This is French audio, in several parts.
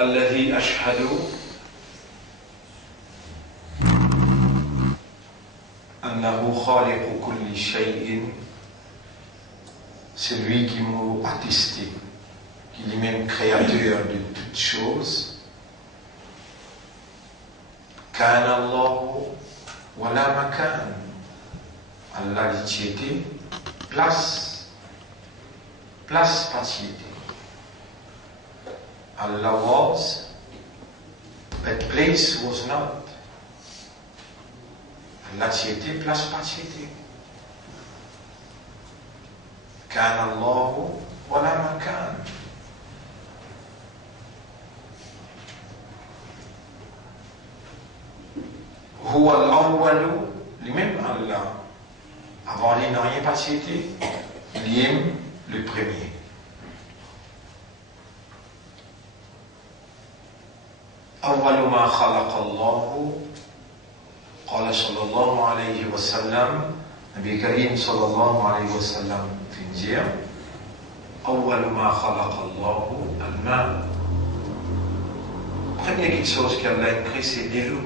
الذي أشهد أنه خالق كل شيء, celui qui m'a attesté qu'il est même créateur de toutes choses. كان الله ولا مكان, Allah l'itiété, place patiété. Allah was, but place was not. Allah tiété, place patiété. كان الله ولا مكان. هو الأول, lui-même Allah. Avant lui n'a rien patiété, il aime le premier. أول ما خلق الله, قال صلى الله عليه وسلم, Nabi Karim صلى الله عليه وسلم في dire, أول ما خلق الله الماء. Première chose qu'Allah a créé, c'est de l'eau.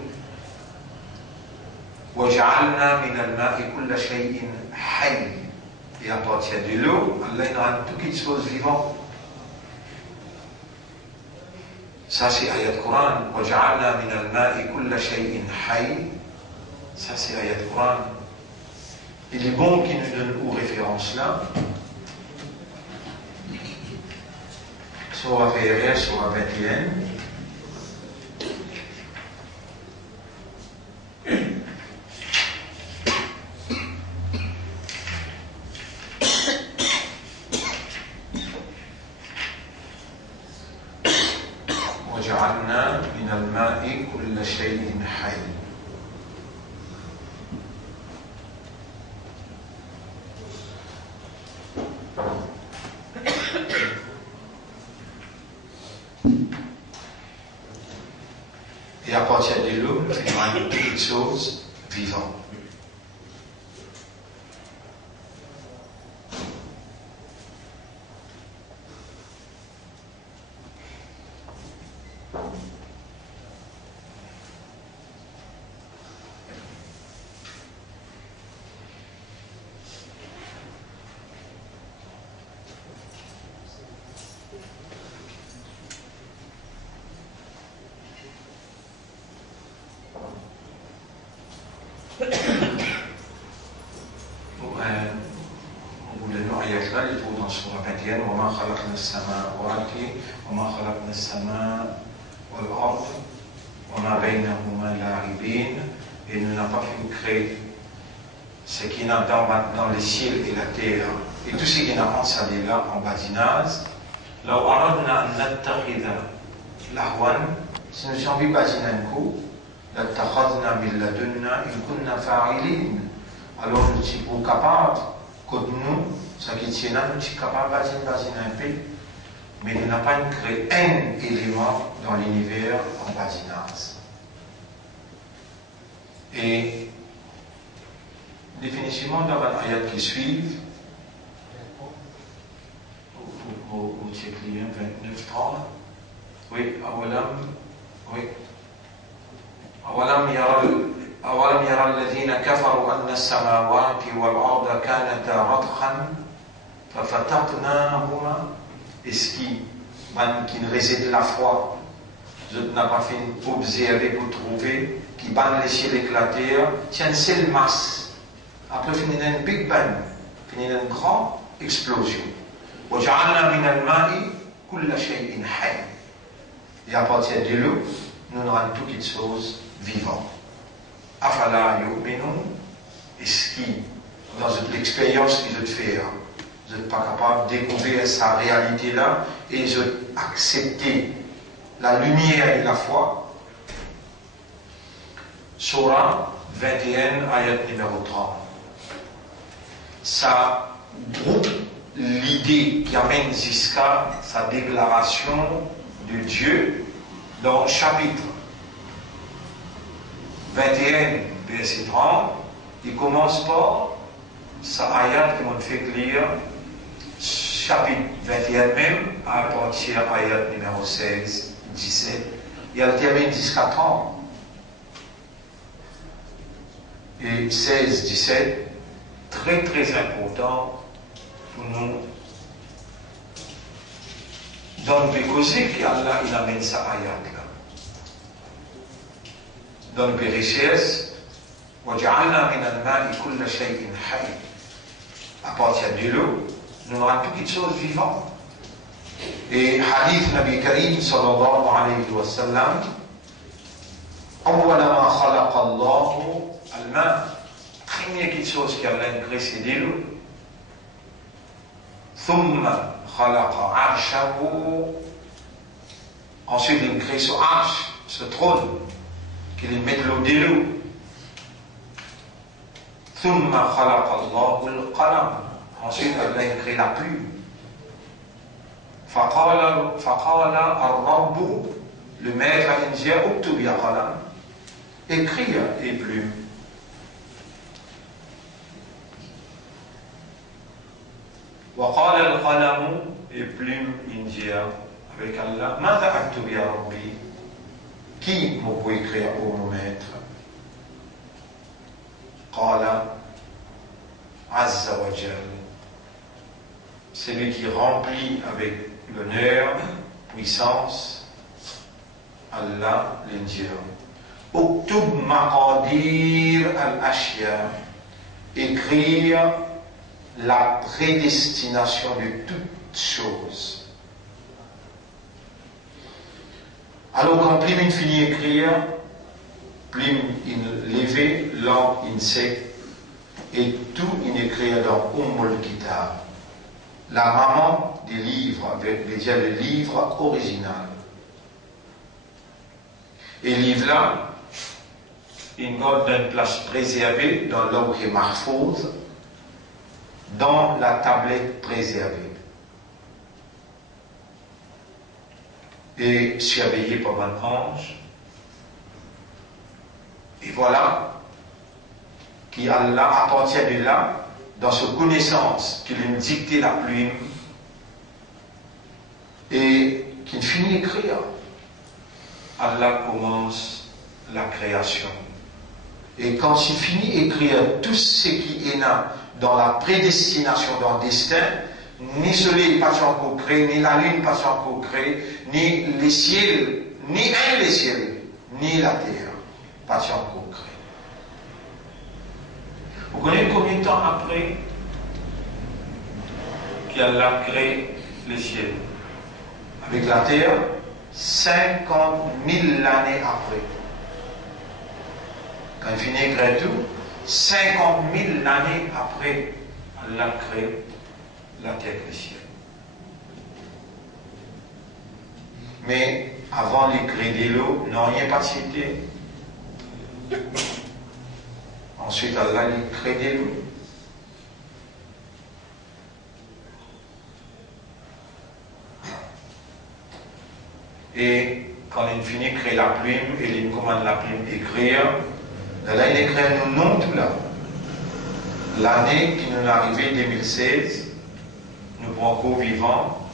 وجعلنا من الماء كل شيء حي. Et à partir de l'eau, Allah a rendu toutes choses vivantes. Ça c'est ayat Coran. وجعلنا من الماء كل شيء حي. Ça c'est ayat Coran. Il est bon qu'il nous donne aux références là. Surah Fajr, Surah 21. وجعلنا من الماء كل شيء حي. Et à partir de l'eau, nous faisons quelque chose vivant. وما خلقنا السماء والأرض وما خلقنا السماء والأرض وما بينهما لاعبين. Et nous n'avons pas fait créer ce qui est dans les cieux et la terre et tout ce qui est installé là en badinage. لو أردنا أن نتخذ لهوا, si nous avons badiner un coup, لاتخذنا من لدنا إن كنا فاعلين. Alors nous sommes capables que nous, ce qui tient là, nous sommes capables de badiner un peu, mais il n'a pas créé un élément dans l'univers en badinage. Et définitivement dans l'ayat qui suit, au Tchéclien 29-30, oui, أولم يرى الذين كفروا أن السماوات والأرض كانتا رتقا ففتقناهما. Est-ce qui ne réside la foi, je n'ai pas fait observer pour trouver, qui banne les ciels éclatés, c'est une seule masse. Après, il y a une big bang, il y a une grande explosion. وجعلنا من الماء كل شيء حي. Et à partir de l'eau, nous rendons toutes les choses vivantes. Afala yu'minun. Est-ce qui, dans l'expérience que je fais, vous n'êtes pas capable de découvrir sa réalité là et d'accepter la lumière et la foi? Surah 21, ayat numéro 30. Ça groupe l'idée qui amène jusqu'à sa déclaration de Dieu dans le chapitre 21, verset 30. Il commence par sa ayat qui m'a fait lire chapitre 21 même à partir de ayat numéro 16 17, et elle termine jusqu'à 30. Et 16, 17, très très important pour nous. Dans le causer qu'Allah il amène sa ayat là. Dans le richesse, وَجَعَلْنَا مِنَ الْمَاءِ كُلَّ شَيْءٍ حَيٍّ. À partir de l'eau, nous aurons toutes choses vivantes. Et hadith Nabi Karim sallallahu alayhi wa sallam, أَوَّلَ مَا خَلَقَ اللَّهُ الْمَاء. Première chose qu'Allah a créé, c'est de l'eau. ثُمَّ خَلَقَ عَرْشَهُ. Ensuite, il crée ce arche, ce trône, qu'il met l'eau de l'eau. ثُمَّ خَلَقَ اللَّهُ الْقَلَمَ. Ensuite, Allah a créé la plume. فَقَالَ الرَّبُّ. Le maître a dit, اكتب يا قلم. Écris et plume. وقال القلم et plume India avec Allah ماذا أكتب يا ربي. Qui me peut écrire au mon maître. قال عز وجل. Celui qui remplit avec l'honneur, puissance, Allah l'India. اكتب مقادير الأشياء. Écrire la prédestination de toutes choses. Alors quand plume finit d'écrire, plume levé, langue sec, et tout écrit dans Ummul Kitab, la maman des livres, c'est-à-dire le livre original. Et le livre-là, il garde une place préservée dans l'Awh Mahfouz, dans la tablette préservée. Et surveillé par un ange. Et voilà, qu'Allah, à partir de là, dans sa connaissance, qu'il lui dictait la plume, et qu'il finit d'écrire, Allah commence la création. Et quand il finit d'écrire tout ce qui est là, dans la prédestination, dans le destin, ni le soleil pas encore créé, ni la lune pas encore créée, ni les ciels, ni les ciels, ni la terre pas encore créée. Vous connaissez combien de temps après qu'Allah crée les ciels? Avec la terre, 50 000 années après. Quand il finit de créer tout, 50 000 années après, Allah crée la terre et le ciel. Mais avant de créer de l'eau, non, il n'y a pas cité. Ensuite, Allah crée de l'eau. Et quand il finit de créer la plume, il commande la plume d'écrire. Là, il écrit nos noms tout là. L'année qui nous est arrivée, 2016, nous sommes encore vivants.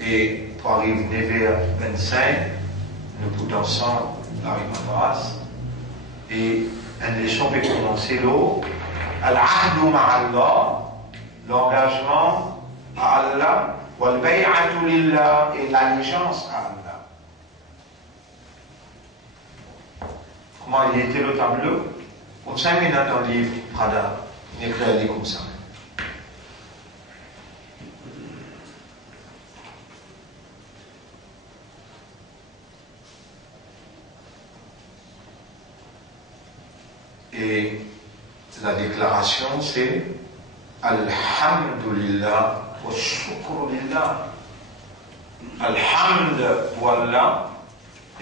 Et pour arriver vers 25, nous pouvons ensemble arriver à grâce. Et une leçon peut commencer l'eau. Al-ahdu ma'allah, l'engagement à Allah, wal-bay'atu lillah, et l'allégeance à Allah. Comment il était le tableau? Comme ça, il y a dans le livre Prada, il est créé comme ça. Et la déclaration, c'est Alhamdulillah wa shukru lillah. Alhamd pour Allah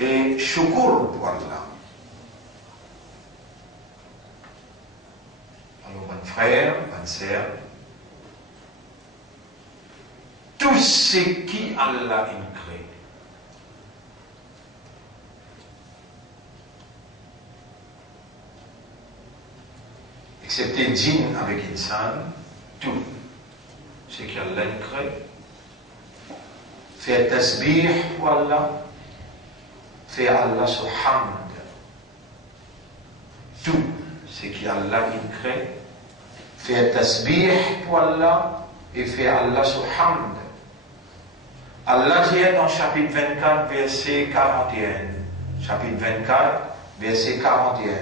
et shukr pour Allah. Alors, mon frère, ma sœur, tout ce qui Allah a créé, excepté djinn avec insan, tout ce qu'Allah a créé, fait tasbih pour Allah, fait Allah sur hamd. Tout ce qui Allah il crée, fait tasbih pour Allah et fait Allah sur hamd. Allah dit dans chapitre 24, verset 41. Chapitre 24, verset 41.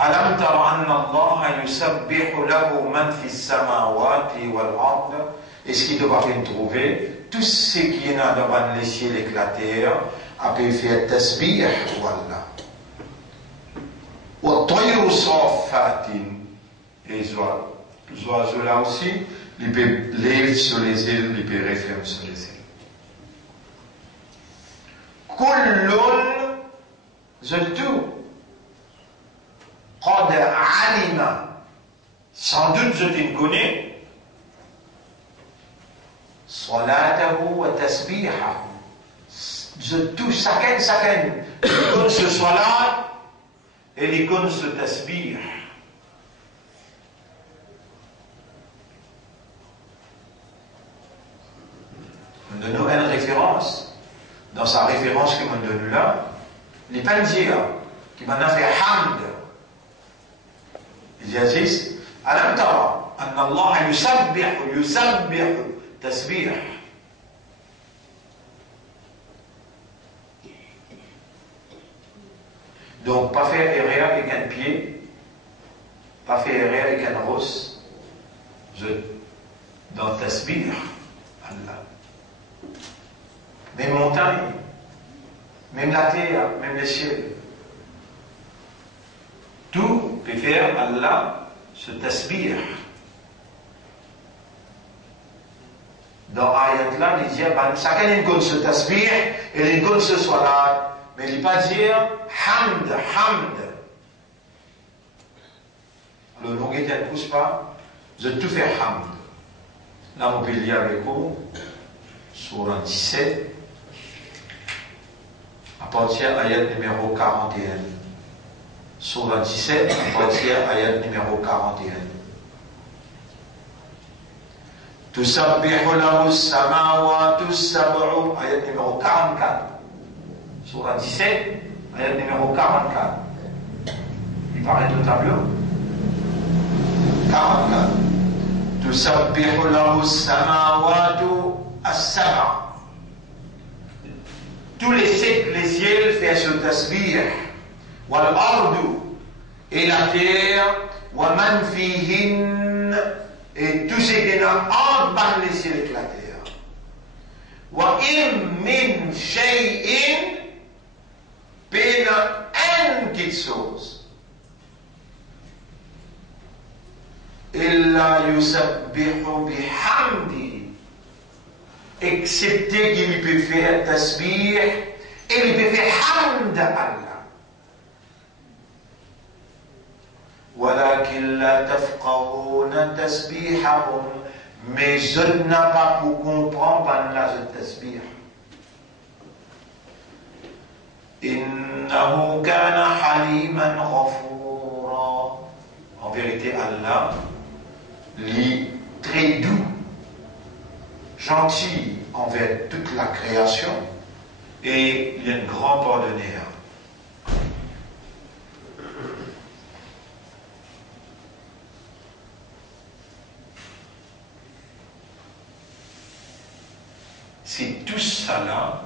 Alam tara anna Allah yusabbihu lahu man fi samawati wal ard. Est-ce qu'il doit bien trouver tout ce qui est dans les cieux et la terre a pu faire tasbih pour Allah. Wa tayru safatin. Et les oiseaux là aussi, ils peuvent lever sur les îles, ils peuvent refermer sur les îles. Kullun, je tout. Qad alima. Sans doute je te connais. Salatahu wa tasbihahu. Je tout, chacun. Il connaît ce salat et il connaît ce tasbih. On donne une référence. Dans sa référence qu'il m'a donnée là, il pas dire qui m'a fait hamd. Il dit Alam tara anna Allah yusabbihu tasbih. Donc pas faire erreur avec un pied, pas faire erreur avec un rose. Dans tasbih, Allah. Même montagne, même la terre, même les cieux. Tout peut faire Allah ce tasbih. Dans l'ayat là, il dit, chacun connaît ce tasbih et il connaît ce salat. Mais il ne dit pas dire hamd. Le long ne pousse pas, je tout faire hamd. Là, on peut lire avec vous, sur 17. À partir de l'ayat numéro 41. Sur 17, à partir de l'ayat numéro 41. Tusabbihu lahu as-samawati as-sab'u, ayat numéro 44. Sur 17, ayat numéro 44. Il paraît au tableau. 44. Tusabbihu lahu as-samawati as-sab'u. Tous les cieux font ce tasbih. Wal ardu, et la terre, wa man fihin, et tout ce qui est en bas les cieux et la terre. Wa im min shay'in, pena une petite chose. Illa yusabbihu bihamdi. Excepté qu'il peut faire tasbih et il peut faire hamd à Allah. ولكن لا تفقهون تسبيحهم, mais je n'ai pas pour comprendre ce tasbih. إنه كان حليما غفورا. En vérité, Allah est très doux, gentil envers toute la création et il est un grand pardonneur. Si tout ça là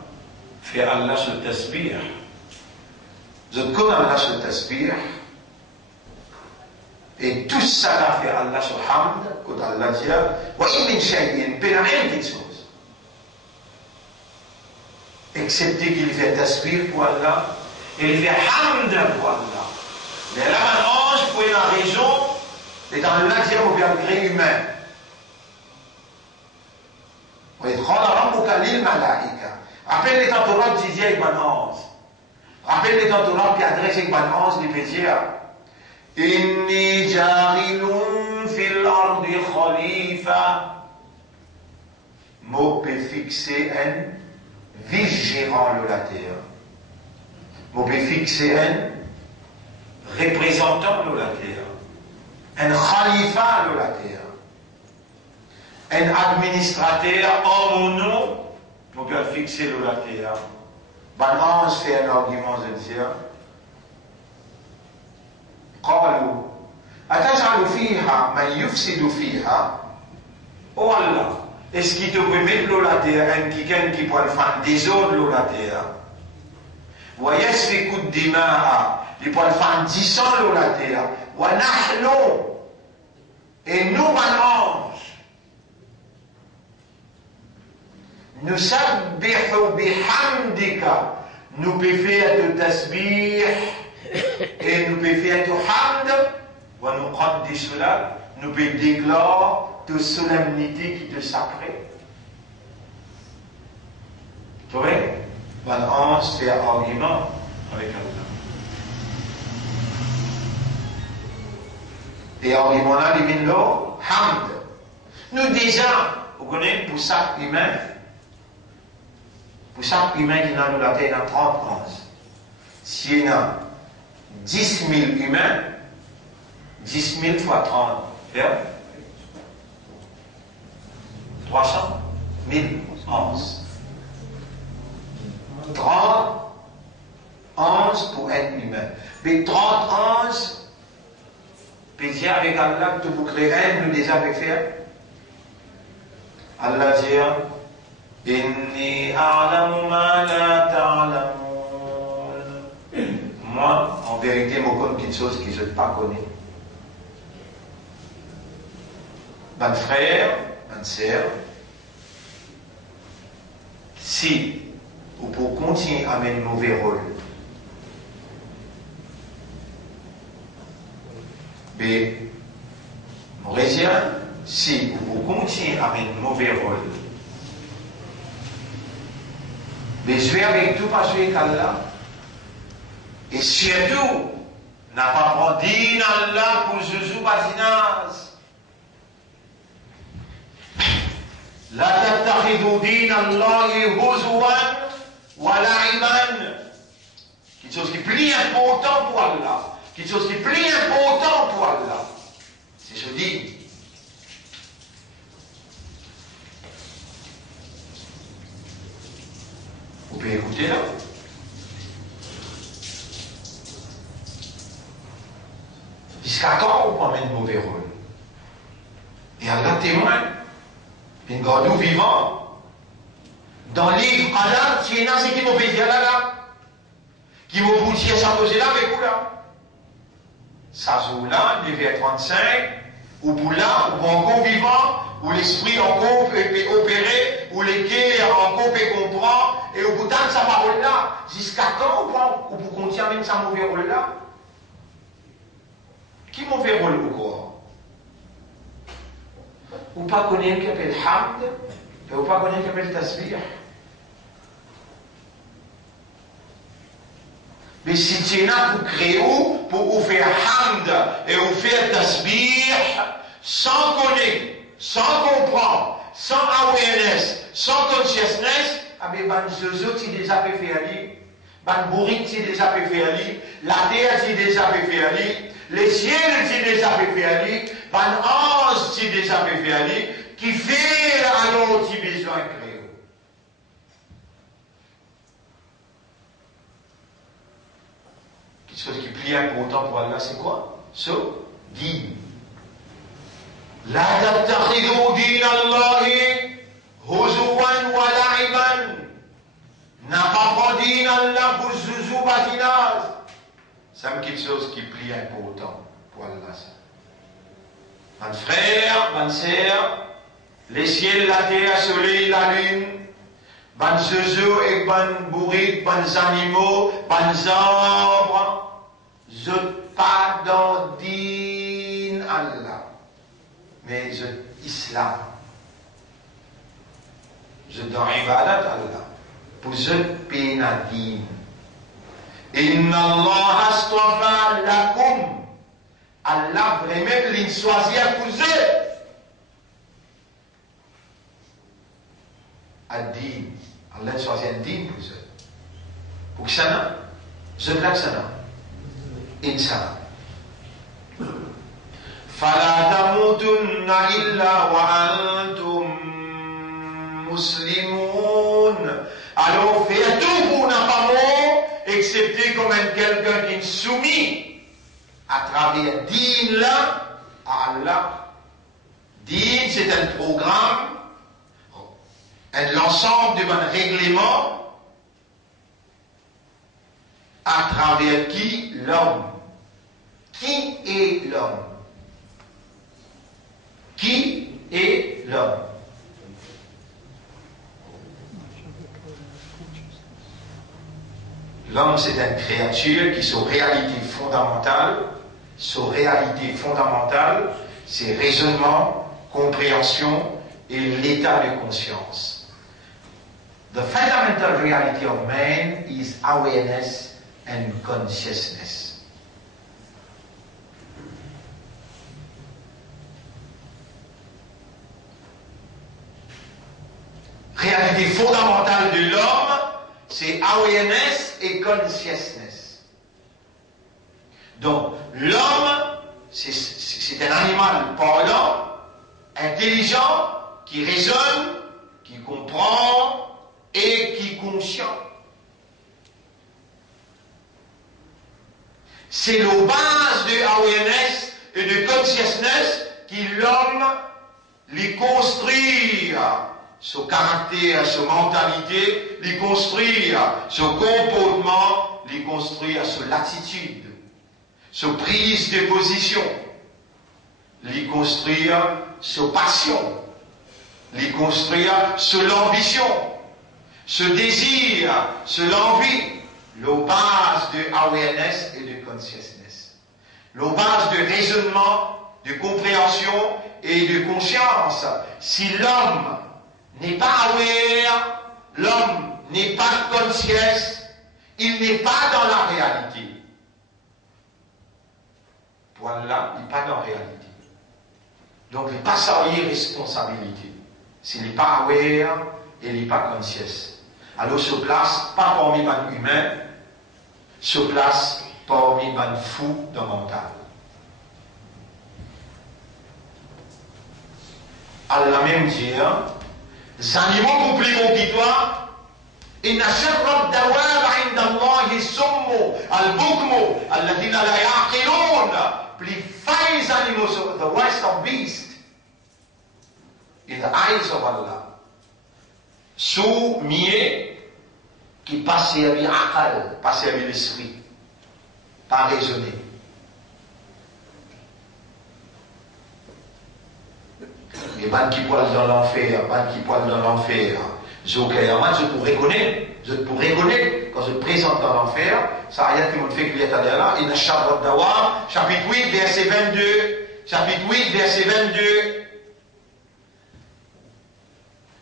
fait Allah ce tasbih, je connais Allah ce tasbih, et tout ça là fait Allah ce hamd, quand Allah dit, wa in min shay'in, pas une petite chose. Excepté qu'il fait tasbih pour Allah, et il fait hamd pour Allah. Mais là maintenant, je pourrais la raison, et dans le nature au bien gré humain. Rappelle les tantorats qui disaient avec mon ange. Rappelle les tantorats qui adressent avec mon ange, les pédiens. Inni jarilun fil ardi khalifa. Mot peut fixer un vice-gérant de la terre. Mot peut fixer un représentant de la terre. Un khalifa de la terre. Un administrateur en mon nom, on peut fixer le la terre. Ben ange fait un argument, je dis, قالوا أتجعل فيها من يفسد فيها. Oh Allah, est-ce qu'il te permet de l'eau la terre, quelqu'un qui peut faire désordre l'eau la terre? ويسفك الدماء, il peut faire descendre l'eau la terre. ونحن, et nous, un ange, نسبح بحمدك, nous pouvons faire de tasbih et nous pouvons faire de hamd, wa nuqaddisu lak, nous pouvons déclarer de solennité qui te sacrée. Tu vois, un ange fait argument avec Allah. Et argument là, il vient là, hamd. Nous déjà, vous connaissez, pour chaque humain qui n'a nous la terre, il y a 30 anges. S'il y a 10 000 humains, 10 000 fois 30, faire 300 000 anges. 30 anges pour être humain. Mais 30 anges, puis avec Allah, que vous créez un, nous déjà avec faire. Allah dit, Inni a'lamu ma la ta'lamun. Moi, en vérité, je connais quelque chose que je ne pas connais. Mon frère, ma sœur, si vous pouvez continuer à mener mauvais rôle, mais, mon résident, si vous pouvez continuer à mener mauvais rôle, mais je vais avec tout parce que Allah, et surtout, n'a pas pris Allah pour Jésus Bazinaz. La tattakhidou din Allah huzwan wa la'iban. Quelque chose qui est plus important pour Allah. Quelque chose qui est plus important pour Allah. C'est ce que je dis. Vous pouvez écouter là. Jusqu'à quand on promène de mauvais rôle? Et Allah témoigne. Une garde vivant. Dans le livre Allah, si il y en a, c'est qui m'ont fait dire là. Qui m'ont poussé ça poser là avec vous là. Ça joue là, le vers 35, ou pour là, ou encore vivant, où l'esprit encore peut opérer, où les guerres encore peut comprendre, et au bout de sa parole là, jusqu'à quand on peut continuer même sa mauvais rôle là? Qui mauvais rôle encore? Ou pas connaître qui appelle hamd, et ou pas connaître qui appelle tasbih. Mais si tu es là pour créer, pour vous faire hamd, et vous faire tasbih, sans connaître, sans comprendre, sans awareness, sans consciousness, ah ben, Zozo, tu déjà fait faire aller, Bourrique, tu déjà fait faire aller, la terre, tu déjà fait faire aller, les ciels, tu déjà fait faire aller, ange, tu déjà fait faire aller, qui fait alors tu besoin de créer. Quelque chose qui est plus important pour Allah, c'est quoi? So, din. La tattakhidou din Allahi huzuwan wa la'iban. N'a pas pris din Allah pour Zouzou Batinaz. C'est quelque chose qui est plus important pour Allah. Mon frère, ma sœur, les ciels, la terre, le soleil, la lune, ban Zouzou et ban bourrique, ban animaux, ban arbres, je pas dans din Allah, mais je islam. Je dans ibadat Allah, pour je pena din. Inna Allah astafa lakum. Allah vraiment l'in choisir pour eux. Ad-din. Allah choisit un din pour eux. Pour que ça n'a, je plaque ça n'a. Inch'Allah. فلا تموتن إلا وأنتم muslimun. Alors faire tout pour n'a pas mort, excepté comme quelqu'un qui est soumis à travers din là à Allah. Din, c'est un programme, l'ensemble de bon règlement à travers qui l'homme. Qui est l'homme? Qui est l'homme? L'homme, c'est une créature qui, sa réalité fondamentale, c'est raisonnement, compréhension et l'état de conscience. The fundamental reality of man is awareness and consciousness. Réalité fondamentale de l'homme, c'est awareness et consciousness. Donc, l'homme, c'est un animal parlant, intelligent, qui raisonne, qui comprend et qui est conscient. C'est la base de awareness et de consciousness qui l'homme les construit. Son caractère, sa mentalité, les construire, son comportement, les construire, son attitude, sa prise de position, les construire, sa passion, les construire, son ambition, ce désir, son envie, la base de awareness et de consciousness, la base de raisonnement, de compréhension et de conscience. Si l'homme n'est pas aware, l'homme n'est pas conscious, il n'est pas dans la réalité. Voilà, il n'est pas dans la réalité. Donc, il n'est pas sans responsabilité. S'il n'est pas aware, il n'est pas conscious. Alors, se place pas parmi les humains, se place parmi les fous dans le mental. Allah même dit, les animaux compliqués qui toi, إن شر الدواب عند الله السم البكم الذين لا يعقلون. Please animals, the worst of beasts, in the eyes of Allah. Soumis qui passe avec l'aqal, passe avec l'esprit, pas raisonner. Les bandes qui poilent dans l'enfer, je pourrais connaître, quand je présente dans l'enfer, ça a rien qui me fait qu'il y a là, il y a chapitre 8, verset 22,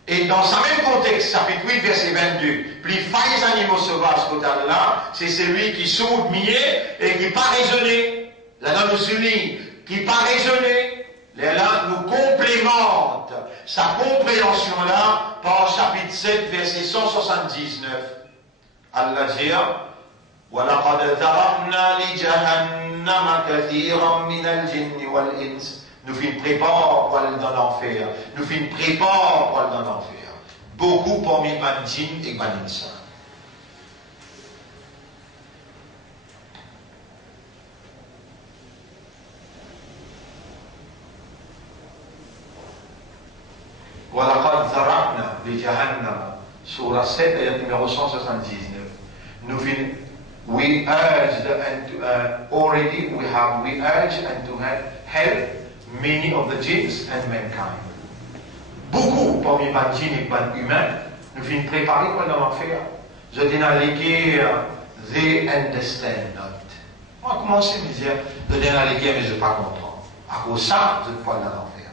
et dans ce même contexte, chapitre 8, verset 22, plus failles animaux sauvages côté là, c'est celui qui saute mier et qui pas raisonné. La note nous souligne, qui pas raisonné. Là, nous complémente sa compréhension-là par chapitre 7, verset 179. Allah dit وَلَقَدْ ذَرَأْنَا لِجَهَنَّمَ كَثِيرًا مِنَ الْجِنِّ وَالْإِنسِ. Nous fin préparons pour aller dans l'enfer. Nous fin préparons pour aller dans l'enfer. Beaucoup parmi les djinns et les insan. وَلَقَدْ ذَرَأْنَا لِجَهَنَّمَ Surah 7, ayat numéro 179. We urged and already we urged and to help many of the jinns and mankind. Beaucoup parmi les djinns et les humains nous finissent préparer pour l'enfer. Je dis à l'équerre, they understand not. Moi, commencé à me dire, je dis à l'équerre, mais je ne pas comprendre. À cause de ça, je ne peux pas dans l'enfer.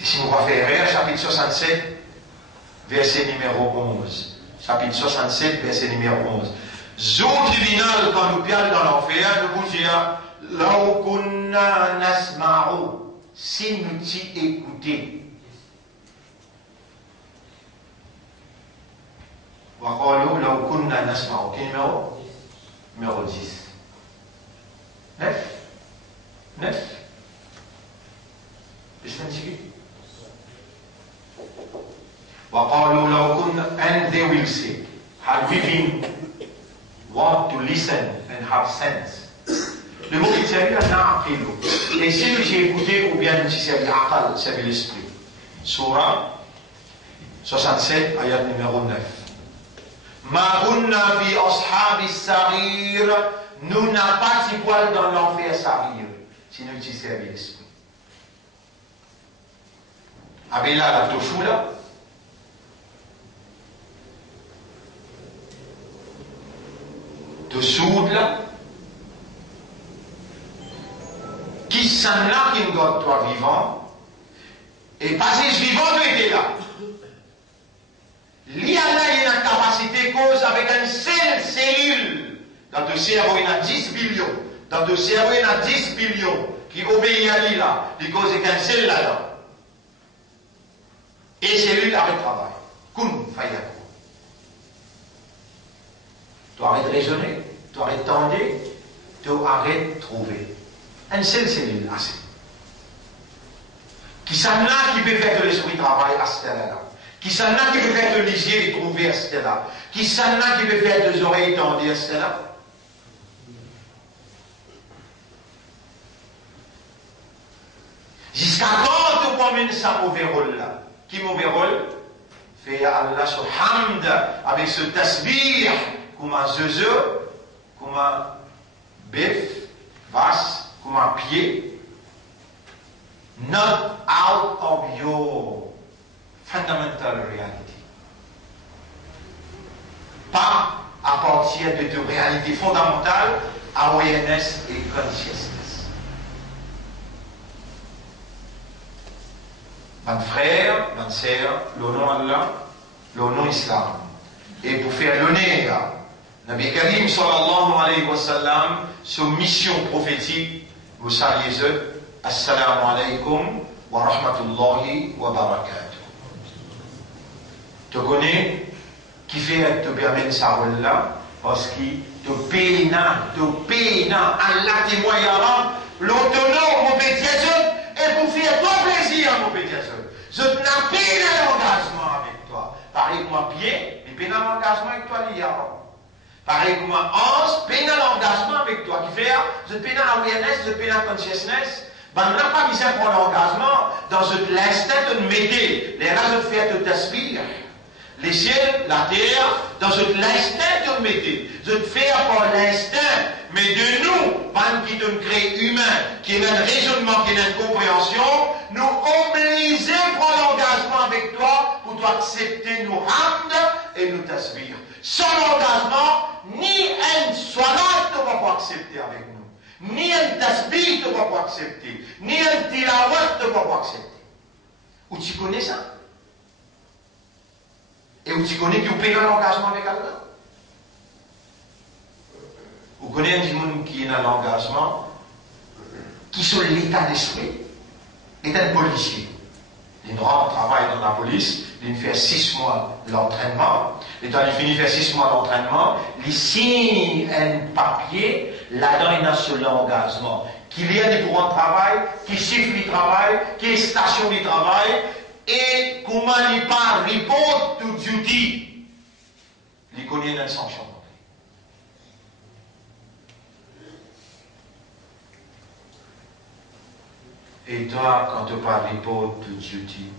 Et si on va faire chapitre 67, verset numéro 11. Chapitre 67, verset numéro 11. Zo tribunal, quand nous pialons dans l'enfer, nous vous dire, Law kunna nasma'u, si nous t'y écoutons. Waqalu law kunna nasma'u. Quel numéro? Numéro 10. 9. And they will say, had we been want to listen and have sense. Le mot qui s'est dit, et si j'ai écouté ou bien si c'est l'aqal, c'est l'esprit. Surah 67, ayat numéro 9. Ma kunna fi ashabi sarir, nous n'avons pas si poil dans l'enfer sarir, si nous disons l'esprit. Abela la tofoula, de soudla, qui s'en a qui ne toi vivant, et passé vivant tu étais là. L'IA a une capacité cause avec une seule cellule. Dans ton cerveau, il y a 10 billions. Dans ton cerveau, il y a 10 billions qui obéissent à l'IA. Il cause qu'une seule là-dedans. Et cellule arrête travail. Kun fayakou. Tu arrêtes de raisonner, tu arrêtes de tendre, tu arrêtes de trouver. Une seule cellule, assez. Qui s'en a qui peut faire que l'esprit travaille à ce là. Qui s'en a qui peut faire de lisier et trouver à ce là. Qui s'en a qui peut faire des oreilles tendues à ce là. Jusqu'à quand tu promènes ça mauvais rôle là? Qui mauvais rôle? Fait Allah sur hamd avec ce tasbih comme un zeuze, comme un bœuf, vache, comme un pied. Not out of your fundamental reality. Pas à partir de ta réalité fondamentale, awareness et consciousness. Mon frère, ma sœur, le nom Allah, le nom Islam. Et pour faire l'honneur, Nabi Karim sallallahu alayhi wa sallam, sa mission prophétique, vous saluez eux. Assalamu alaikum wa rahmatullahi wa barakatuh. Tu connais qui fait te permettre ça rôle là parce qu'il te peine, Allah témoignera l'autonome mon petit et pour faire ton plaisir mon petit je n'ai pas l'engagement avec toi. Pareil moi bien, mais peine l'engagement avec toi l'hier. Pareil moi 11, peine l'engagement avec toi qui fait je peine awareness, je peine consciousness. Ben, on n'a pas mis un l'engagement dans l'instinct de mettre les races de faire de t'aspire. Les ciels, la terre, dans l'instinct de mettre. Je te fais par l'instinct, mais de nous, ben, qui nous crée humain, qui est un raisonnement, qui est une compréhension, nous obliger à prendre l'engagement avec toi pour toi accepter nos hamd et nous t'aspire. Sans l'engagement, ni un salat ne va pas accepter avec nous. Ni un tasbih ne va pas accepter, ni un tilawat ne va pas accepter. Où tu connais ça? Et où tu connais que vous payez l'engagement avec Allah? Vous connaissez un monde qui est dans l'engagement, qui sont l'état d'esprit, l'état de policier. Les noirs travaillent dans la police, ils font 6 mois d'entraînement. Et quand ils finissent de faire 6 mois d'entraînement, ils signent un papier, là-dedans il y a sur l'engagement. Qu'il y a des courants de travail, qui chiffrent le travail, qui stationnent le travail, et comment ils parlent, report to duty. Ils connaissent une sanction. Et toi, quand tu parles report to duty,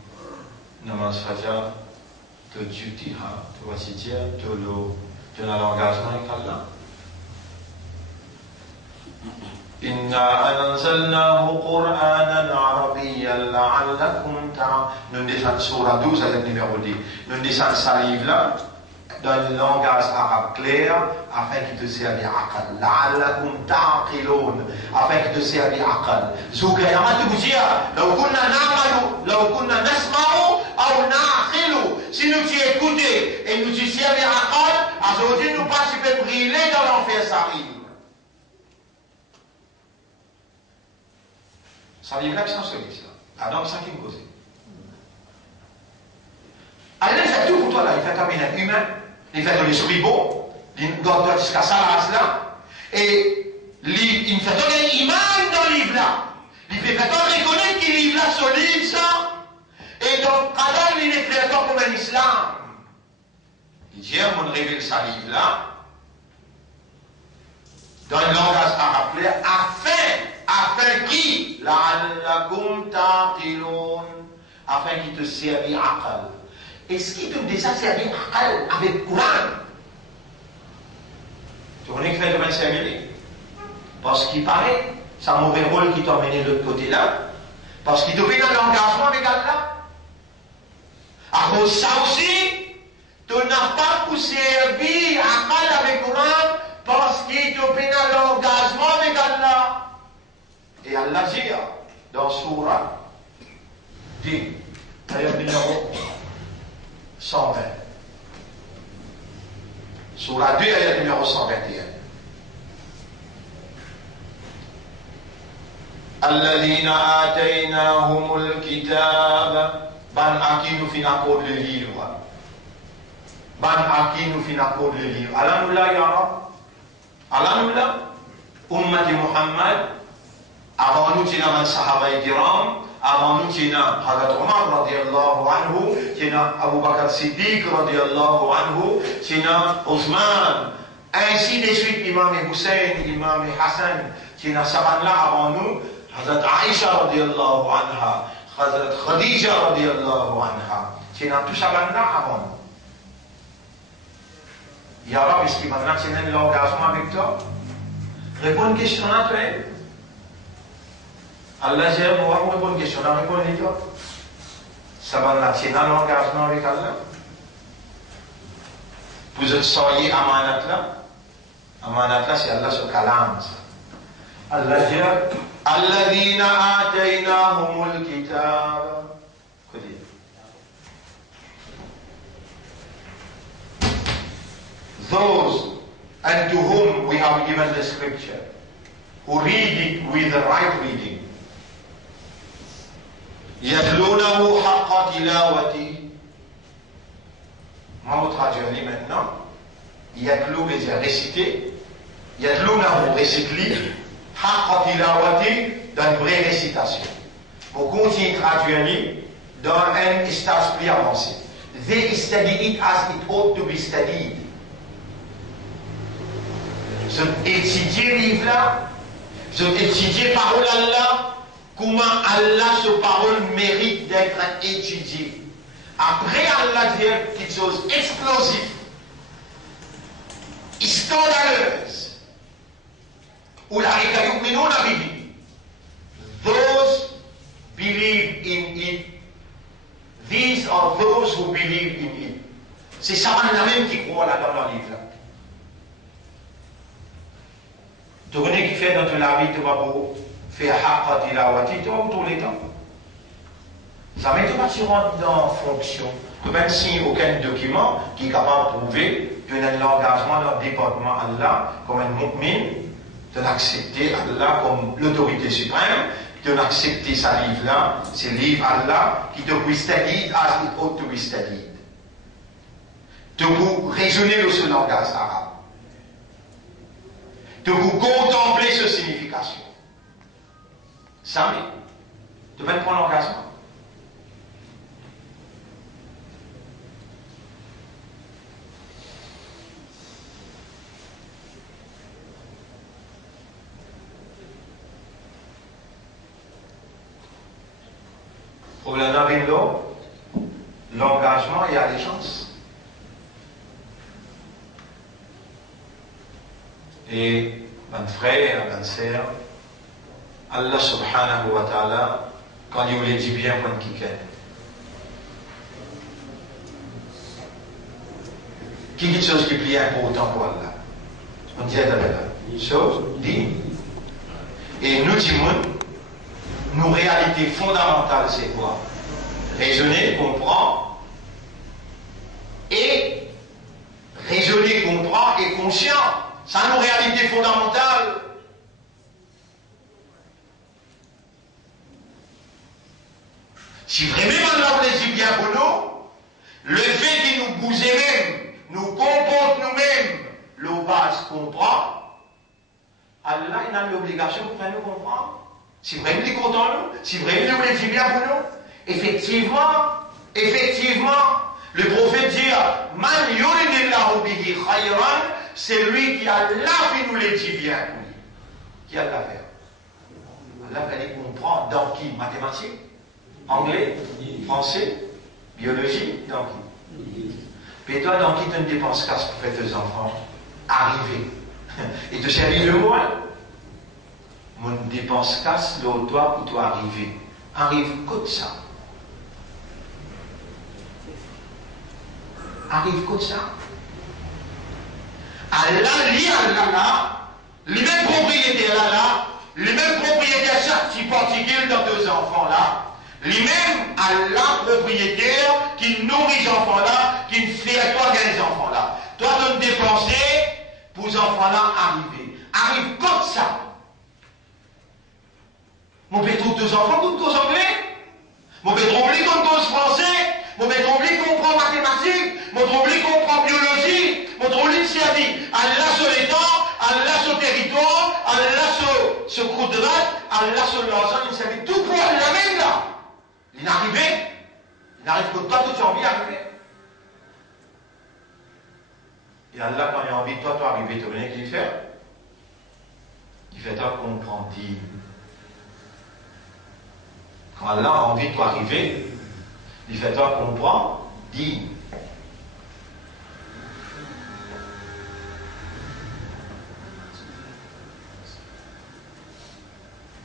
namaz fajar, to duty, tu vas y dire, tu as l'engagement avec Allah. Inna anzalnahu Qur'anan Arabiyyan la'allakum ta'lamun. Nous descendons surah 12, ayat numéro 10. Nous descendons ce livre-là dans le langage arabe clair, afin qu'il te serve aqal. La'allakum ta'qilun, afin qu'il te serve aqal. Zouka yamat bouzia, law kunna nasma'u aw na'qilu. Si nous t'y écouté et nous t'y servi aqal, aujourd'hui nous pas si peut briller dans l'enfer s'arrive. Ça arrive là que c'est un service là. Donc ça qui me cause. Allah fait tout pour toi là. Il fait comme un humain, il fait de l'esprit beau, il garde jusqu'à sa race là, et il fait donner une image dans le livre là. Il fait reconnaître qu'il livre là son livre, ça. Et donc, Adam, il est fait comme un islam. Il dit, on révèle sa livre là. Dans le langage arabe, afin qui la'allakum taqilun, afin qu'il te servi aqal. Est-ce qu'il te déjà servi aqal avec le Coran? Tu connais qu'il fait de 25 minutes? Parce qu'il paraît, c'est un mauvais rôle qui t'a emmené de l'autre côté là. Parce qu'il te fait dans l'engagement avec Allah. À cause de ça aussi, tu n'as pas pu servir aqal avec le Coran. Parce qu'il te fait dans l'engagement avec Allah. Et Allah dit dans Surah 10, ayat numéro 120. Surah 2, ayat numéro 121. الذين آتيناهم الكتاب ban aki nous fin accorde le livre. Ban aki nous fin accorde le livre. Alhamdulillah ya Rab. Alhamdulillah, Ummati Muhammad, avant nous, tina man sahaba kiram, avant nous, tina Hazrat Omar radiallahu anhu, tina Abu Bakr Siddiq radiallahu anhu, tina Othman, ainsi de suite, Imam Hussein, Imam Hassan, tina saban là avant nous, Hazrat Aisha radiallahu anha, Hazrat Khadija radiallahu anha, tina tout saban là avant nous. Ya Rab, est-ce qu'il va maintenant l'engagement avec toi? Réponds une question à toi. Allah dit, on va répondre une question à répondre à toi. Ça va maintenant l'engagement avec Allah. Vous êtes soyez amanat là. Amanat là, c'est Allah sur kalam. Allah dit, Alladhina ataynahumul kitab. Those unto whom we have given the scripture, who read it with the right reading. يَتْلُونَهُ حَقَّ تِلَاوَتِهِ. On va traduire maintenant. Yatlou veut dire réciter. Yatlounahu récite-li. حَقَّ تِلَاوَتِهِ dans une vraie récitation. On continue à traduire dans un stage plus avancé. They study it as it ought to be studied. Je étudie le livre là, je étudie parole Allah, comment Allah, ce parole mérite d'être étudiée. Après Allah dit quelque chose explosif, scandaleuse, ou la those believe in it, these are those who believe in it. C'est ça même qui croit là dans le livre là. Tu connais qui fait dans la vie, tu vas faire haqqa tilawati, tu vas tous les temps. Ça met pas sur en fonction. Tu même si aucun document qui est capable de prouver que l'engagement dans le département Allah comme un mu'min, de l'accepter Allah comme l'autorité suprême, de l'accepter sa livre là, c'est le livre Allah qui te puisse studied as it ought to be studied. De vous raisonner sur ce langage arabe. De vous contempler ce signification. Ça, de même prendre l'engagement. Pour le Navindo, l'engagement, il y a des chances. Et, ben frère, ben sœur, Allah subhanahu wa ta'ala, quand il voulait dire bien pour qui quelque chose qui est plus important pour Allah. On dit à Allah, chose, dit. Et nous disons, nos réalités fondamentales, c'est quoi? Raisonner, comprendre, et raisonner, comprendre et conscient. C'est nos réalités fondamentales. Si vraiment Allah plaisir bien pour nous, le fait de nous bouger même, nous comporte nous-mêmes, le base comprend, Allah il a l'obligation pour faire nous comprendre. Si vraiment il est content nous, si vraiment il voulait bien pour nous, effectivement, le prophète dit, Man yuridillahu bihi khayran, c'est lui qui a la nous les dit bien pour lui. Qui a l'affaire. Allah fallait comprendre dans qui? Mathématiques, anglais, français, biologie, dans qui? Mais toi, dans qui tu ne dépenses qu'à ce que fait tes enfants? Arriver. Et te servir le moins. Mon dépense casse, le toi pour toi arriver. Arrive comme ça. Arrive comme ça. Allah là, les mêmes propriétaires là, les mêmes propriétaires chaque particulier dans tes enfants là, les mêmes Allah propriétaire qui nourrit les enfants là, qui fait à toi des enfants là. Toi de dépenser pour les enfants là arriver. Arrive comme ça. Mon père trouve deux enfants comme tous anglais. Mon père trouve comme tous français. Mon père trouve comprend mathématiques. Mon trouve comprend biologie. Mon trouve servir. Allah sur les temps, Allah sur le territoire, Allah sur le coup de rate, Allah sur l'argent, il savait tout pour la même là. Il n'arrivait. Il n'arrive que toi, tu as envie d'arriver. Et Allah, quand il a envie de toi, tu arriver, tu connais qu'il fait. Il fait toi comprendre. Quand Allah a envie de toi arriver, il fait toi comprendre, dit.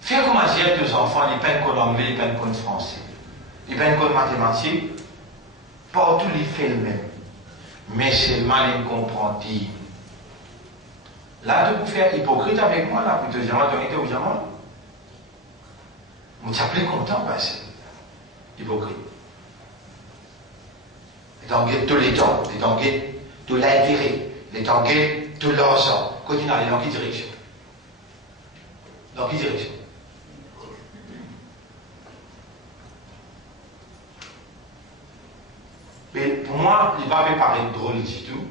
Faire comment dire que les enfants, ils peinent qu'en anglais, ils peinent qu'en français, ils peinent qu'en mathématiques, partout ils font le même. Mais c'est mal ils comprennent. Là, tu peux faire hypocrite avec moi, là, pour te dire, tu es au diamant. On t'appelle content, ben c'est hypocrite. Et t'en guettes tous les temps, et t'en guettes tout l'intérêt, et t'en guettes tout l'argent. Continue à aller dans quelle direction? Dans quelle direction? Mais pour moi, il va me paraître drôle du tout.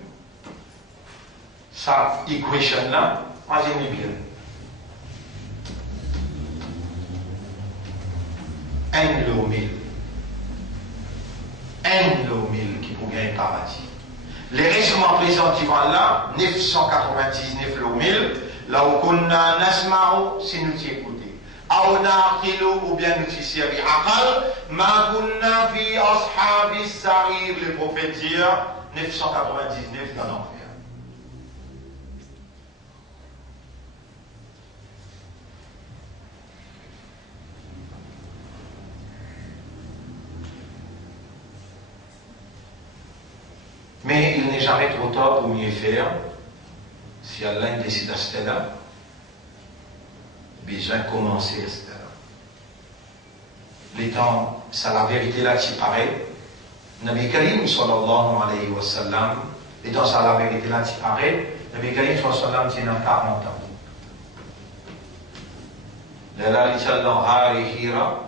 Ça, equation là, moi j'aime bien. Un lot mille qui pour gagner le paradis. Les récemment présents qui vont là, 999 lot mille, là où on a nasmao, c'est nous qui écoutons. Auna kilo ou bien nous qui servons akal, ma kunna fi ashabi sarir, le prophète dit 999 dans l'enfer. Mais il n'est jamais trop tard pour mieux faire. Si Allah décide à ce là, bien commencer à ce là. Les temps, c'est la vérité là qui paraît. Nabi Karim sallallahu alayhi wa sallam, les temps, c'est la vérité là qui paraît. Nabi Karim sallallahu alayhi wa sallam, c'est dans 40 ans. Là, il est dans Hari Hira.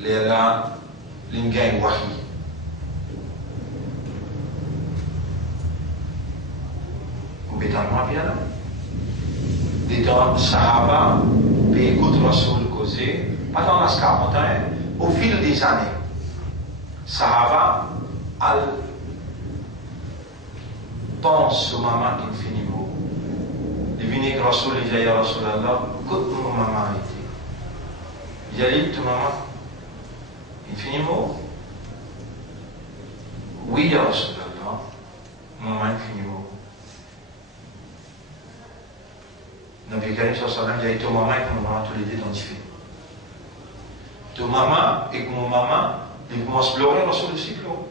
Là, il y a un wahi. Bétalement bien là. Des temps Sahaba, puis écoute Rasoul causer, pas dans la 40 ans, au fil des années. Sahaba, al pense au maman qui finit mot. Il vient que Rasoul, il dit à Rasulallah, écoute mon maman était. Il a dit, tu maman, il finit mot. Oui, ya Rasulallah, maman il finit mot. Nabi Karim sallallahu alayhi wa sallam, il y a ton maman et ton maman tous les deux identifiés. Ton maman et mon maman, ils commencent à pleurer, Rasoul aussi pleure.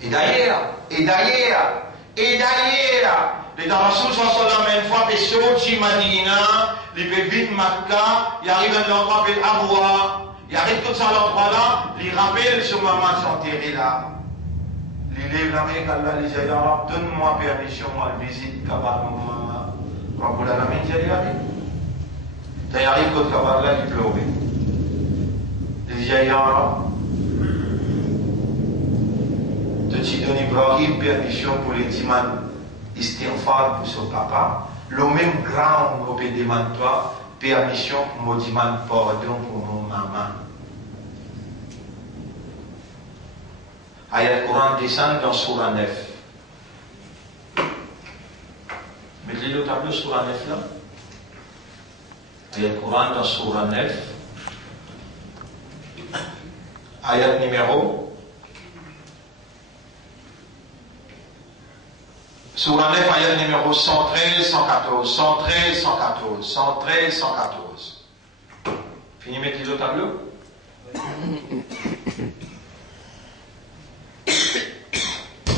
Et d'ailleurs, les Rasoul sallallahu alayhi wa sallam, une fois, ils sortent de Madina, les bébés de Makkah, ils arrivent à l'endroit de Abwa, ils arrivent comme ça à l'endroit là, ils rappellent son maman s'enterrer là. Ils lèvent la main, Allah les dit, donne-moi permission, moi, de visite, Kabar, mon maman. Rabbul Alamin, il dit, tu arrives quand Kabar là, il pleure. Il dit, ya Rab, tu te donnes Ibrahim permission pour les dimans istighfar pour son papa, le même grand au peut demander toi, permission pour me demander pardon pour mon maman. Ayat Coran descend dans Surah 9. Mettez le tableau Surah 9 là. Ayat Coran dans Surah 9. Ayat numéro Surah 9, ayat numéro 113, 114, 113, 114, 113, 114. Fini mettez le tableau.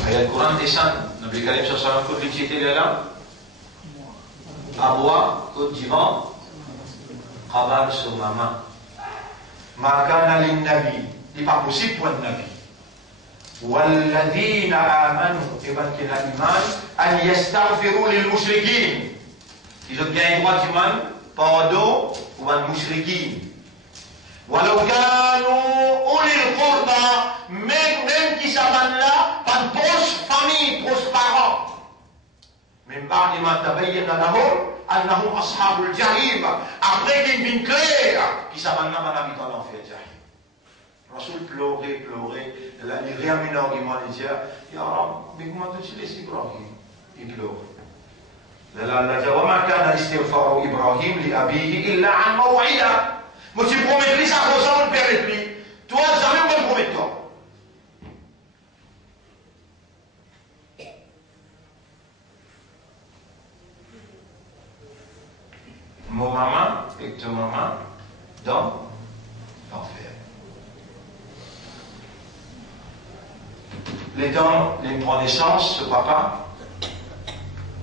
Ayat Quran descend. Nabi Karim sallallahu alayhi wa sallam là. Abwa, côte divan, Qabal sur maman. Makana lin Nabi. Il n'est pas possible pour un Nabi. والذين آمنوا إبن كنا إيمان أن يستغفروا للمشركين. Ils ont bien droit d'humain, pardon aux المشركين. ولو كانوا أولي القربى, même qui s'amènent là, par proche famille, proche parents. من بعد ما تبين لهم أنهم أصحاب الجحيم. Après qu'il vienne clair, qui s'amènent là, mon habitant l'enfer jahim. Rasoul pleurait. Il réamène l'argument, il dit, Ya Rab, mais comment tu laisses Ibrahim? Il pleure. Allah dit, وَمَا كَانَ اسْتِغْفَارُ إِبْرَاهِيمَ لِأَبِيهِ إِلَّا عَنْ مَوْعِدَةٍ. Moi, tu promets lui, ça ressemble le père et lui. Toi, jamais on me promet toi. Mon maman et ton maman dans l'enfer. Les temps, il prend naissance, ce papa,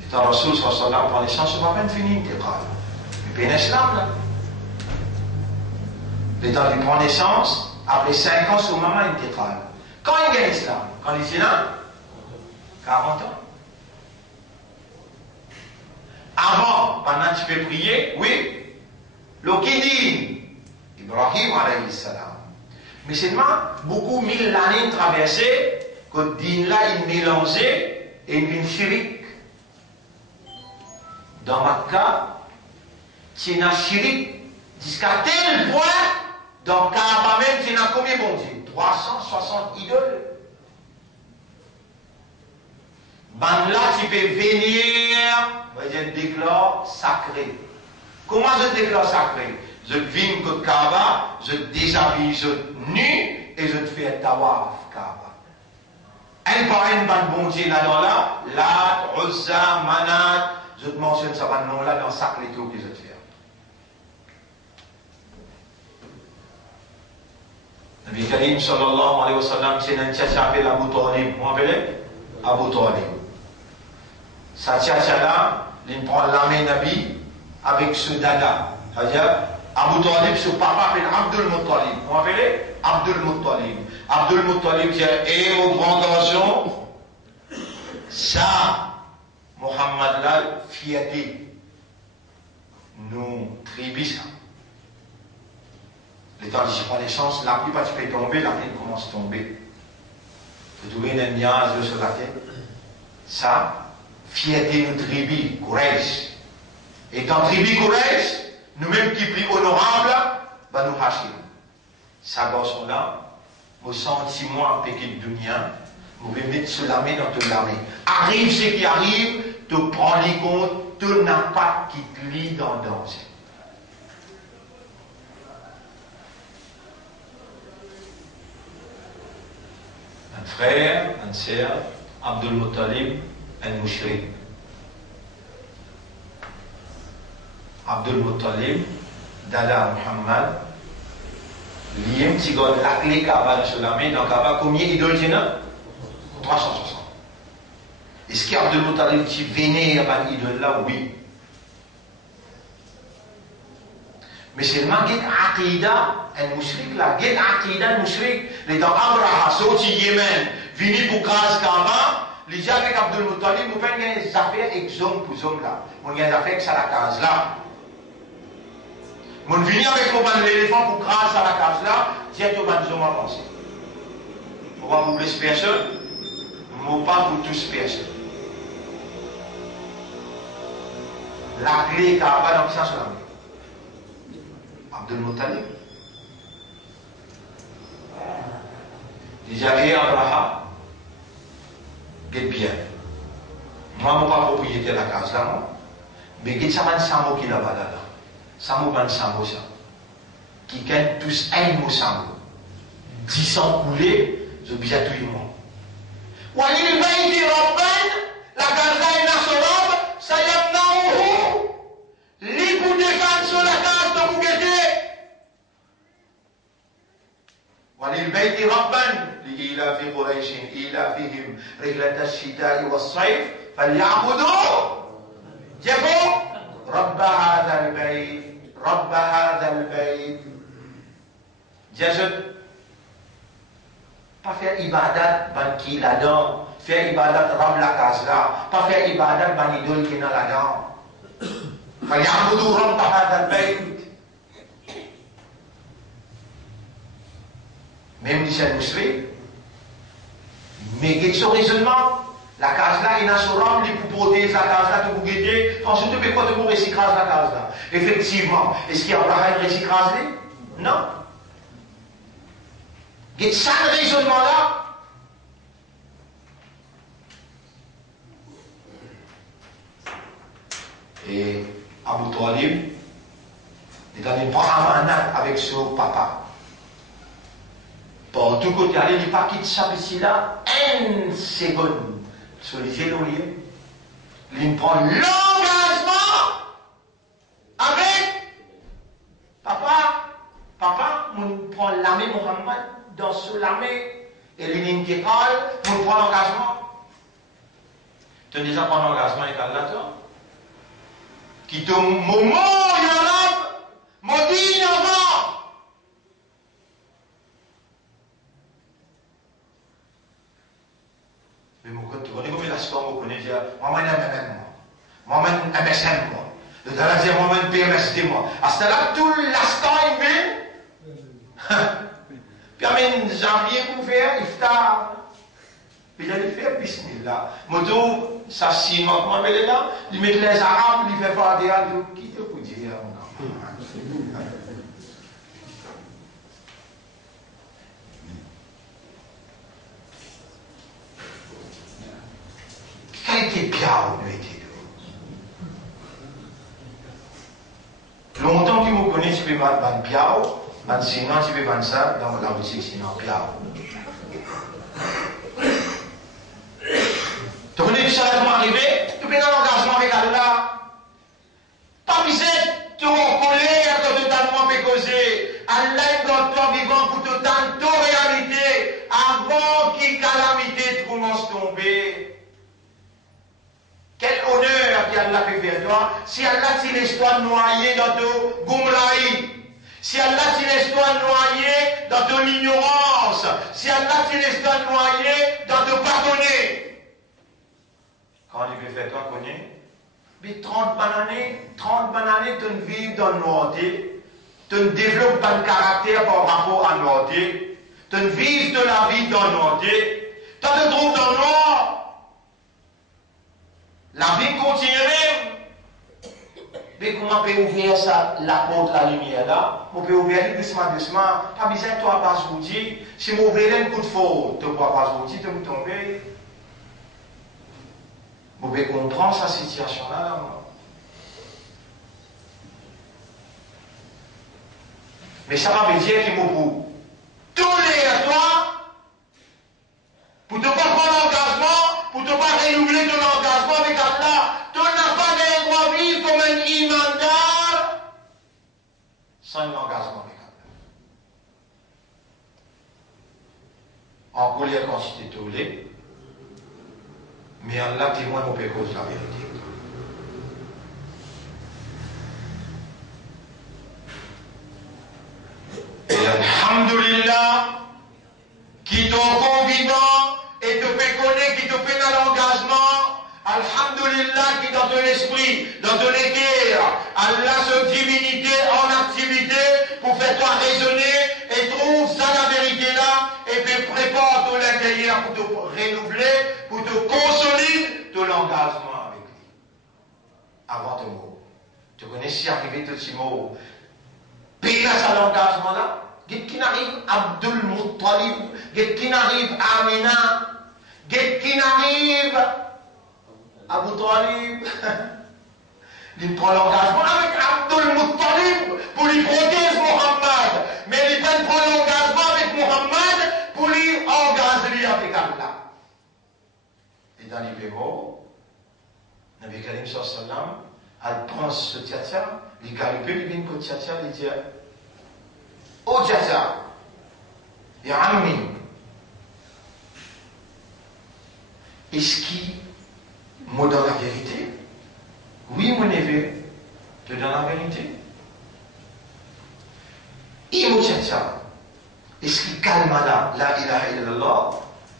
étant Rasoul sallallahu alayhi wa sallam, prend naissance, ce papa, il finit, il est bien islam là. Les temps, il prend naissance, après 5 ans, son maman, il est quand il gagne l'islam? Quand il est là 40 ans. Avant, pendant que tu peux prier, oui, l'Okidin, Ibrahim alayhi salam. Mais seulement, beaucoup mille années traversées, que din là, il mélangeait et il vient chirik. Dans Makkah, tu as chirik jusqu'à tel point, dans Kaaba même, tu as combien bon Dieu? 360 idoles. Ben là, tu peux venir, je déclare sacré. Comment je déclare sacré? Je viens que Kaaba, je déshabille, je nu, et je te fais un tawaf Kaaba. Un par un, bon Dieu là-dedans là, Lat, Uzza, Manat, je te mentionne ça maintenant là dans chaque lettre que je te fais. Nabi Karim sallallahu alayhi wa sallam, c'est un tchatcha appelé Abu Talib. Vous m'appelez? Abu Talib. Sa tchatcha là, il prend la main Nabi avec ce dada. C'est-à-dire, Abu Talib, ce papa appelle Abdul Muttalib. Vous m'appelez? Abdul Muttalib. Abdul Muttalib dit, et au grand garçon, ça, Mohammed là, fierté, nous tribus ça. Les temps de connaissance, la pluie tu peux tomber, la pluie commence à tomber. Vous trouvez une nuage sur la tête. Ça, fierté, nous tribus, Quraysh. Et dans tribu Quraysh, nous-mêmes qui plus honorables, bah nous hachim. Ça, garçon là, au sentiment avec le dunya, vous pouvez mettre sur la main dans toute la main. Arrive ce qui arrive, te prends les comptes, tu n'as pas qui te lie dans le danger. Un frère, une sœur, Abdul Muttalib, un mouchrik. Abdul Muttalib, Dada Muhammad, lié un petit gars, la clé Kaaba sur la main, dans Kaaba, combien d'idoles il y en a? 360. Est-ce qu'Abdul Muttalib qui vénère par l'idole là? Oui. Mais seulement, il y a Aqida, un mouchrik là, il y a Aqida, un mouchrik. Les temps Abraha, sorti Yémen, venu pour Kaz Kaaba, les gens avec Abdul Muttalib, nous faisons des affaires exemple pour hommes là. On a des affaires avec ça la case là. On vient avec l'éléphant pour grâce à la case là, direct au banzom avancé. On va vous blesser personne, on va pas vous tous personne. La clé Kaaba dans ça sur la main. Abdul Muttalib. Déjà, et Abraham, get bien. Moi, je ne suis pas propriétaire de la case là, mais get ça, c'est un mot qui là-bas là. Ça mot, c'est un mot ça. Qui gagne tous un mot ça. 10 ans coulés, je bien tout le monde. Walil bayti rabban, la case là est nationale, ça y est, non, les bouts de canne sur la case de Mougueté. وللبيت ربا لإيلاف قريش إيلافهم رحلة الشتاء والصيف فليعبدوا جابوا رب هذا البيت جسد pas faire ibadat ban qui là-dedans, faire ibadat rab la case là, pas faire ibadat ban idole qui est là-dedans. فليعبدوا رب هذا البيت. Même si c'est musulman, mais quel est son raisonnement? La case là, il a son rang, il peut porter sa case là, tout pour guetter. Ensuite, tu peux quoi, tu peux recycler la case là? Effectivement, est-ce qu'il y a un recyclage? Non. Quel est ce raisonnement là? Et Abu Talib, il a une bramanade avec son papa. Pour tout côté, allez, il pas quitte ça ici là, une seconde. Sur les éloignés, il prend l'engagement avec papa, on prend l'armée Mohammed dans ce l'armée, et il dit on prend l'engagement. Tu as déjà pris l'engagement avec Allah, toi? Qui te moment, Yarab, maudit avant. Mais mon côté, on est comme la sport, on connaît déjà, moi, moi, MSM, moi. Le dalal, c'est moi, PMSD, moi. À ce là tout l'instant, il vient. Puis, amen, janvier, pour faire, iftar. Puis, j'allais faire bismillah. Moto, ça, si, moi, mais là, il met les arabes, il fait faire des alliés, qui te peut dire, qualité piao lui était longtemps que vous connaissez, tu peux ban piao, ban sinon tu peux ban ça dans la boutique sinon piao. Tu connais tout ça comment arriver, tu peux dans l'engagement avec Allah. Pas misé, tu reconnais que tu t'as moins causer. Allah est dans ton vivant pour te donner ton réalité avant que calamité te commence à tomber. Quel honneur qu'Allah peut faire toi. Si Allah te laisse toi noyer dans ton goumraï, si Allah te laisse toi noyer dans ton ignorance, si Allah te laisse toi noyer dans ton pardonner, quand il peut faire toi connaître, mais 30 années, tu ne vis dans le noirté, tu ne développes pas de caractère par rapport à le noirté, tu ne vis de la vie dans le noirté, tu te trouves dans le noir. La vie continue. Mais comment on peut ouvrir ça, la porte, la lumière là? On peut ouvrir doucement. Pas besoin de toi, pas se dire. Si on ouvre un coup de feu, tu ne peux pas se dire, tu peux tomber. Vous pouvez comprendre sa situation là. Mais ça veut dire qu'il faut tolérer à toi pour ne pas prendre l'engagement, pour ne pas renouveler ton engagement avec Allah. Tu n'as pas de droit vivre comme un imandar sans un engagement avec Allah. En colère quand tu t'es tolé, mais Allah témoigne au pécose la vérité. Et alhamdulillah, qui t'ont vivant et te fait connaître, qui te fait dans l'engagement, alhamdulillah, qui dans ton esprit, dans ton équerre, Allah sa divinité en activité pour faire toi raisonner et trouve ça la vérité là et puis prépare ton intérieur pour te renouveler, pour te consolider ton engagement avec lui. Avant ton mot. Tu connais si arrivé tout ce mot. Pays à l'engagement là. Qui n'arrive Abdul Muttalib, qui n'arrive Amina, qui n'arrive Abu Talib. Il prend l'engagement avec Abdul Muttalib pour lui protéger Mohammed. Mais il prend l'engagement avec Mohammed pour lui engager avec Allah. Et dans les bureaux, Nabi Karim sallam, elle prend ce tchatcha, il calcule, il vient pour tchatcha, il dit oh tchatcha, ya ammi, est-ce qu'il me donne la vérité? Oui, mon neveu, te donne la vérité. Et mon tchatcha, est-ce qu'il calme là, la ilaha illallah?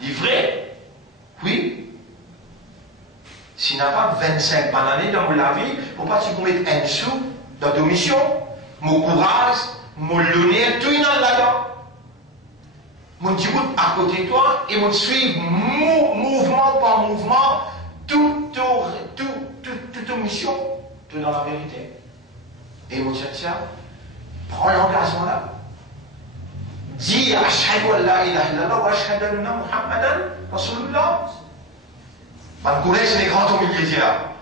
Il est vrai? Oui. S'il n'a pas 25 années dans la vie, il ne faut pas que tu mettes un sou dans ta mission. Mon courage, mon lumière, tout est là-dedans. Mon petit à côté de toi et mon suivre mouvement par mouvement, toute mission, tout dans la vérité. Et mon tchatcha, prends l'engagement là. Dis ashhadu an la ilaha illallah wa ashhadu anna Muhammadan Rasulullah. Quand Quraysh les grands humiliés là,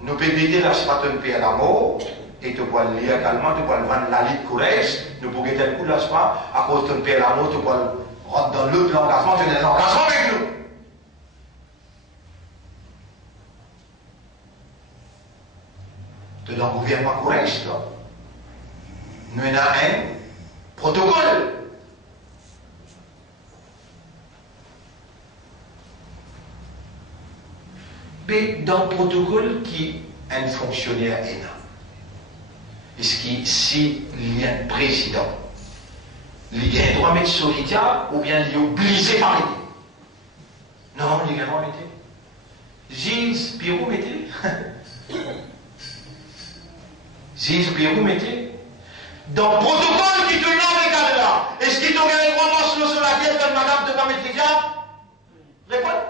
nous péditer la spaton paix à la mort, et tu peux lire également, tu peux vendre la lit Quraysh, nous pouvons guetter le coup là, à cause de paix à la mort, tu peux rentrer dans l'autre l'engagement, tu as l'engagement avec nous. Tu dans le gouvernement Quraysh là, nous avons un protocole. Mais dans le protocole qui est un fonctionnaire énorme. Est-ce que si il y a un président, il y a un droit de mettre sur l'État ou bien il est obligé par l'État? Non, il y a un droit de mettre. Gilles Pirou mettez. Gilles Pirou mettez. Dans le protocole qui te l'envoie avec là, est-ce qu'il y a un droit de morceau sur la tête de madame de pas mettre l'État? Réponds.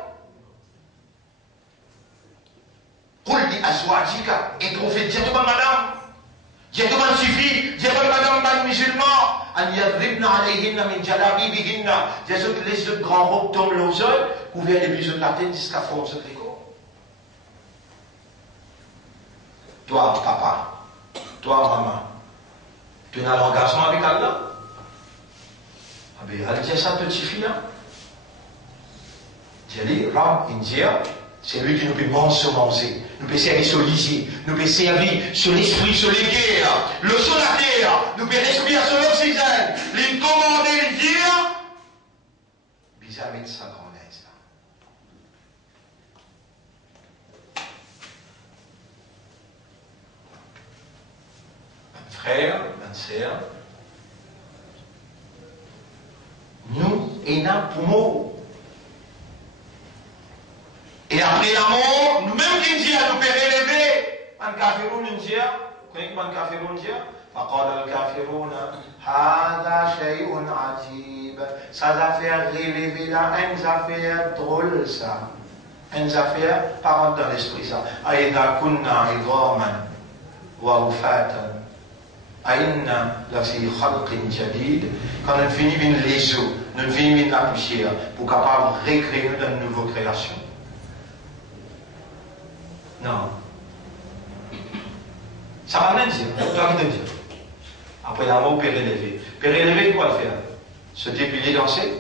قل لأزواجك et prophète dis à madame, dis à suffit, dis à madame musulman, أن يضربن عليهن من جلابيبهن, dis à les autres grands robes tombent aux yeux, couverts les bijoux de la tête jusqu'à fond ce tricot. Toi papa, toi maman, tu as l'engagement avec Allah? Ah ben elle dit ça petit fille là. J'ai dit Ram India. C'est lui qui nous peut manger, nous peut servir sur l'isier, nous peut servir sur l'esprit, sur les guerres, le sur la terre, nous peut respirer sur l'oxygène, les commander, les dire. Bizarre mettre ça grand aise là. Mes frères, mes sœurs, nous, et n'a pour mots. Et après la mort, nous-mêmes qui disons, nous pouvons relever. Man kafirun nous dit, vous connaissez man kafirun dit? فقال الكافرون هذا شيء عجيب. Ça affaire relever là, une affaire drôle ça. Une affaire par dans l'esprit ça. أإذا كنا عظاما ورفاتا أإنا لفي خلق جديد. Quand on finit avec les os, nous finissons avec la poussière pour capable de recréer une nouvelle création. Non. Ça va rien dire. Toi qui te dis. Après la mort, père élevé. Père élevé, quoi le faire? Se dépiler, danser?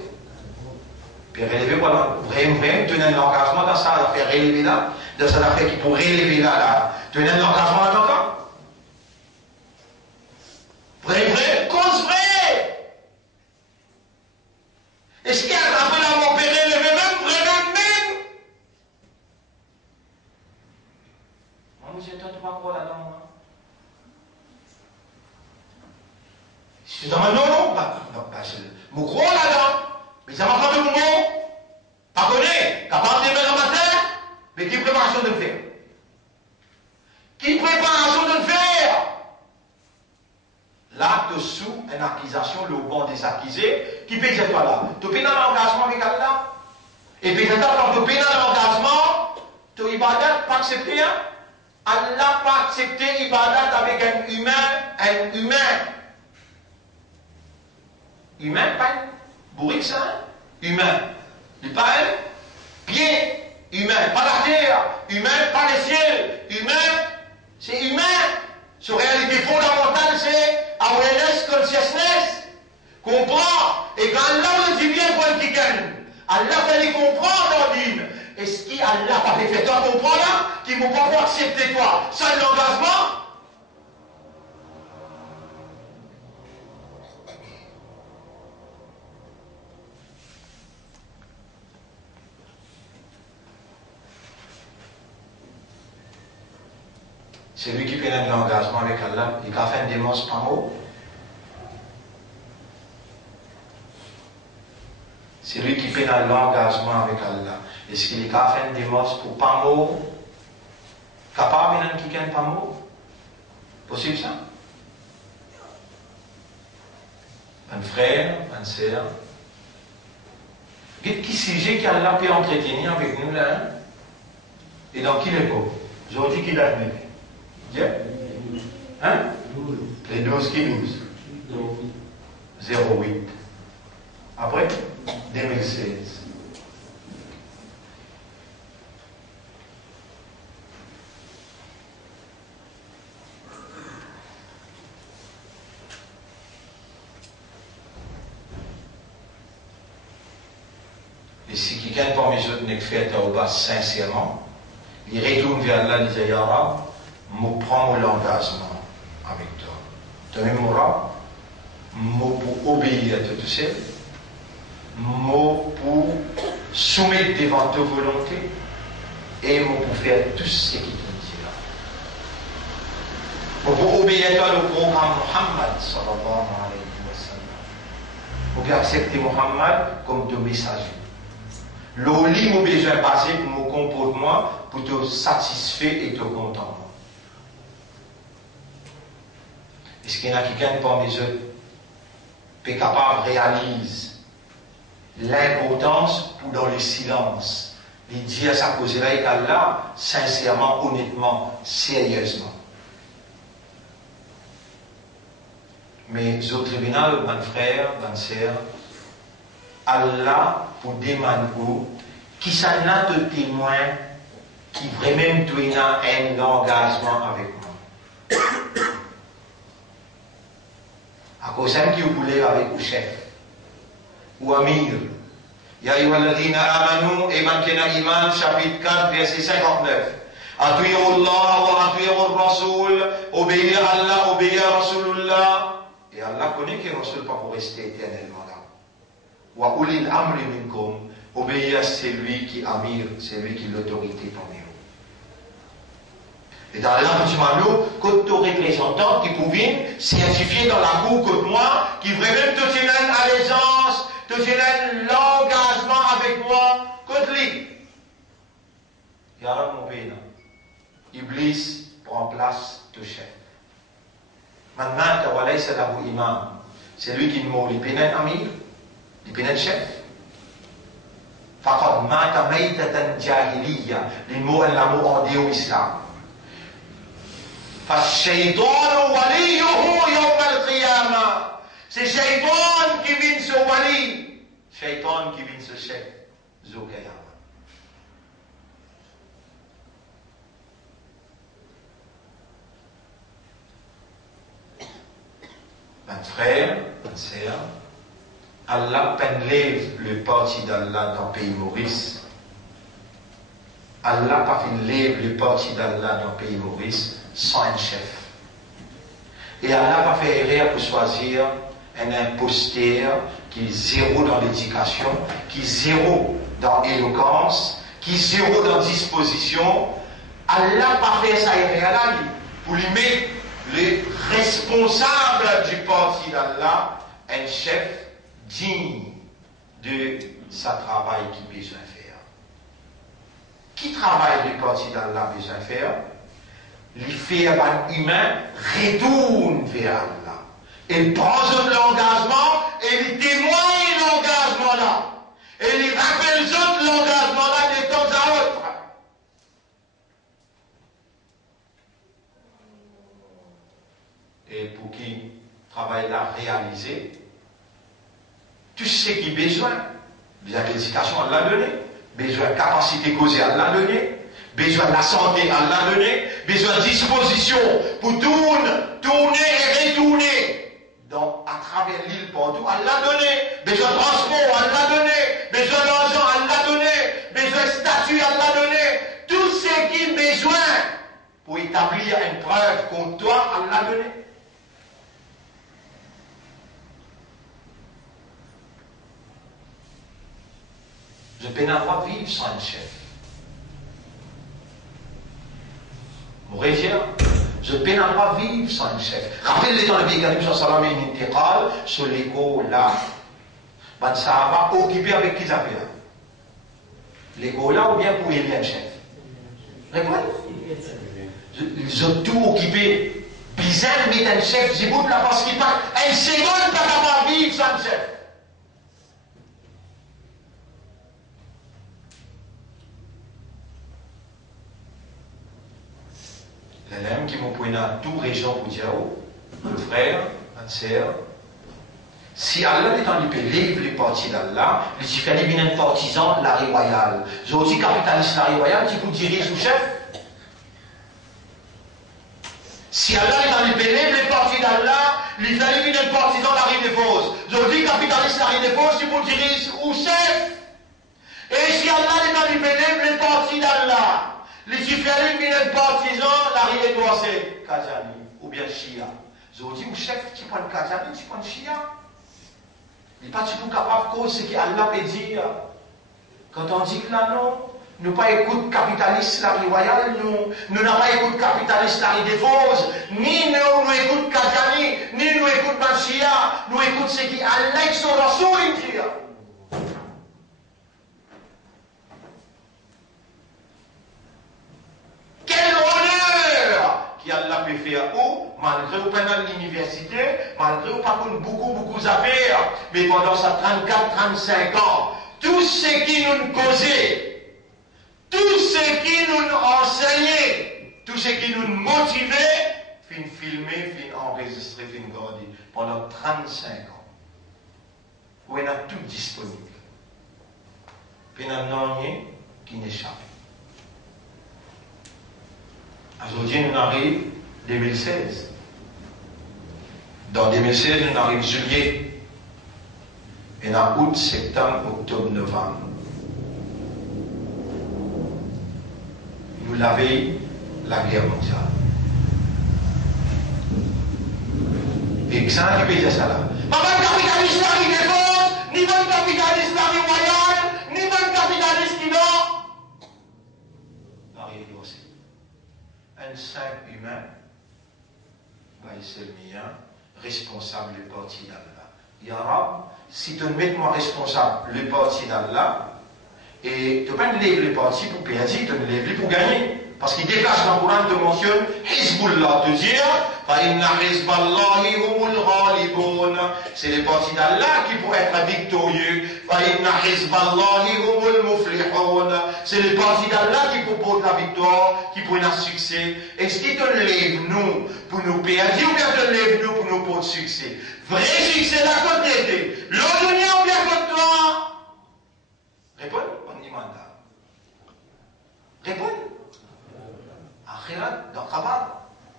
Père élevé, quoi? Vraiment, tenir un engagement dans ça, faire élever là, dans cette affaire qui pourrait élever là. Tenir un engagement là-dedans? Vrai, cause vrai! Est-ce qu'il y a après la mort, père élevé, même vraiment? J'ai toi, tu vas quoi là-dedans? Je suis dans non, non, mon gros là-dedans. Mais ça m'a pas de mon mot. Pas connaît, capable de mettre en matière, mais qui préparation de le faire? Qui préparation de le faire? Là, dessous, une accusation, le banc des accusés, qui peut dire toi là? Tu peux dans l'engagement avec Allah? Et puis, quand tu peux dans l'engagement, tu ne vas pas accepter, Allah n'a pas accepté l'ibadat avec un humain. Humain, pas bourrique ça, humain. Il pas pied, humain, pas la terre, humain, pas le ciel, humain, c'est humain. Sa réalité fondamentale, c'est awareness, consciousness. Comprends. Et quand Allah le dit bien pour le gagne, Allah fait les comprendre en ligne. Est-ce qu'Allah pas fait toi comprendre là, qui ne vont pas pouvoir accepter toi sans l'engagement? C'est lui qui fait l'engagement avec Allah. Il a fait une démence par mot. C'est lui qui fait l'engagement avec Allah. Est-ce qu'il a fait une démence pour pas mot? Capable de qui gagne pas mot? Possible ça? Un frère, une sœur. Qui sujet qu'Allah peut entretenir avec nous là? Et dans qui les pauvres? Aujourd'hui, qui l'a mis? Hein? Les 12 qui 12? 08. Après 2016. Et si quelqu'un parmi les autres n'est fait au bas sincèrement, il retourne vers Allah et dit Ya Rab, je prends l'engagement avec toi. Tu as mon Rab, je pour obéir à tout seul, je pour soumettre devant ta volonté et je pour faire tout ce qui te dit là. Je pour obéir à toi le programme Muhammad sallallahu alayhi wa sallam. Je pour accepter Muhammad comme ton messager. L'oli m'a besoin de passer pour mon comportement, pour te satisfaire et te content. Est-ce qu'il y en a quelqu'un parmi eux qui est capable de réaliser l'importance pour dans le silence, et dire sa causerie avec Allah, sincèrement, honnêtement, sérieusement. Mais au tribunal, mon frère, ma soeur, Allah pour demander qui ça n'a de témoin qui vraiment a un engagement avec moi. À cause de qui vous voulez avec le chef ou amir. Ya ayyuhalladhina amanu et Mankena Iman chapitre 4 verset 59. Atiyu Allah wa atiyu Rasul, obéir à Allah, obéir à Rasulullah. Et Allah connaît que Rasul pas pour rester éternellement là. Wa ulil amri minkum, obéir à celui qui amir, celui qui l'autorité parmi vous. Et dans l'Antimano, quand ton représentant qui pouvait certifier dans la cour que moi, qui vraiment te tient à l'aisance, te tient l'engagement avec moi, que lui. Il y a mon pays là. Iblis prend place de chef. Maintenant, tu c'est d'abord imam. C'est lui qui nous dit, il pénètre amir, il pénètre chef. فقد مات ميتة جاهلية للمو الأمو أوديو إسلام فالشيطان وليه يوم القيامة c'est Shaitan qui vient se wali Shaitan qui vient se chef Zokayama. Un frère, une sœur, Allah penlève le parti d'Allah dans le pays Maurice. Allah pas fait lève le parti d'Allah dans le pays Maurice sans un chef. Et Allah pas fait erreur pour choisir un imposteur qui est zéro dans l'éducation, qui est zéro dans l'éloquence, qui est zéro dans disposition. Allah pas fait ça erreur là pour lui mettre le responsable du parti d'Allah, un chef digne de sa travail qu'il a besoin de faire. Qui travaille du parti d'Allah besoin de faire? Les faire un humain retourne vers Allah. Il prend l'engagement et il témoigne l'engagement là. Et il rappelle l'engagement là de temps à autre. Et pour qui travaille là réalisé, tout ce qui est besoin. Besoin d'éducation, Allah l'a donné. Besoin de capacité causée, Allah l'a donné. Besoin de la santé, Allah l'a donné. Besoin de disposition pour tourner et retourner. Donc, à travers l'île, partout, Allah l'a donné. Besoin de transport, Allah l'a donné. Besoin d'argent, Allah l'a donné. Besoin de statut, Allah l'a donné. Tout ce qui est besoin pour établir une preuve contre toi, Allah l'a donné. Je peine à pas vivre sans un chef. Mourégien, je peine à pas vivre sans un chef. Rappelez-les dans le Béganim, sallam et Nintiqal, sur l'écho là. Ben, ça va occuper avec qui ça fait? L'écho là ou bien pour aider un chef? Répondez. Ils ont tout occupé. Bizarre, mais un chef, j'ai beau de la parce qu'il parle. Un seconde, pas capable de vivre sans un chef. L'élève qui m'ont pointé à toute région pour dire, mon frère, ma sœur, si Allah est en livre les partis d'Allah, les différents éminents partisans de la rue royale. J'ai aussi capitaliste de la rue royale qui vous dirige au chef. Si Allah est en livre les partis d'Allah, les différents éminents partisans de la rue des Fosses. J'ai aussi capitaliste de la rue des Fosses qui vous dirige au chef. Et si Allah est en livre les partis d'Allah, les différents éminents partisans, la rue des Fosses, c'est Kajani ou bien Shia. J'ai dit au chef, tu prends le Kajani, tu prends le Shia. Il n'est pas du tout capable de cause ce qu'Allah peut dire. Quand on dit que là, non, nous pas écoute capitaliste la rue royale, nous n'avons pas écoute capitaliste la rue des Fosses, ni nous écoute Kajani, ni nous écoute Machia, nous écoute ce qu'Allah et son Rasoul dit. Quel honneur qu'Allah peut faire où, malgré ou pendant l'université, malgré ou pas beaucoup d'affaires, mais pendant ça 34-35 ans, tout ce qui nous causait, tout ce qui nous enseignait, tout ce qui nous motivait, fin filmé, fin enregistré, fin gardé, pendant 35 ans. Où on a tout disponible. Puis il n'y a rien qui n'échappe. Aujourd'hui, nous arrivons 2016. Dans 2016, nous arrivons juillet. Et en août, septembre, octobre, novembre. Nous l'avons la guerre mondiale. Et ça, qui peut dire ça là? Pas même capitaliste la rue des Fosses, ni même capitaliste la rue royale, ni même capitaliste qui non. La rue est aussi. Un simple humain, c'est le mien, responsable du parti d'Allah. Ya Rab, si tu me mets moi responsable du parti d'Allah, et tu ne peux pas lever le parti pour perdre, tu me lèves pour gagner. Parce qu'il déclenche dans le Coran, te mentionne Hizbullah, te dire c'est les partis d'Allah qui pourraient être victorieux. C'est les partis d'Allah qui proposent la victoire, qui pourraient un succès. Est-ce qu'il te lève nous pour nous perdre ou bien te lève nous pour nous pour succès? Vrai succès d'un côté, l'autre ou bien contre toi? Réponds, on y manda. Réponds. Akhirat, dans Khabar,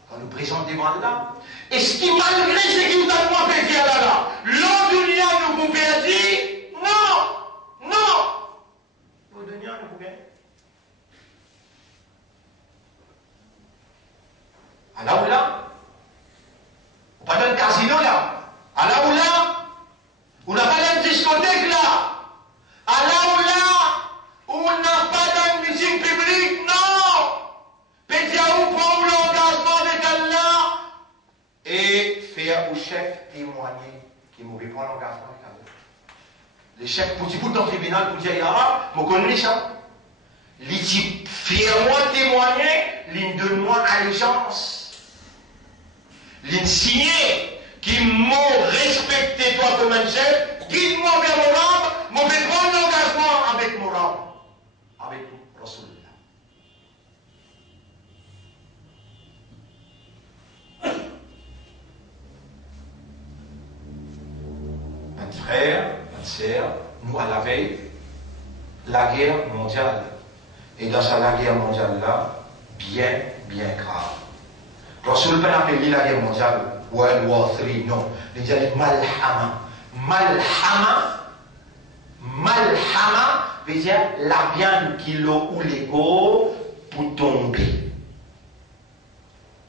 quand nous présentons devant Allah, est-ce qu'il malgré ce qui nous a moins pété à Allah, l'autre dunia nous vous perdit? Non! Non! L'autre dunia nous vous perdit. À la oula, ou pas dans le casino là, à la oula, ou n'a pas dans une discothèque là, à la oula, ou n'a pas dans une musique publique, non! Pédiaou prend l'engagement avec Allah et faire au chef témoigner qui m'aurait pris l'engagement avec Allah. Les chefs, pour dire dans le tribunal, pour dire Yara, vous connaissez ça? Ils disent, fais-moi témoigner, ils donne-moi allégeance. Ils signent qui m'ont respecté toi comme un chef, guide-moi vers mon rang, m'ont fait prendre l'engagement avec mon rang, avec Rasoul. Frère, nous à la veille, la guerre mondiale. Et dans la guerre mondiale là, bien grave. Lorsque le père appelle la guerre mondiale, World War III, non, il dit Malhama. Malhama veut dire la viande qui l'a ou l'écho pour tomber.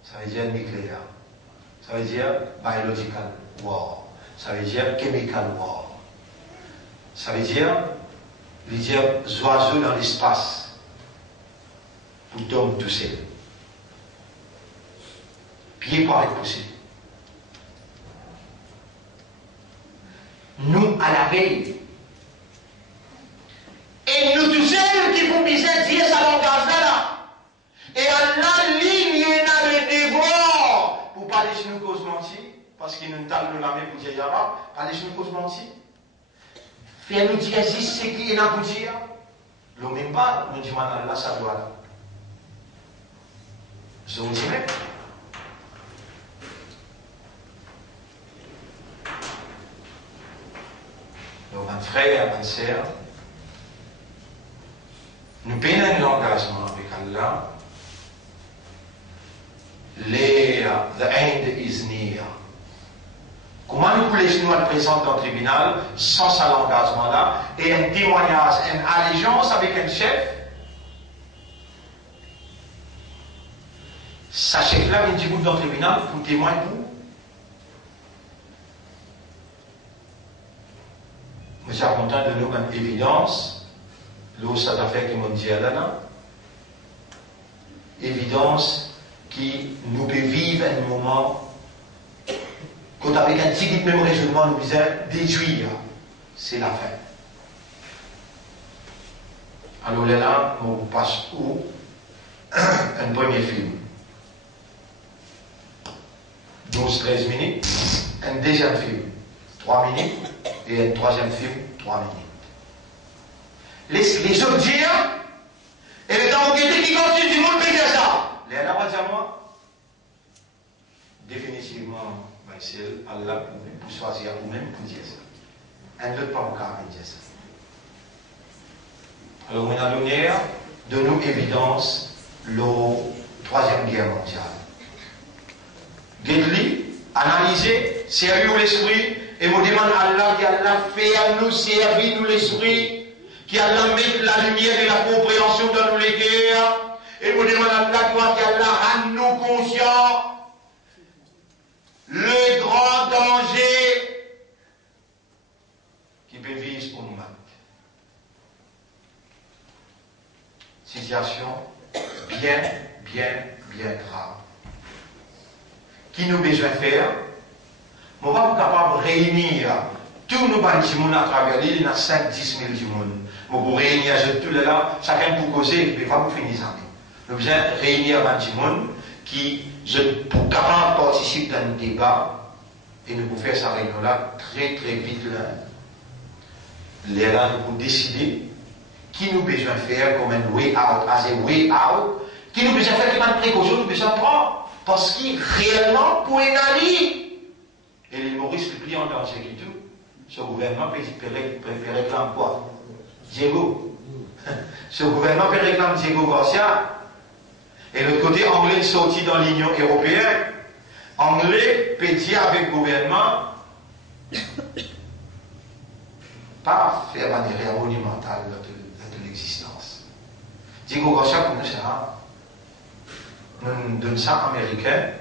Ça veut dire nucléaire. Ça veut dire biological war. Ça veut dire chemical war. Ça veut dire oiseaux dans l'espace pour tomber tout seul. Pied pour être poussé. Nous, à la veille, et nous tous seuls qui font bizarre dire ça langage là. Et en la ligne, il y a le devoir pour parler sur nous cause menti, parce qu'il nous table la main pour dire Yara, parler sur nous cause menti. Faire nous dire si ce qui est là pour dire, le même pas, nous disons là, ça doit là. Je vous dis même. Donc, un frère, une sœur, nous prenons un engagement avec Allah. The end is near. Comment nous pouvons nous présenter dans le tribunal sans cet engagement-là et un témoignage, une allégeance avec un chef? Sa chef-là vient dire dans le tribunal pour témoigner pour. Je suis content de nous mettre évidence, l'eau ça t'a fait que mon Dieu là, évidence qui nous peut vivre un moment, quand avec un petit même raisonnement, nous disons déduire, c'est la fin. Alors là, on passe où? Un premier film. 12-13 minutes, un deuxième film, 3 minutes, et un troisième film, 3 minutes. Les autres dire, et les gens qui continuent du monde peut dire ça. Les gens vont dire moi, définitivement, c'est Allah pour choisir vous-même pour dire ça. Un autre pas encore dire ça. Alors, on a donné de nous évidence la Troisième Guerre mondiale. Guide-lui, analyser, sérieux l'esprit, et vous demande à Allah qui Allah fait à nous servir nous l'esprit, qui Allah met la lumière et la compréhension dans nos les guerres, et vous demande à Allah qui Allah rend nous conscients le grand danger qui peut vivre au monde. Situation bien grave. Qui nous besoin faire? On va être capable de réunir tous nos bâtiments à travers l'île, il y a 5-10 000 du monde. On va réunir tout là, chacun pour causer, mais pas pour finir ça. Nous besoin réunir un bâtiment qui, pour capable de participer dans le débat, et nous pouvons faire ça réunion-là très vite là. Là, nous pouvons décider qui nous besoin faire comme un way out, as a way out, qui nous besoin faire comme une précaution, nous besoin prendre. Parce qu'il réellement pour une alliée. Et les Maurice le client dans ce qui tout, ce gouvernement peut réclamer quoi? Diego. Ce gouvernement peut réclamer Diego Garcia. Et l'autre côté, Anglais sorti dans l'Union européenne. Anglais peut dire avec le gouvernement, pas faire une erreur monumentale de l'existence. Diego Garcia, pour nous, c'est un. Nous donnons ça américain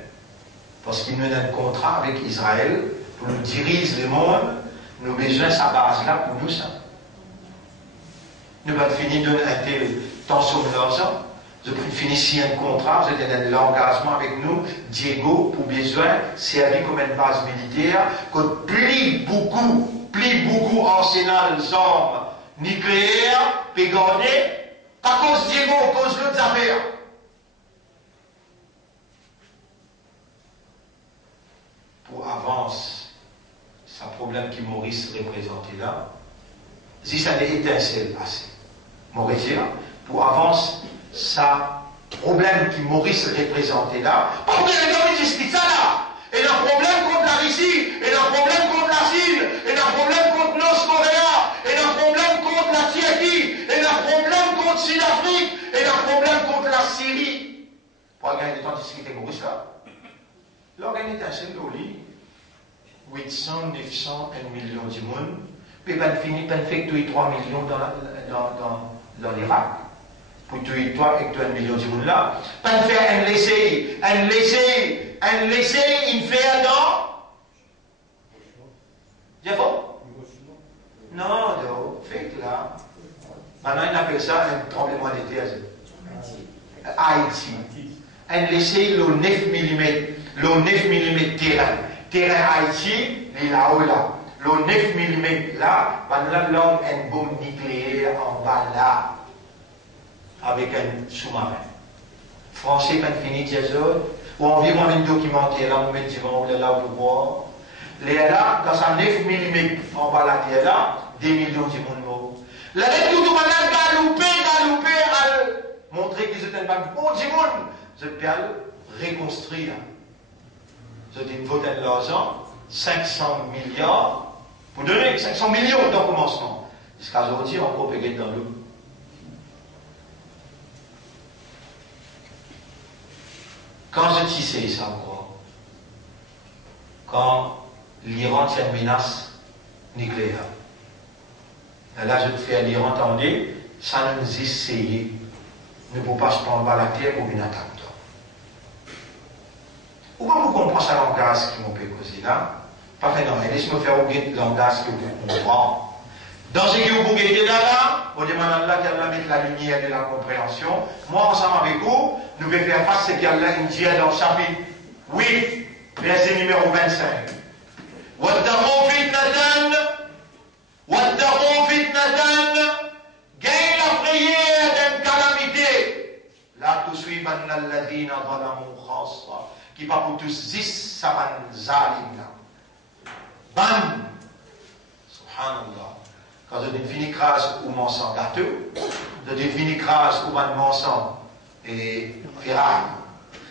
parce qu'il nous donne un contrat avec Israël pour nous diriger le monde. Nous avons besoin de sa base là pour nous ça. Nous avons fini de donner un tel temps sur l'argent. Nous avons fini de signer un contrat. Vous avez l'engagement avec nous, Diego, pour besoin servir comme une base militaire. Que plie beaucoup arsenal d'armes nucléaires, peut garder, à cause Diego, à cause de l'autre affaire. Pour avance, ce problème qui Maurice représentait là, si ça n'est étincelle assez. Maurice, pour avance, ça problème qui Maurice représentait là, parce que les gens expliquent ça là. Et le problème contre la Russie, et le problème contre la Chine, et le problème contre North Korea, contre Sud-Afrique et le problème contre la Syrie. Pour gagner du temps de discuter avec ça. L'organisation de l'OLI, 800, 900, 1 million de monde, puis ben fini, ben fait que 3 millions dans l'Irak. Pour tuer 3 et 1 million de monde là. Ben fait un laisser, une fait dans. J'ai faux? Non, non, fait là. Maintenant, on appelle ça un tremblement de terre. Haïti. Un laisser le 9 mm, le 9 mm terrain Haïti, il est là-haut là. Le 9 mm là, on a une bombe nucléaire en bas là, avec un sous-marin. Français, pas fini, ou environ un documentaire là, on met devant là pour voir. Les là, dans sa 9 mm en bas la terre là, des millions de monde morts. La lettre tout le monde a galoupé, à montrer qu'ils étaient pas bon du monde. Je peux reconstruire. Je dis une vingtaine d'argent, 500 milliards, pour donner 500 millions dans le commencement. Jusqu'à aujourd'hui, on peut payer dans l'eau. Quand je tissais ça encore, quand l'Iran tient une menace nucléaire, et là je te fais à l'Iran, attendez, ça nous essaye, ne peut pas se prendre la terre pour une attaque. Pourquoi vous comprenez ce langage qui m'ont fait causer là? Pas fait non, laissez-moi faire oublier le langage que vous comprenez. Dans ce que vous guettez là, on demande à Allah qu'elle va mettre la lumière de la compréhension. Moi, ensemble avec vous, nous allons faire face à ce qu'il y a là, une diète dans le chapitre 8, verset numéro 25. وَاتَّقُوا فِتْنَةً gagne la prière d'une calamité. La تُصِيبَنَّ الَّذِينَ ظَلَمُوا خَاصَّةً qui pas pour tous 10 saban zalim là. Bam! Subhanallah. Quand je dis fini crase ou mensonge gâteau, je dis fini crase ou un mensonge et ferraille.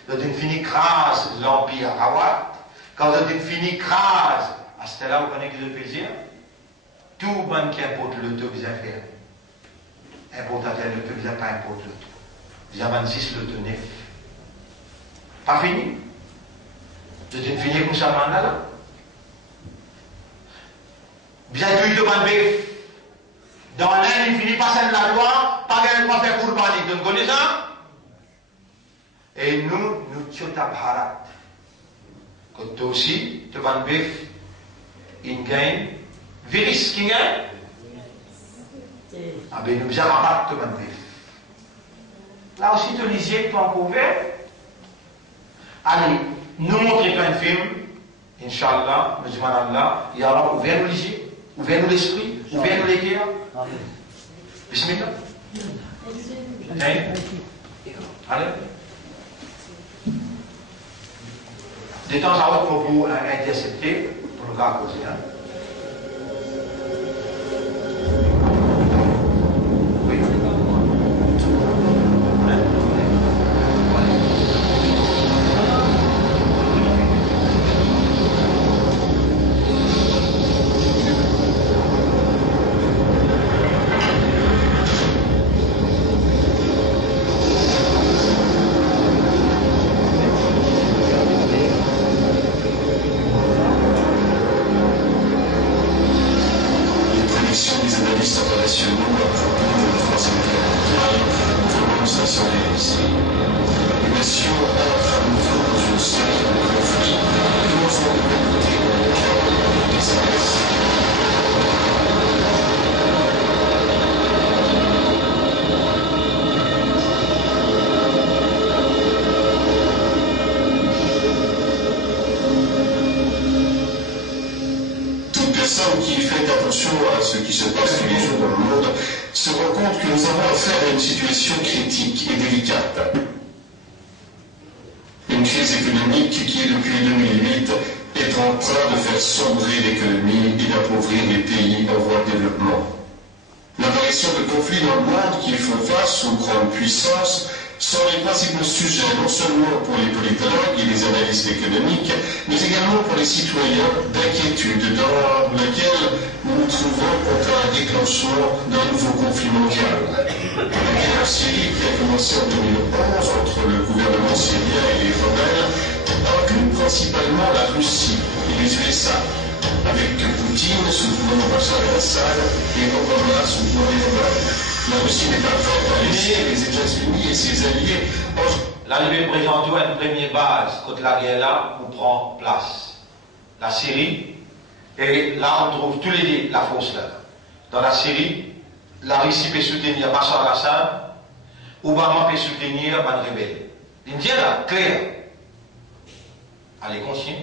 Je dis fini crase l'empire Rawat. Quand je dis fini crase, à ce là vous connaissez le plaisir. Tout bon qui importe le tout, vous avez fait. Importateur le tout, vous n'avez pas importe le tout. Vous avez 26 le tout 9. Pas fini. Je dis fini comme ça maintenant là. Bien que il demande dans l'un il finit pas celle la loi, pas qu'elle pas faire courbani. Vous connaissez ça? Et nous tchota bharat. Quand toi aussi, tu vas bif, il gagne, virus qui gagne. Ah ben nous avons pas de bif. Là aussi tu lisiez ton couvert. Allez, nous montrer un film, Inch'Allah, Mujman Allah, il y aura ouvert nous lisier, ouvert nous l'esprit, ouvert nous les cœurs. Bismillah. Allez. De temps à autre, pour vous intercepter, pour nous faire causer. sont les principaux sujets, non seulement pour les politologues et les analystes économiques, mais également pour les citoyens d'inquiétude dans lequel nous nous trouvons contre un déclenchement d'un nouveau conflit mondial. La guerre en Syrie, qui a commencé en 2011 entre le gouvernement syrien et les rebelles, inclut principalement la Russie et les USA, avec Poutine soutenant Bachar el-Assad et Obama soutenant les rebelles. La Russie n'est pas prête à laisser les États-Unis et ses alliés. L'arrivée présente une première base contre la guerre là où prend place la Syrie. Et là, on trouve tous les la force là. Dans la Syrie, la Russie peut soutenir Bachar el-Assad, Obama peut soutenir un rebelle. L'Indien là, clair. Allez, conscient.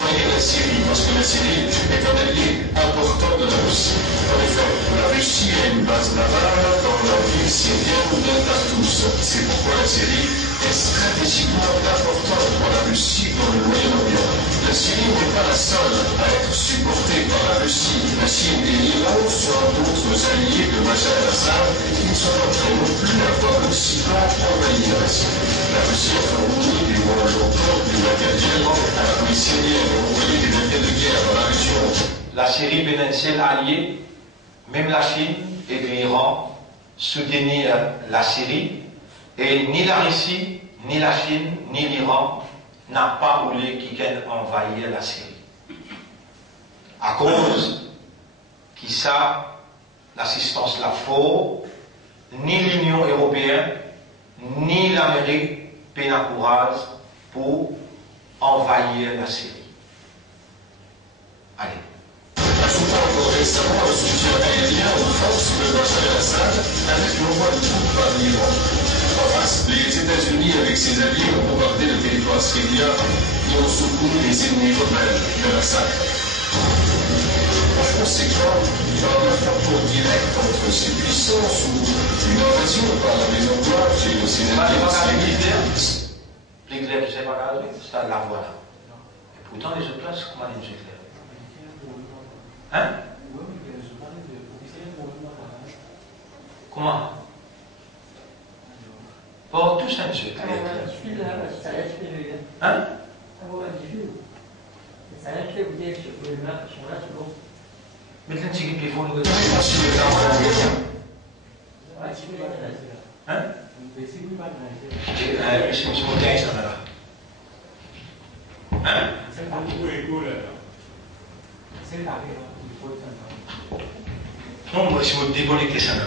La Syrie, parce que la Syrie est un allié important de la Russie. En effet, la Russie a une base navale dans la ville syrienne de Tartous. C'est pourquoi la Syrie est stratégiquement importante pour la Russie dans le Moyen-Orient. La Syrie n'est pas la seule à être supportée par la Russie. La Chine et l'Iran sont d'autres alliés de Bachar el-Assad qui ne sont pas prêts non plus à voir l'Occident envahir la Syrie. La Russie a fourni durant longtemps du matériel à l'armée syrienne. Des avions de guerre dans la région. La Syrie péninsule alliée, même la Chine et l'Iran soutenir la Syrie, et ni la Russie, ni la Chine, ni l'Iran n'a pas voulu qu'ils envahir la Syrie. À cause qui ça, l'assistance la faut, ni l'Union européenne, ni l'Amérique n'encouragent pour envahir la Syrie. Allez. Ajoutant encore récemment le soutien aérien aux forces de Bachar el-Assad avec l'envoi de troupes par l'Iran. En face, les États-Unis avec ses alliés ont bombardé le territoire syrien et ont soutenu les ennemis rebelles de l'Assad. Par conséquent, il y a un rapport direct entre ces puissances ou une invasion par la Maison Blanche et le Sénat syriens. L'Église, tu sais pas regarder, ça la voilà. Et pourtant, les autres places, comment les éclairs? Hein? Comment? Pour tous un jeu. Hein? مثل انت جيب لي فون ها؟ مش متعيش انا ها؟ Non, moi, si vous déconnectez ça là.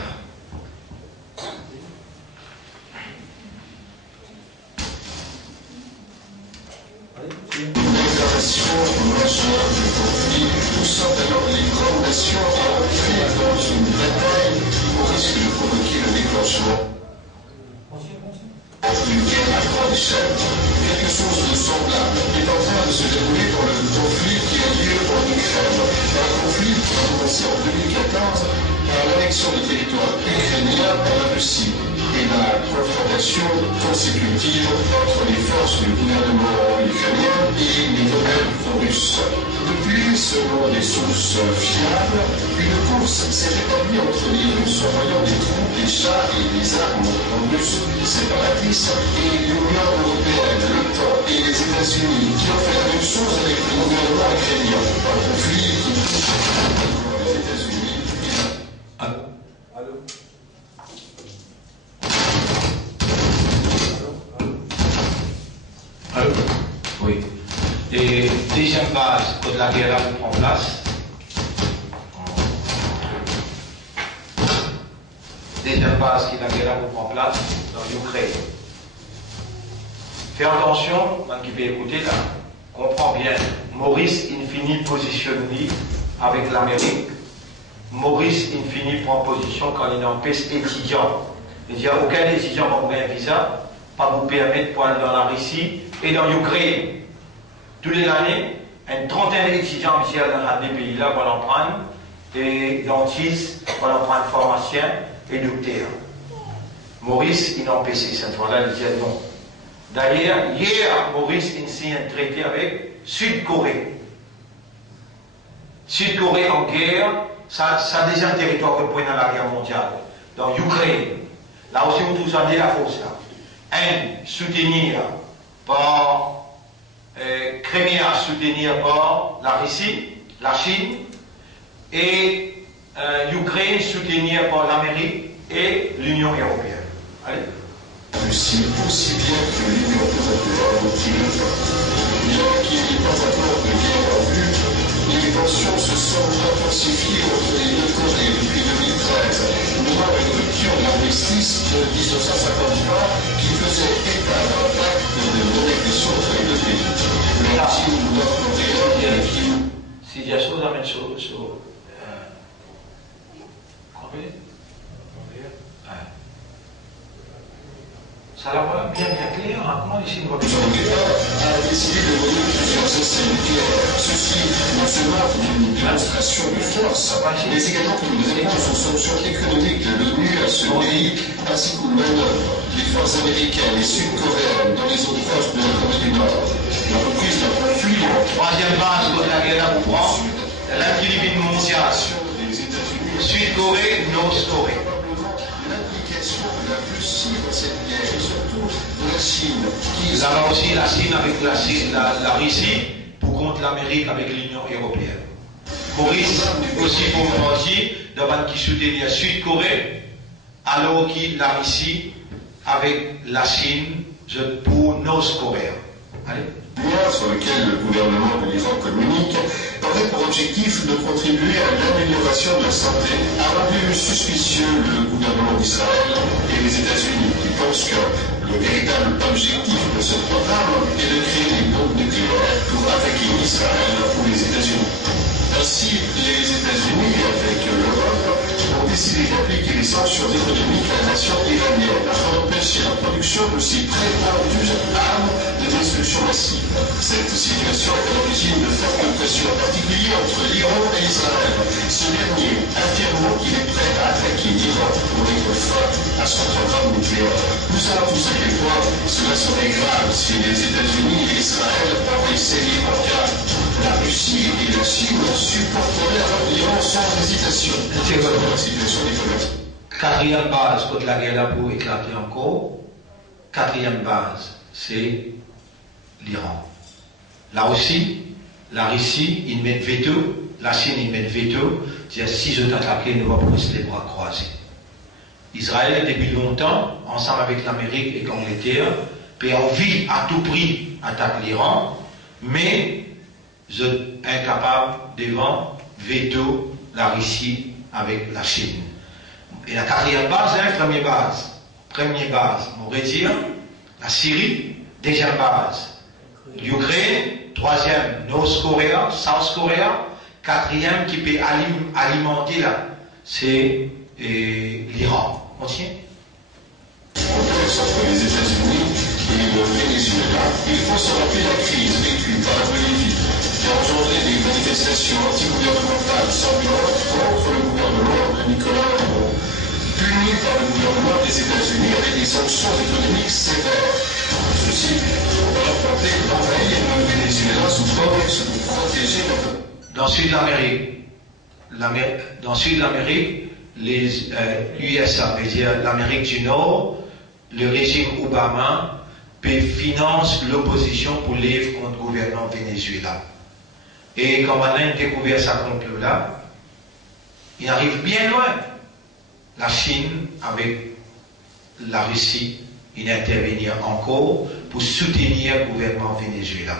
Déclaration majeure du conflit poussant alors les grandes nations à entrer dans une bataille au risque de provoquer le déclenchement d'une guerre à grande échelle. Quelque chose de semblable est en train de se dérouler dans le conflit qui a lieu en Ukraine. Un conflit qui a commencé en 2014 par l'annexion du territoire ukrainien par la Russie et la confrontation consécutive entre les forces du gouvernement ukrainien et les rebelles russes. Depuis, selon des sources fiables, une course s'est établie entre les Russes envoyant des troupes, des chars et des armes russes séparatistes et l'Union européenne, l'OTAN et les États-Unis qui ont fait la même chose avec le gouvernement ukrainien. Un conflit qui touche les États-Unis et la... Allô? Allô? Oui. Et deuxième base, quand la guerre prend place, deuxième base qui la guerre prend place dans l'Ukraine. Fais attention, man qui peut écouter là, comprends bien. Maurice Infini positionne avec l'Amérique. Maurice Infini prend position quand il empêche étudiants. Il dit à aucun étudiant va ouvrir un visa, pas vous permettre pour aller dans la Russie et dans l'Ukraine. Toutes les années, une trentaine d'étudiants viennent dans des pays là pour en prendre, et dentistes, pour en prendre pharmaciens et docteurs. Maurice, il a empêché cette fois-là, il disait non. D'ailleurs, hier, Maurice a signé un traité avec Sud-Corée. Sud-Corée en guerre, ça a déjà un territoire que dans la guerre mondiale, dans l'Ukraine. Là aussi, on trouve ça la force là. soutenir par Crimée à soutenir par la Russie, la Chine, et l'Ukraine soutenir par l'Amérique et l'Union européenne. Allez. Russie, aussi bien que l'Union européenne, bien qu'il n'y ait pas encore de guerre en vue, les tensions se sont intensifiées entre les deux Corées depuis 2013, devant une rupture de l'armistice de 1953 qui faisait état d'un pacte de non-agression entre les deux pays. Le régime nord-coréen qui... Si j'ai chose à mettre sur ça la voit bien clair, hein? Comment les Chinois a décidé de mener plusieurs essais nucléaires. Ceci non seulement une démonstration de force, mais également une réponse aux sanctions économiques de l'ONU à ce pays, ainsi qu'aux manœuvres des forces américaines et sud-coréennes dans les zones proches de la Corée du Nord. La reprise d'un conflit troisième base de la guerre à Ouran, l'équilibre mondial, des États-Unis, Sud-Corée, Nord-Corée. l'implication de la Russie dans cette guerre, et surtout de la Chine, qui Là aussi, la Chine avec la Russie pour contre l'Amérique avec l'Union européenne. Maurice aussi pour mentir, devant qui soutenir Sud-Corée, alors que la Russie avec la Chine pour Nord-Corée. Allez. sur lequel le gouvernement de l'Iran communique aurait pour objectif de contribuer à l'amélioration de la santé, a rendu suspicieux le gouvernement d'Israël et les États-Unis, qui pensent que le véritable objectif de ce programme est de créer des bombes nucléaires pour attaquer Israël ou les États-Unis. Ainsi, les États-Unis, avec l'Europe, ont décidé d'appliquer les sanctions économiques à la nation iranienne afin d'empêcher la production de ces prétendues armes de destruction massive. Cette situation est à l'origine de fortes pressions particulières entre l'Iran et Israël. Ce dernier affirmant qu'il est prêt à attaquer l'Iran pour mettre fin à son programme nucléaire. Nous savons tous à quel point cela serait grave si les États-Unis et Israël envahissaient l'Iran, car la Russie et la Chine supporteraient l'Iran sans hésitation. C'est la situation diplomatique. Quatrième base, quand la guerre pour éclater encore, quatrième base, c'est l'Iran. Là aussi, la Russie, ils mettent veto, la Chine, ils mettent veto, c'est-à-dire si je t'attaque, nous va pas les bras croisés. Israël, depuis longtemps, ensemble avec l'Amérique et l'Angleterre, a envie à tout prix attaquer l'Iran, mais je suis incapable devant veto la Russie avec la Chine. Et la quatrième base, c'est la première base. Première base, on pourrait dire la Syrie, deuxième base, l'Ukraine, troisième, Nord-Corée, South-Korea, quatrième qui peut alimenter là, c'est l'Iran. Continue. Entre les États-Unis et le Venezuela, il faut se rappeler la crise vécue par la Bolivie, qui a engendré des manifestations anti-gouvernementales sanglantes contre le gouvernement de Nicolas Maduro, puni par le gouvernement des États-Unis avec des sanctions économiques sévères. Ceci va apporter d'envahir le Venezuela sous prétexte de protéger notre... Dans le sud de l'Amérique, les USA, c'est-à-dire l'Amérique du Nord, le régime Obama finance l'opposition pour livre contre le gouvernement Venezuela. Et quand on a découvert ça complot-là, il arrive bien loin. La Chine, avec la Russie, il intervenir encore pour soutenir le gouvernement Venezuela.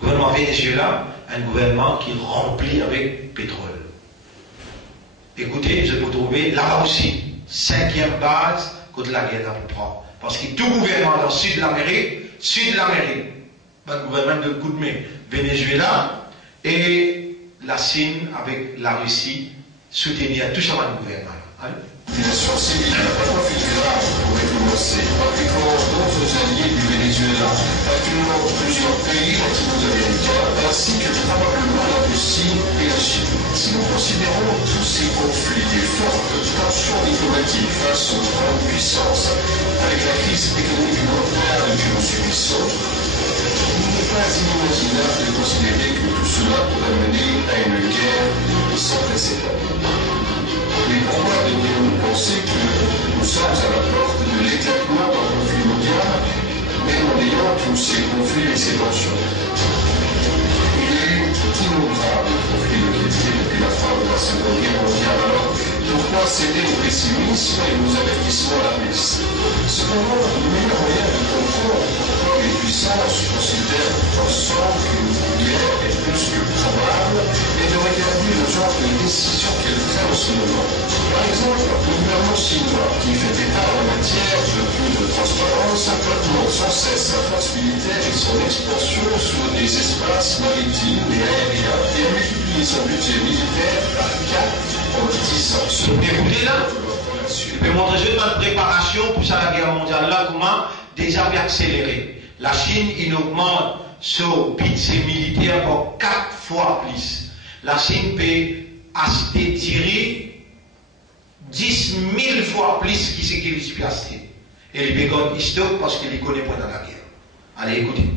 Le gouvernement Venezuela, un gouvernement qui remplit avec pétrole. Écoutez, je peux trouver là aussi, cinquième base contre la guerre prend. Parce que tout gouvernement dans le sud de l'Amérique, le gouvernement de coup de main, Venezuela, et la Chine avec la Russie, soutenir tout ça dans le gouvernement. L'opération civile n'a pas profil grave pour commencer, impliquant d'autres alliés du Venezuela, incluant plusieurs pays latino-américains, ainsi que probablement la Russie et la Chine. Si nous considérons tous ces conflits et fortes tensions diplomatiques face aux grandes puissances, avec la crise économique mondiale que nous subissons, il n'est pas inimaginable de considérer que tout cela pourrait mener à une guerre sans précédent. Mais pourquoi devrions-nous penser que nous sommes à la porte de l'éclatement d'un conflit mondial ces conflits et ces tensions. Il est innombrable le conflit de Kiev depuis la fin de la Seconde Guerre mondiale. Alors, pourquoi céder au pessimisme et aux avertissements alarmistes? Cependant, le meilleur moyen de comprendre pourquoi les puissances considèrent ensemble qu'une guerre est plus que probable est de regarder le genre de décision qu'elle prend en ce moment. Par exemple, le gouvernement chinois, qui fait état en matière de plus de transparence, augmente sans cesse sa force militaire et son expansion sur des espaces maritimes et aériens et a multiplié son budget militaire par 4 en 10 ans. Écoutez là, je vais montrer juste notre préparation pour ça la guerre mondiale là, comment déjà bien accéléré. La Chine, il augmente son budget militaire pour 4 fois plus. La Chine peut acheter, tirer 10 000 fois plus qui c'est qu'il peut acheter. Et il peut stock parce qu'il connaît pas dans la guerre. Allez, écoutez.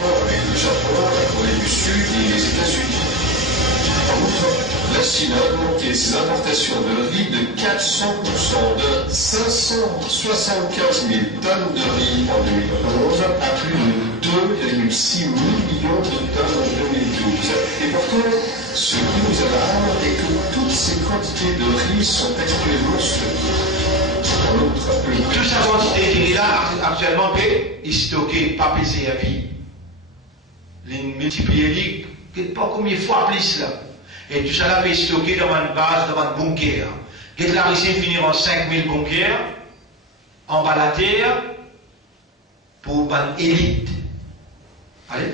Avec le Japon, la Corée du Sud et les États-Unis. En outre, la Chine a augmenté ses importations de riz de 400%, de 575 000 tonnes de riz en 2011 à plus de 2,6 millions de tonnes en 2012. Et pourtant, ce qui nous alarme est que toutes ces quantités de riz sont actuellement stockées. En outre, Toute sa quantité de riz là, actuellement, est stocké, pas pesé à vie. Les multipliés, pas combien de fois plus là. Et tout ça là peut stocker dans une base, dans un bunker. Et la Russie finir en 5000 bunkers, en bas de la terre, pour une élite. Allez.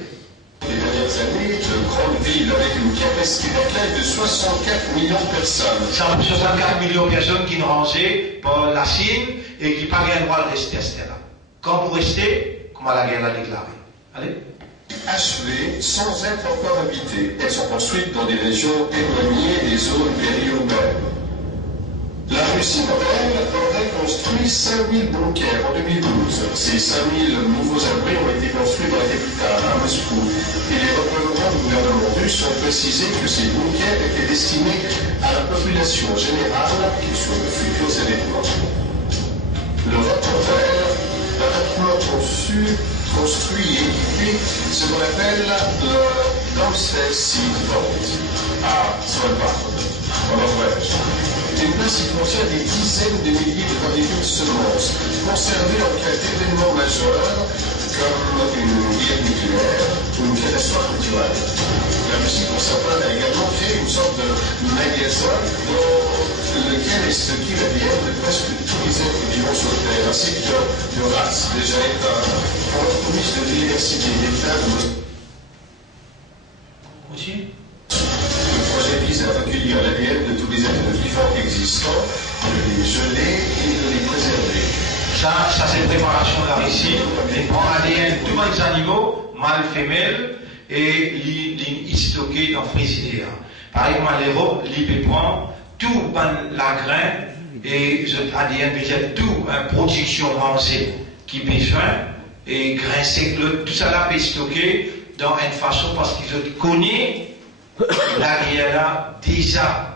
Les dernières années, de grandes villes avec une capacité d'accueil de 64 millions de personnes. 64 millions de personnes qui ont rangé par la Chine et qui n'ont pas le droit de rester à ce là. Quand vous restez, comment la guerre l'a déclaré. Allez. Achevées sans être encore habitées. Elles sont construites dans des régions éloignées des zones périurbaines. La Russie, quant à elle, aurait construit 5000 bunkers en 2012. Ces 5000 nouveaux abris ont été construits dans la capitale, à Moscou. Et les représentants du gouvernement russe ont précisé que ces bunkers étaient destinés à la population générale qui sont de futurs événements. L'Europe, quant à elle, a maintenant construit et équipé ce qu'on appelle le Dumpster Seed Vault à Svalbard, en Norvège. C'est une place qui contient des dizaines de milliers de particules de semences, conservées en cas d'événements majeurs comme une guerre nucléaire ou une catastrophe naturelle. La Russie, pour sa part, a également créé une sorte de magasin dans lequel est stocké l'ADN de presque tous les êtres vivants sur Terre, ainsi que de races déjà éteintes, pour leur promise de diversité d'état de... Aussi. Le projet vise à recueillir l'ADN de tous les êtres vivants existants, de les geler et de les préserver. Ça c'est une préparation de la Russie. Ils prennent l'ADN de tous les animaux, mâles, femelles, et ils stockent dans le frigidaire. Par exemple, l'Europe, ils prennent tout la graine et l'ADN veut dire tout, production avancée qui besoin, et grain sec, tout ça là peut stocker dans une façon parce qu'ils connaissent la guerre là déjà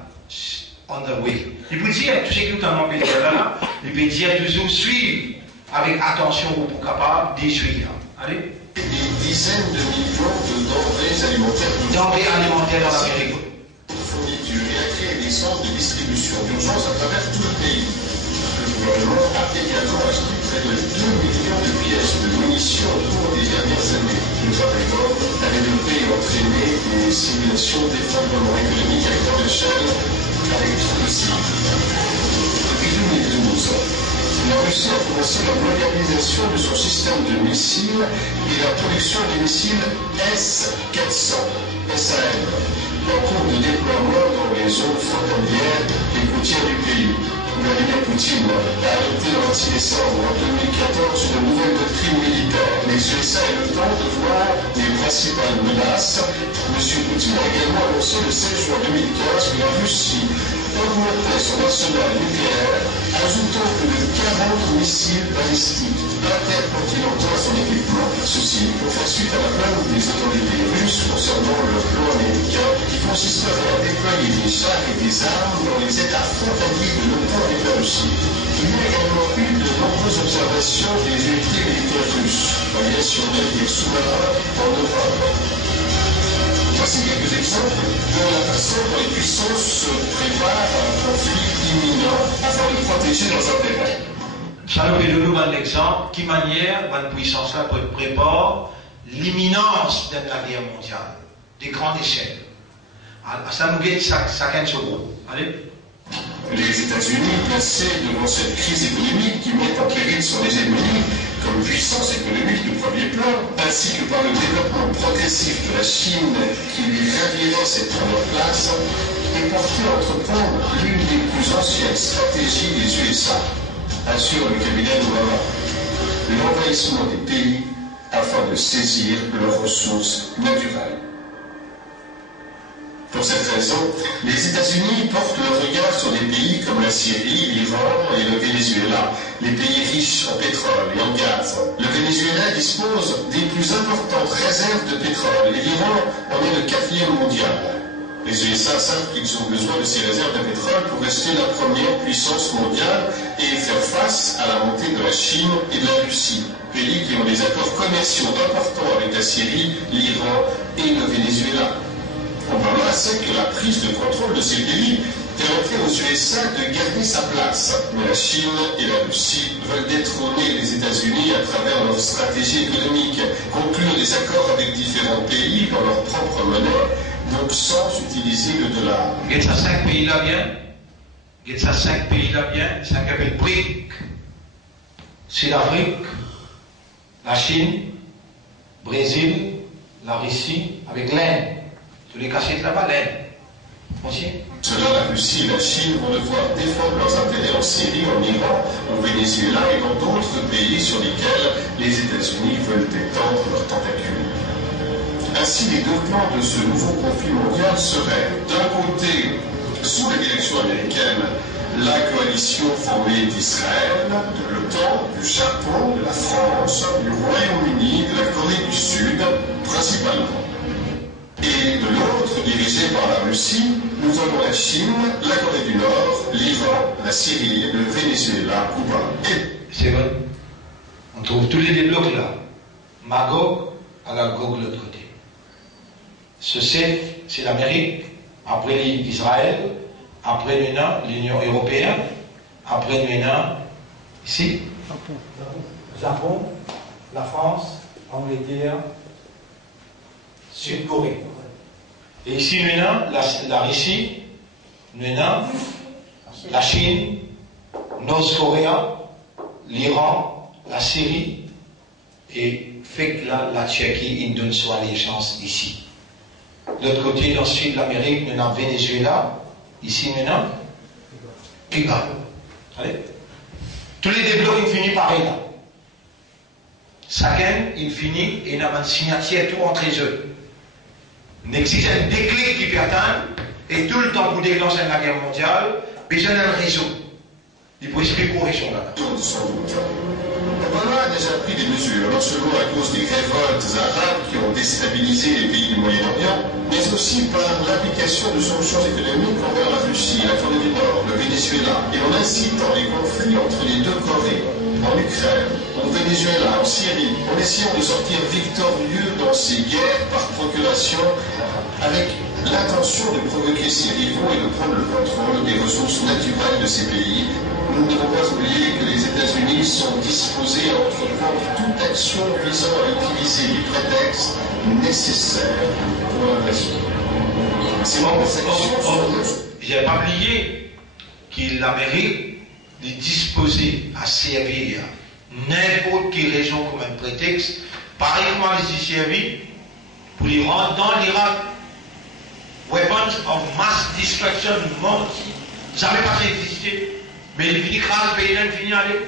on the way. Il peut dire, tout ce qui est dans le pays là, il peut dire toujours suivre avec attention pour capable de suivre. Allez. Des dizaines de millions de denrées alimentaires. Denrées alimentaires dans l'Amérique. Fourniture et a créé des centres de distribution d'urgence à travers tout le pays. Le gouvernement a également acheté près de 2 millions de pièces de munitions au cours des dernières années. Le gouvernement a développé et entraîné des simulations d'effondrement économique à grande échelle avec tout le cible. Depuis 2012, la Russie a commencé la modernisation de son système de missiles et la production des missiles S-400, SAM, en cours de déploiement dans les zones frontalières et côtières du pays. Vladimir Poutine a adopté le 26 décembre 2014 une nouvelle doctrine militaire. Les USA aient le temps de voir les principales menaces. M. Poutine a également annoncé le 16 juin 2015 que la Russie augmentait son arsenal nucléaire, ajoutant plus de 40 missiles balistiques intercontinentaux à son équipement. Ceci pour faire suite à la plainte des autorités russes concernant le plan américain qui consisterait à déployer des chars et des armes dans les États frontaliers de l'OTAN avec la Russie. Il y a également eu de nombreuses observations des unités militaires russes, basées sur des sous-marins en Europe. Voici quelques exemples de la façon dont les puissances se préparent à un conflit imminent afin de protéger leurs intérêts. Ça nous donne un exemple, qui manière une puissance-là prépare l'imminence de la guerre mondiale, des grandes échelles. Ça nous guide ça 15 secondes. Allez. Les États-Unis, placés devant cette crise économique qui met en péril son hégémonie comme puissance économique de premier plan, ainsi que par le développement progressif de la Chine qui lui ravierait cette première place, est porté à entreprendre l'une des plus anciennes stratégies des USA, assure le cabinet Obama, l'envahissement des pays afin de saisir leurs ressources naturelles. Pour cette raison, les États-Unis portent leur regard sur des pays comme la Syrie, l'Iran et le Venezuela, les pays riches en pétrole et en gaz. Le Venezuela dispose des plus importantes réserves de pétrole et l'Iran en est le 4e mondial. Les USA savent qu'ils ont besoin de ces réserves de pétrole pour rester la première puissance mondiale et faire face à la montée de la Chine et de la Russie, pays qui ont des accords commerciaux importants avec la Syrie, l'Iran et le Venezuela. Obama sait que la prise de contrôle de ces pays permettrait aux USA de garder sa place. Mais la Chine et la Russie veulent détrôner les États-Unis à travers leur stratégie économique, conclure des accords avec différents pays dans leur propre monnaie, donc sans utiliser le dollar. Et ça 5 pays-là bien, ça s'appelle BRIC. C'est l'Afrique, la Chine, Brésil, la Russie, avec l'Inde. Tous les cassettes là-bas, l'Inde. Selon la Russie et la Chine vont devoir défendre leurs intérêts en Syrie, en Iran, au Venezuela et dans d'autres pays sur lesquels les États-Unis veulent étendre leurs tentacules. Ainsi, les deux plans de ce nouveau conflit mondial seraient, d'un côté, sous la direction américaine, la coalition formée d'Israël, de l'OTAN, du Japon, de la France, du Royaume-Uni, de la Corée du Sud, principalement. Et de l'autre, dirigée par la Russie, nous avons la Chine, la Corée du Nord, l'Iran, la Syrie, le Venezuela, Cuba. C'est vrai. On trouve tous les blocs là. Magog à la Gog de l'autre côté. C'est l'Amérique, après l'Israël, après l'Union européenne, après ici, Japon, la France, Angleterre, Sud-Corée. Et ici, la Russie, la Chine, Nord-Corée, l'Iran, la Syrie, et fait que là, la Tchéquie, il donne soit les chances ici. De l'autre côté, dans le sud de l'Amérique, nous avons Venezuela, ici, nous avons Cuba. Allez. Tous les déblocs, ils finissent pareil là. Chacun, il finit et il a une signature tout entre eux. Il existe un déclic qui peut atteindre, et tout le temps pour déclencher la guerre mondiale, besoin d'un réseau. Il faut expliquer pour réseau là. Sans doute. Obama a déjà pris des mesures, non seulement à cause des révoltes arabes qui ont déstabilisé les pays du Moyen-Orient, mais aussi par l'application de sanctions économiques envers la Russie, la Corée du Nord, le Venezuela, et en incitant les conflits entre les deux Corées, en Ukraine, au Venezuela, en Syrie, en essayant de sortir victorieux dans ces guerres par procuration, avec l'intention de provoquer ses rivaux et de prendre le contrôle des ressources naturelles de ces pays. Nous ne devons pas oublier que les États-Unis sont disposés à entreprendre toute action visant à utiliser les prétextes nécessaires pour l'invasion. Ces membres de cette action je n'ai pas oublié que l'Amérique est disposée à servir n'importe quelle région comme un prétexte, pareil comme elle est servie pour l'Iran dans l'Irak. Weapons of mass destruction montent. Ça n'avait pas existé. Mais l'Irak, pays n'a fini à aller.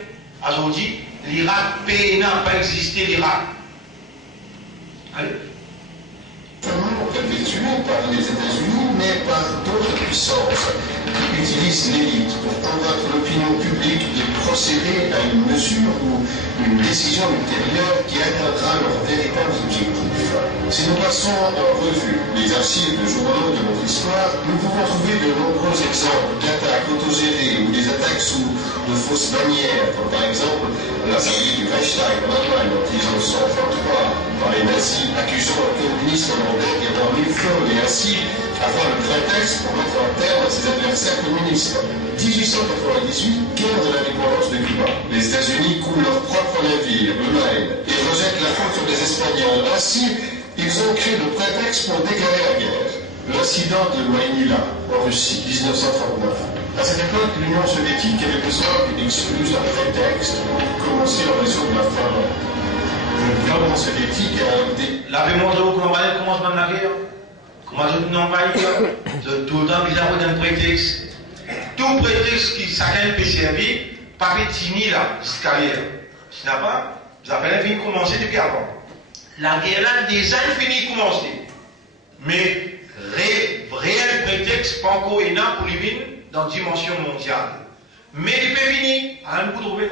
Aujourd'hui, l'Irak, pays n'a pas existé, l'Irak. Allez. Perpétué par les États-Unis, mais par d'autres puissances. utilise l'élite pour convaincre l'opinion publique de procéder à une mesure ou une décision ultérieure qui atteindra leurs véritables objectifs. Si nous passons en revue les archives de journaux de notre histoire, nous pouvons trouver de nombreux exemples d'attaques autogérées ou des attaques sous de fausses bannières, comme par exemple l'incendie du Reichstag en Allemagne en 1933 par les nazis accusant un communiste hollandais d'avoir mis feu et ainsi avoir le prétexte pour mettre un terme à ses adversaires communistes. 1898, guerre de l'indépendance de Cuba. Les États-Unis coulent leur propre navire, le Maine, et rejettent la faute sur les Espagnols. Ainsi, ils ont créé le prétexte pour déclarer la guerre. L'incident de Maïnila, en Russie, 1939. À cette époque, l'Union soviétique avait besoin d'une excuse, d'un prétexte pour commencer l'invasion de la Finlande. Le gouvernement soviétique a... La mémoire comment commence dans la guerre. Comment je n'en parle pas. Tout le temps, il y a un prétexte. Tout prétexte qui chacun peut servir, pas pétini là, jusqu'à hier. Si n'a pas, vous avez fini de commencer depuis avant. La guerre là, déjà fini de commencer. Mais, réel prétexte, pas encore énorme pour les vignes dans la dimension mondiale. Mais il peut venir, à un bout de trouver.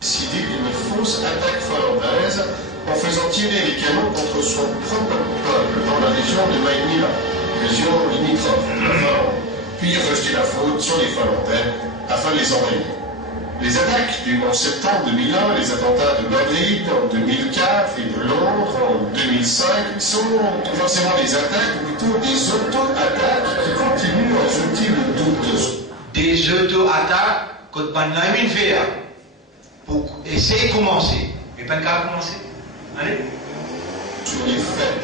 Décidé d'une fausse attaque finlandaise en faisant tirer les canons contre son propre peuple dans la région de Maïnila, région limitrophe de la Finlande, puis rejeter la faute sur les Finlandais afin de les enrayer. Les attaques du 11 septembre 2001, les attentats de Madrid en 2004 et de Londres en 2005 sont forcément des attaques ou plutôt des auto-attaques qui continuent à jeter le doute. Des auto-attaques contre Bannamin fait pour essayer de commencer. Mais pas de cas de commencer. Allez. Sur les faits,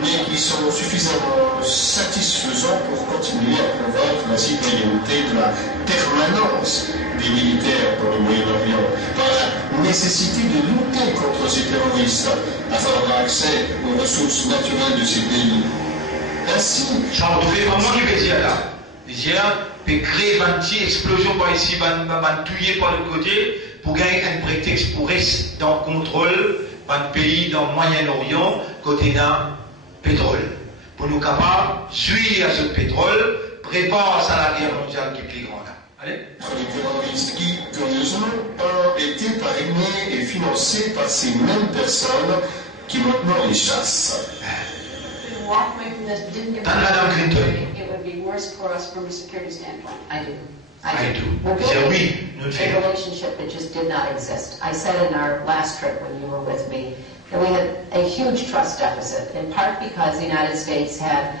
mais qui sont suffisamment satisfaisants pour continuer à convaincre la citoyenneté de la permanence des militaires dans le Moyen-Orient, par la nécessité de lutter contre ces terroristes afin d'avoir accès aux ressources naturelles de ces pays. Ainsi, ça on fait vraiment qui veut dire là. Les gens peuvent créer une petite explosion par ici, tuer par l'autre côté, pour gagner un prétexte pour rester dans le contrôle d'un pays dans le Moyen-Orient, côté d'un pétrole. Pour nous capables de suivre à ce pétrole, préparer à la guerre mondiale qui est plus grande. Allez. Les terroristes qui, curieusement, ont été parrainés et financés par ces mêmes personnes qui maintenant les chassent. Walk away from this, didn't give Madame Clinton. it would be worse for us from a security standpoint. I do. I do. We're C'est building oui, nous le a faisons. relationship that just did not exist. I said in our last trip when you were with me that we had a huge trust deficit, in part because the United States had,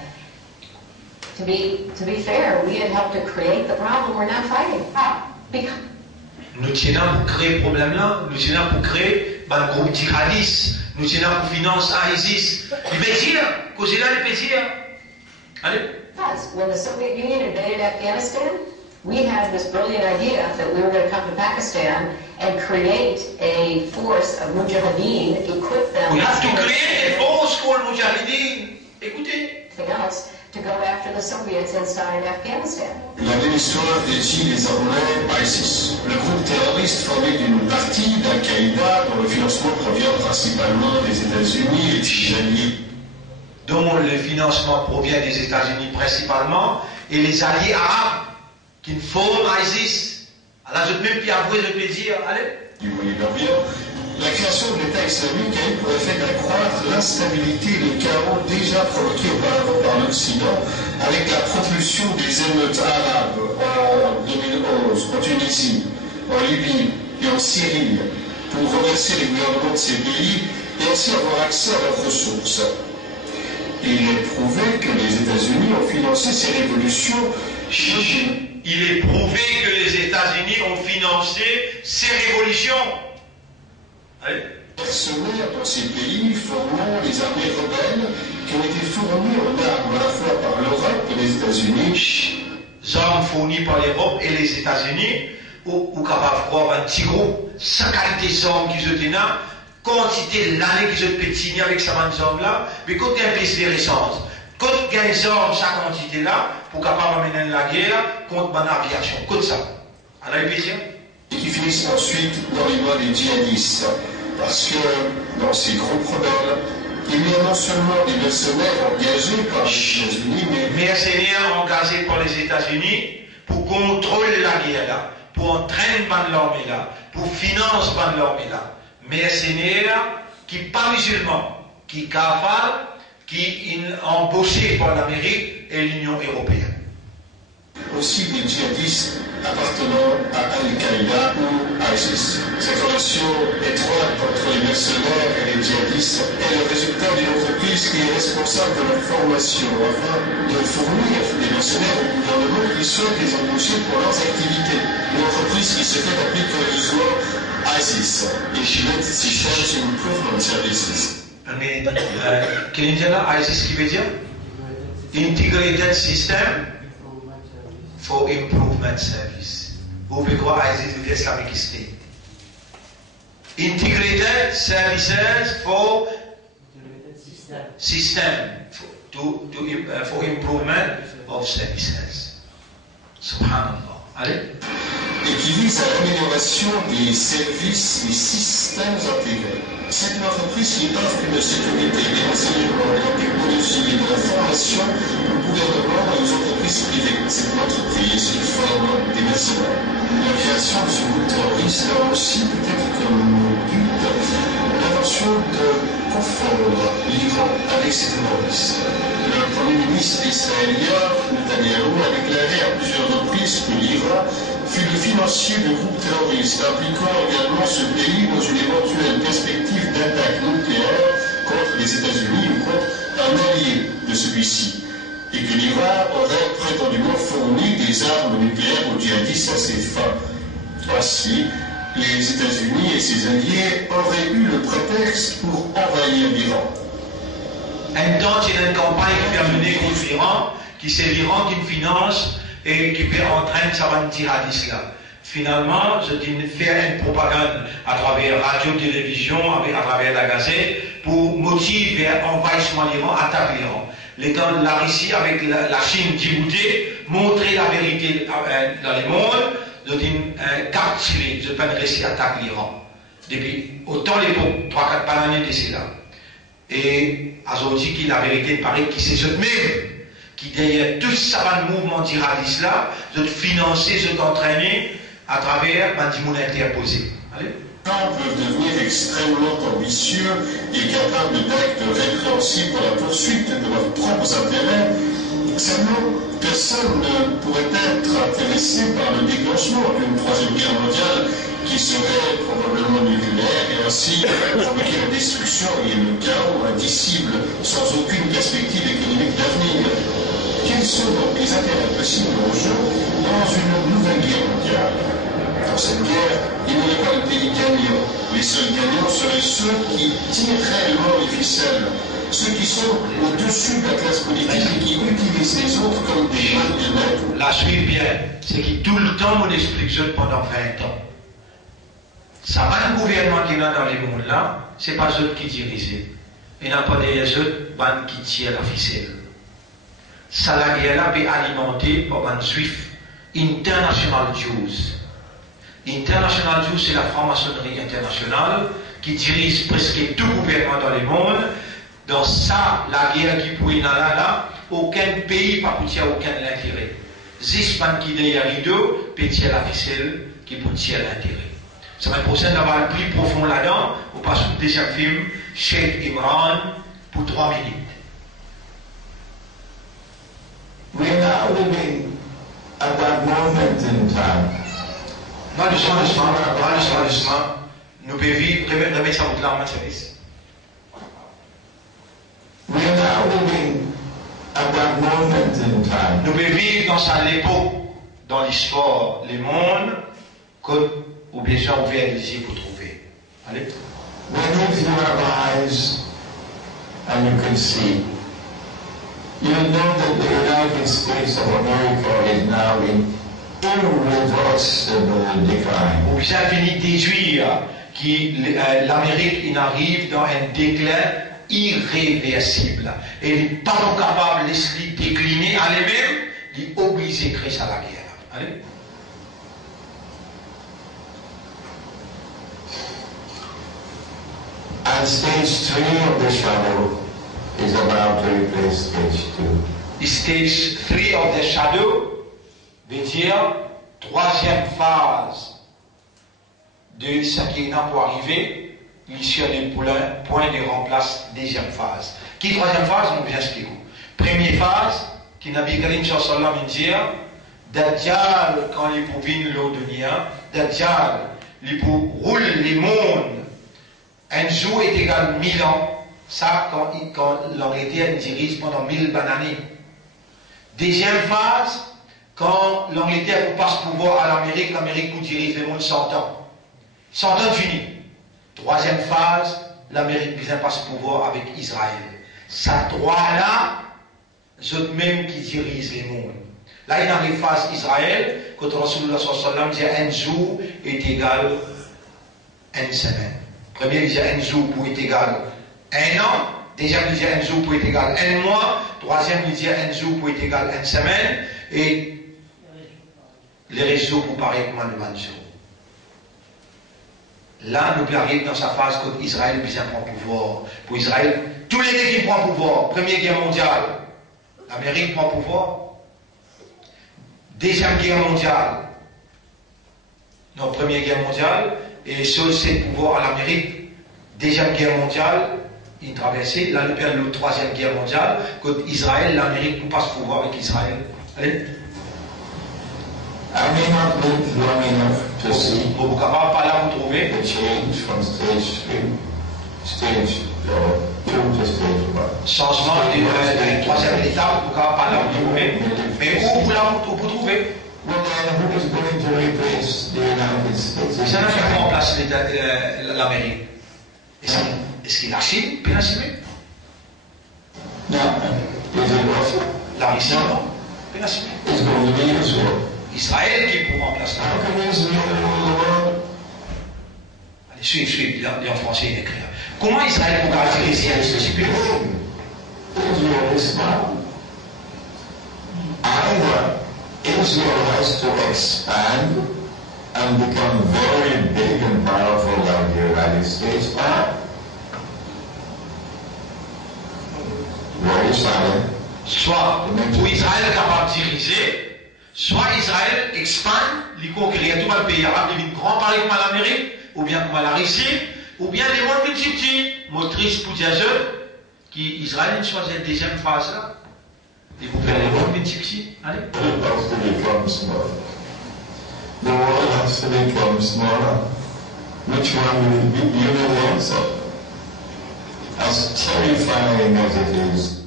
to be fair, we had helped to create the problem we're not fighting. Because Nous tenons pour créer le problème là, nous tenons pour créer un groupe djihadiste, nous tenons pour financer ISIS. Il peut dire, cause là, il peut dire. Allez. when the Soviet Union invaded Afghanistan, we had this brilliant idea that we were going to come to Pakistan and create a force of mujahideen, equip them We have to with create a force called Mujahideen. Écoutez. everything else to go after the Soviets inside Afghanistan. La même histoire désigne désormais ISIS, le groupe terroriste formé d'une partie d'Al-Qaïda dont le financement provient principalement des États-Unis et Tijani. Dont le financement provient des États-Unis principalement et les alliés arabes qui forment ISIS. Alors je ne peux même plus avouer, je peux dire, allez. Du Moyen-Orient, la création de l'État islamique a eu pour effet d'accroître l'instabilité et le chaos déjà provoqués auparavant par l'Occident avec la propulsion des émeutes arabes en 2011 en Tunisie, en Libye et en Syrie pour renverser les gouvernements de ces pays et ainsi avoir accès à leurs ressources. Il est prouvé que les États-Unis ont financé ces révolutions. Il est prouvé que les États-Unis ont financé ces révolutions. Allez. Mercenaires dans ces pays formant les armées rebelles qui ont été fournies en armes à la fois par l'Europe et les États-Unis. Armes fournies par l'Europe et les États-Unis, ou capable de croire un petit groupe, sa qualité d'armes qui se tenait, quantité l'année qui se pétine avec sa main là, mais quand il y a un pays de récence, quand il y a des armes, sa quantité là, pour capable mener la guerre contre l'aviation, comme ça. Alors, il peut dire. Et qui finissent ensuite dans les mains des djihadistes. Parce que dans ces groupes rebelles, Il y a non seulement des mercenaires engagés par les États-Unis, mais mercenaires engagés par les États-Unis pour contrôler la guerre là, pour entraîner l'armée là, pour financer l'armée là. Mercenaires qui pas musulmans, qui cavalent, qui sont embauchés par l'Amérique et l'Union européenne. aussi des djihadistes appartenant à Al-Qaïda ou ISIS. Cette relation étroite entre les mercenaires et les djihadistes est le résultat d'une entreprise qui est responsable de leur formation afin de fournir des mercenaires au gouvernement qui souhaitent les embaucher pour leurs activités. Une entreprise qui se fait appeler curieusement ISIS, Integrated Systems Improvement Services. Mais quel est là ISIS qui veut dire Integrated System for Improvement Service. Vous pouvez croire ISIS veut dire Islamic State. Integrated Services for System for Improvement of Services. Subhanallah. Allez. Et qui vise à l'amélioration des services, des systèmes intégrés. C'est une entreprise qui offre une sécurité, des renseignements, de la technologie et de la formation au gouvernement et aux entreprises privées. C'est une entreprise qui forme des mercenaires. La création de ce groupe terroriste a aussi peut-être comme but l'intention de confondre l'Iran avec ses terroristes. Le Premier ministre israélien, Netanyahou, a déclaré à plusieurs reprises que l'Iran fut le financier de groupes terroristes, impliquant également ce pays dans une éventuelle perspective d'attaque nucléaire contre les États-Unis ou contre un allié de celui-ci, et que l'Iran aurait prétendument fourni des armes nucléaires aux djihadistes à ses fins. Ainsi, les États-Unis et ses alliés auraient eu le prétexte pour envahir l'Iran. En temps, il y a une campagne qui est menée contre l'Iran, qui c'est l'Iran qui me finance et qui entraîne sa bande djihadiste là. Finalement, je dis faire une propagande à travers radio, télévision, à travers la gazette, pour motiver envahissement de l'Iran, attaque l'Iran. L'état de la Russie avec la Chine Djibouti, montrer la vérité dans le monde, je dis capturer, je peux réussir à attaquer l'Iran. Depuis autant l'époque, 3-4 par l'année de là. Et aujourd'hui, qui la vérité paraît qui c'est eux même qui derrière tout ça, le mouvement djihadiste là, de financer, de t'entraîner à travers le monde interposé. Allez. Les gens peuvent devenir extrêmement ambitieux et capables d'actes répréhensibles pour la poursuite de leurs propres intérêts. Seulement, personne ne pourrait être intéressé par le déclenchement d'une troisième guerre mondiale qui serait probablement nucléaire et ainsi provoquer la destruction et le chaos indicible sans aucune perspective économique d'avenir. Quels sont donc les intérêts possibles en jeu dans une nouvelle guerre mondiale? Dans cette guerre, il n'y aurait pas de pays gagnants. Les seuls gagnants seraient ceux qui tirent réellement les ficelles, ceux qui sont au-dessus de la classe politique et qui utilisent les autres comme des marionnettes. La suite bien, c'est qui tout le temps on explique ça pendant 20 ans. Ça va le gouvernement qui est là dans les mondes là, c'est pas eux qui dirigent. Il n'y a pas des eux qui tirent la ficelle. Ça la guerre là est alimentée par un juif International Jews. International Jews, c'est la franc-maçonnerie internationale qui dirige presque tout gouvernement dans le monde. Dans ça, la guerre qui pourrait là, aucun pays n'a aucun intérêt. Zisman qui derrière rideau, peut tirer la ficelle qui peut tirer l'intérêt. Ça va être possible d'avoir le plus profond là-dedans. On passe au deuxième film, Sheikh Imran, pour 3 minutes. We are now living at that moment in time. Doucement. Nous pouvons vivre, remettre ça au larme de service. We are now living at that moment in time. Nous pouvons vivre dans sa l'époque, dans l'histoire, le monde, ou bien sûr ouvert les yeux pour trouver. Allez. When if you have eyes and you can see, you know that the United States of America is now in irreversible decline. Vous pouvez finir de déduire que l'Amérique arrive dans un déclin irréversible. Et il n'est pas capable de se décliner à lui-même, il est obligé de créer ça la guerre. Allez. And And stage 3 of the shadow is about to replace stage 2. Stage 3 of the shadow veut dire troisième phase de ce qui est là pour arriver, l'issue du point de remplace deuxième phase. Qui troisième phase, on vient expliquer. Première phase, qui n'a pas dit sallam dire, Dajjal, quand il pour venir l'eau de Nia, Dajjal, il pour rouler les mondes, un jour est égal 1000 ans, ça quand l'Angleterre dirige pendant 1000 années. Deuxième phase, quand l'Angleterre passe pouvoir à l'Amérique, l'Amérique dirige le monde 100 ans. 100 ans fini. Troisième phase, l'Amérique passe pouvoir avec Israël. Ça trois-là, eux même qui dirigent le monde. Là, il y a une phase Israël, quand Rasulullah sallam dit un jour est égal à une semaine. Premier, il dit un jour pour être égal un an. Deuxième, il dit un jour pour être égal un mois. Troisième, il dit un jour pour être égal une semaine. Et les réseaux pour paraître comme le jour. Là, nous arrivons dans sa phase quand Israël prend pouvoir. Pour Israël, tous les deux qui prennent pouvoir. Première guerre mondiale, l'Amérique prend pouvoir. Deuxième guerre mondiale, non, première guerre mondiale, et sur ces pouvoirs à l'Amérique. Deuxième guerre mondiale, il traversait. Là, nous perdons la troisième guerre mondiale, quand Israël, l'Amérique, nous passe pouvoir avec Israël. Allez. I may not live long enough to see Vous capable pas là vous trouver. the change from stage 2 to stage 1. Changement de la troisième étape, vous capable pas là vous trouver. Mais où vous là vous trouvez? Well, then who is going to replace the United States? C'est là qui remplace l'Amérique. Est-ce qu'il a Chine, bien assumé? No, is it Russia? La Russie, non, bien assumé. It's going to be Israel. Israël qui pour remplacer How l'Amérique. can Israel rule the world? Allez, suivez, il est en français, il écrit. Comment Israël pour caractériser un spécifique? Israel is small. Either Israel has to expand and become very big and powerful like the United States, or very silent. Soit pour Israël est capable de diriger, soit Israël expand, il conquérir tout le pays arabe, il devient grand pareil comme à l'Amérique, ou bien comme à la Russie, ou bien les mondes multiples, motrice pour dire qui Israël choisit la deuxième phase là. Et vous faites les mondes multiples. Allez. It has to become smaller. The world has to become smaller. Which one will be? You know the answer. As terrifying as it is,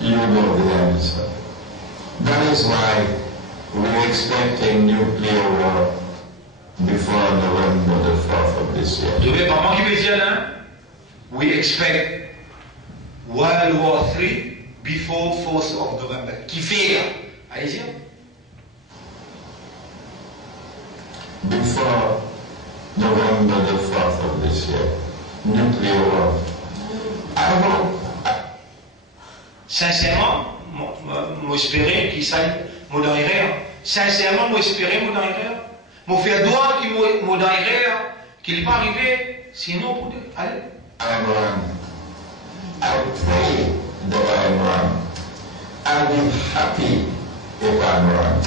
you know the answer. That is why we expect a nuclear war before November the 4th of this year. Je vais pas moi qui vais dire là. We expect World War III before 4th of November. Qui fait là? Allez-y. Before November the 4th of this year. Nuclear war. I hope. Sincèrement, moi espérais qu'il s'aille me dans l'erreur. Sincèrement, moi espérais me dans l'erreur. Moi faire droit qu'il me dans l'erreur, qu'il n'est pas arrivé, sinon pour dire, allez. I'm wrong. I pray that I'm wrong. I'll be happy if I'm wrong.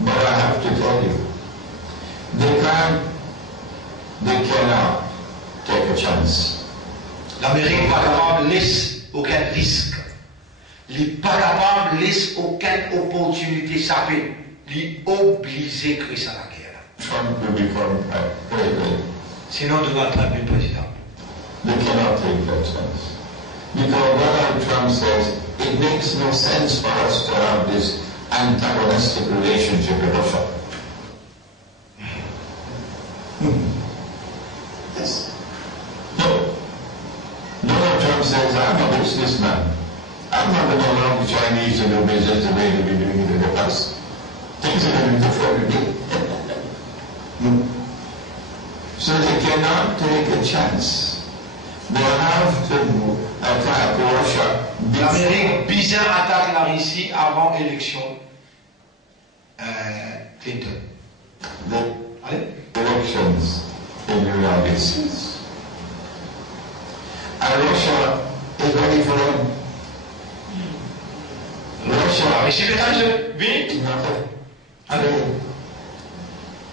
But I have to tell you, they cannot take a chance. L'Amérique n'est pas capable de laisser aucun risque. Il n'est pas capable de laisser aucune opportunité s'appeler. Il est obligé de créer ça la guerre. Trump will become president. Sinon, Donald Trump est président. They cannot take that chance. Because Donald Trump says it makes no sense for us to have this antagonistic relationship with Russia. Yes. No. Donald Trump says, I'm a businessman. I'm not going to allow the Chinese to do business the way they've been doing it in the past. Things are going to be different with me. So they cannot take a chance. They have to attack Russia. L'Amérique bizarre attaque la Russie avant l'élection Clinton. The Allez. elections in the United States. And Russia is ready for them. Russia Ici, message, vite. is nothing.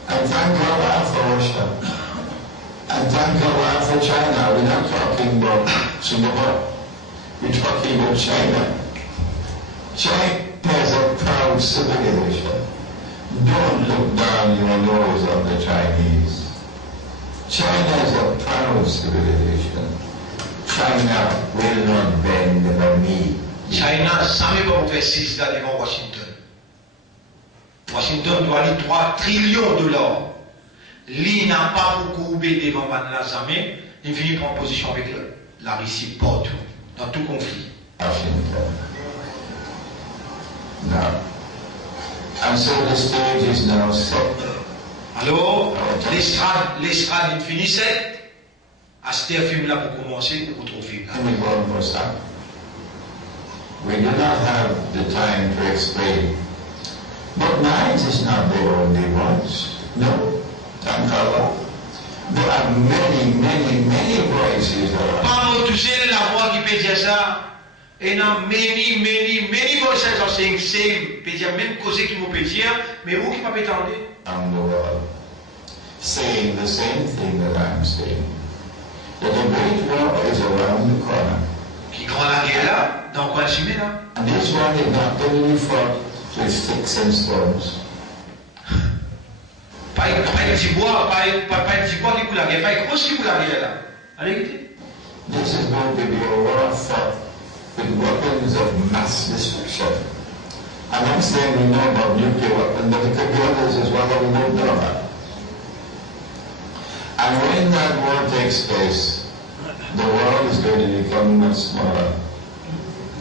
And thank Allah for Russia. And thank Allah for China. We're not talking about Singapore. We're talking about China. China is a proud civilization. Don't look down your nose on the Chinese. China is a proud civilization. China will not bend the knee. China jamais va faire 6 ans devant Washington. Washington doit aller 3 trillions de $. Lui n'a pas beaucoup coupé devant Manila jamais. Il finit prendre position avec la Russie partout, dans tout conflit. Washington. Now, and so the stage is now set. Alors, l'estrade finissait. À ce film là pour commencer, autre film. Let me go on for some. We do not have the time to explain. But nines is not the only ones. No, thank Allah. There are many, many, many voices around. Pas tu sais la voix qui peut dire ça. Et non, many voices are saying same. Peut dire même cause qui peut dire, mais où qui peut t'entendre? Around the world, saying the same thing that I'm saying. That the great war is around the corner. Qui grand la guerre là, dans quoi chimé là? And this one is not only fought with sticks and stones. Pas de petit bois, pas de petit bois qui coule la guerre, pas de grosse qui coule la guerre là. Allez, This is going to be a war fought with weapons of mass destruction. I'm not saying we know about nuclear weapons, but there could be others as well that we don't know about. And when that war takes place, the world is going to become much smaller.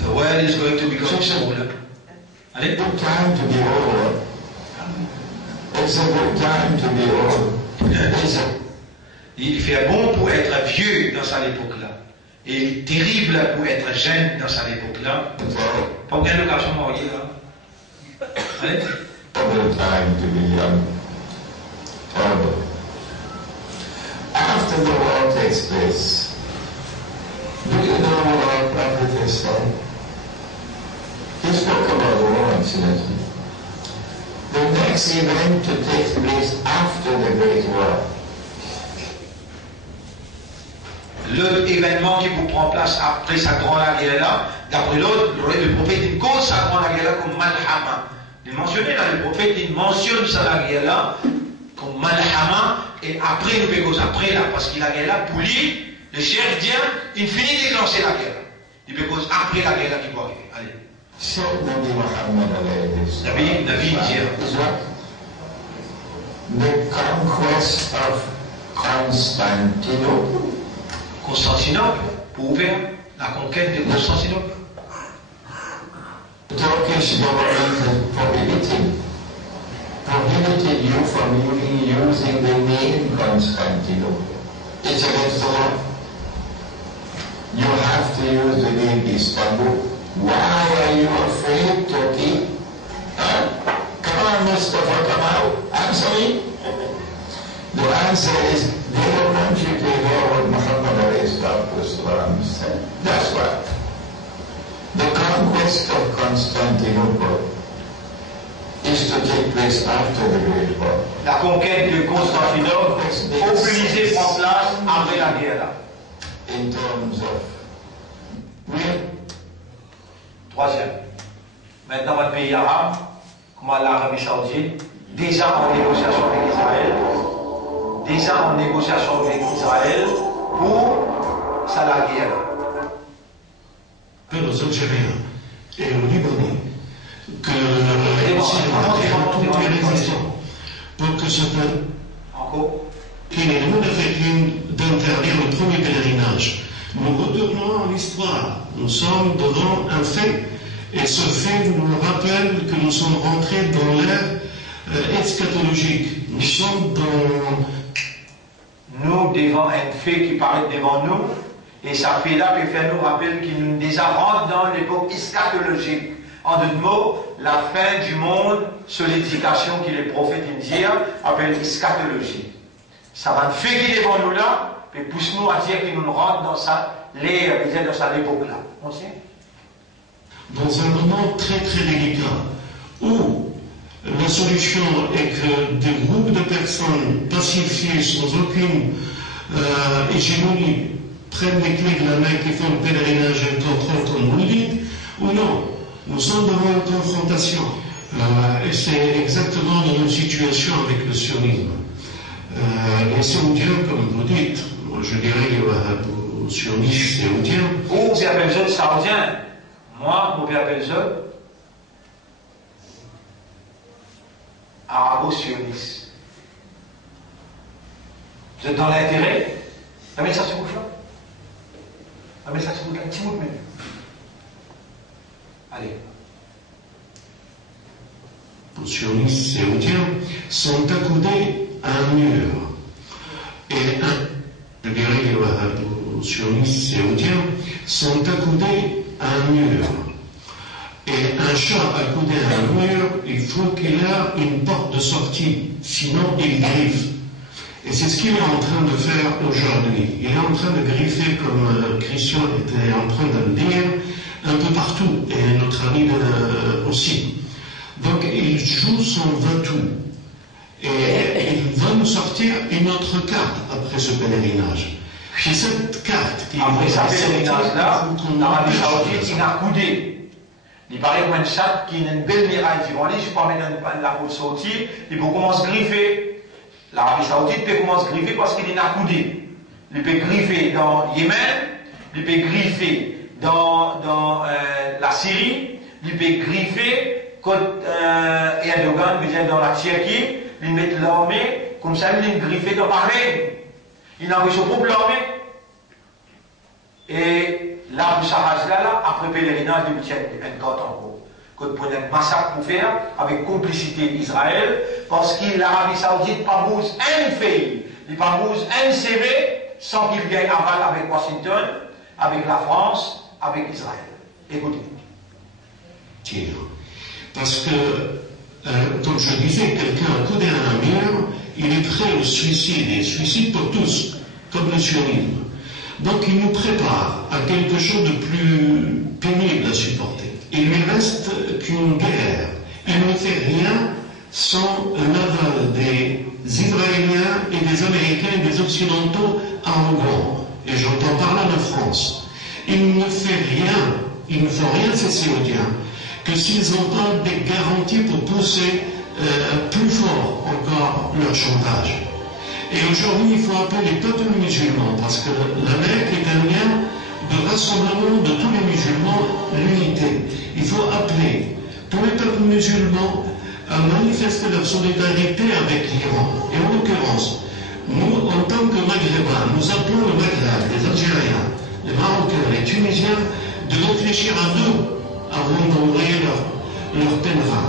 the world is going to become smaller. Allez. It's a good time to be old. It's a good time to be old. Il fait bon pour être vieux dans sa époque-là. Et terrible pour être jeune dans sa époque-là. Pas bien l'occasion de marier là. Allez. Terrible time to be young. Terrible. After the war takes place, do you know what our prophet has said? He spoke about the war incidentally. The next event to take place after the Great War L'événement qui vous prend place après sa grande guerre là, d'après l'autre, le prophète il cause sa grande guerre là comme Malhama. Il mentionné là, le prophète il mentionne sa guerre là comme Malhama et après nous cause après là, parce qu'il a guerre là pour lui, le chef vient, il finit de lancer la guerre. Il cause après la guerre là qui doit arriver. Allez. said Nabi Muhammad alayhi Nabi is what? The conquest of Constantinople. Constantinople, pour ouvrir la conquête de Constantinople. The Turkish government has prohibited you from using the name Constantinople. It's against the law. You have to use the name Istanbul. Why are you afraid, Turkey? Huh? Come on, Mustafa, come out. Answer me. The answer is they don't want you to hear what Muhammad said. That's what. The conquest of Constantinople is to take place after the Great War. La conquête de Constantinople, obligée prend place après la guerre là. In terms of Troisième. Maintenant, votre pays arabe, comme l'Arabie Saoudite, déjà en négociation avec Israël, pour ça la guerre. Que les Algériens et les Libanais, que la toutes les raisons pour que Encore. qu'il est nous d'interdire le premier pèlerinage. Nous retournons en histoire. Nous sommes devant un fait. Et ce fait nous rappelle que nous sommes rentrés dans l'ère eschatologique. Nous sommes Nous devant un fait qui paraît devant nous, et ça fait là peut faire nous rappeler qu'il nous déjà rentre dans l'époque eschatologique. En d'autres mots, la fin du monde, sur l'édification que les prophètes indiens appellent eschatologie. Ça va un fait qui est devant nous là, et pousse-nous à dire qu'il nous rentre dans ça, l'air, disait dans cette époque-là. On sait? Dans un moment très très délicat, où la solution est que des groupes de personnes pacifiées, sans aucune hégémonie, prennent les clés de la Mecque et font le pèlerinage et le contrôle comme vous le dites, ou non, nous sommes devant une confrontation. Et c'est exactement dans une situation avec le sionisme. Les Saoudiens, comme vous dites, moi je dirais les sionistes saoudiens. Vous appelez ça saoudien. Moi, vous appelez ça arabo-sioniste. Vous êtes dans l'intérêt? La mais ça se bouge là. La mais ça se bouge là. Un petit bout de minute. Allez. Les sionistes saoudiens sont accoudés à un mur. Et je dirais les sionistes saoudiens sont accoudés à un mur. Et un chat accoudé à un mur, il faut qu'il ait une porte de sortie, sinon il griffe. Et c'est ce qu'il est en train de faire aujourd'hui. Il est en train de griffer, comme Christian était en train de le dire, un peu partout, et notre ami aussi. Donc il joue son va-tout. Et il va nous sortir une autre carte après ce pèlerinage. C'est cette carte qui après ce pèlerinage-là, l'Arabie Saoudite, il a accoudé. Il paraît que un chat qui a une belle miraille devant lui, je peux mettre la route sortie, il peut commencer à griffer. L'Arabie Saoudite peut commencer à griffer parce qu'il est accoudé. Il peut griffer dans Yémen, il peut griffer dans la Syrie, il peut griffer quand Erdogan vient dans la Turquie, il met l'armée, comme ça il est griffé dans Bahreïn. Il a envoyé son groupe l'armée. Et là, pour là, après pèlerinage, il tient un compte en gros. Quand on a un massacre pour faire, avec complicité d'Israël, parce que l'Arabie Saoudite pas bouge un pays, il pas bouge un CV, sans qu'il gagne aval avec Washington, avec la France, avec Israël. Écoutez. Parce que, comme je disais, quelqu'un accoudé à un mur, il est prêt au suicide, et suicide pour tous, comme le sionisme. Donc il nous prépare à quelque chose de plus pénible à supporter. Il ne reste qu'une guerre. Il ne fait rien sans l'aval des Israéliens et des Américains et des Occidentaux arrogants. Et j'entends par là la France. Il ne fait rien, il ne faut rien ces Saoudiens, que s'ils n'ont pas des garanties pour pousser plus fort encore leur chantage. Et aujourd'hui, il faut appeler les peuples musulmans, parce que la Mecque est un lien de rassemblement de tous les musulmans, l'unité. Il faut appeler tous les peuples musulmans à manifester leur solidarité avec l'Iran. Et en l'occurrence, nous, en tant que Maghrébins, nous appelons le Maghreb, les Algériens, les Marocains, les Tunisiens, de réfléchir à nous avant d'envoyer leur pèlerin.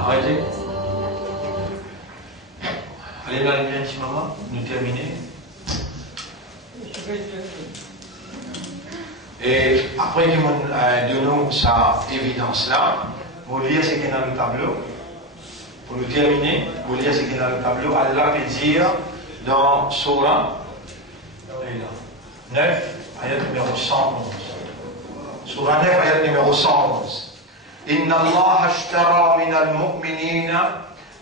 Arrêtez. Allez dans les un petit moment, nous terminer. Et après que nous donnons cette évidence-là, vous lire ce qui est dans le tableau. Pour nous terminer, vous lire ce qui est dans le tableau. Allah peut dire dans Surah 9, ayat numéro 111. Surah 9, ayat numéro 111. Inna Allah ashtara min al-mu'minina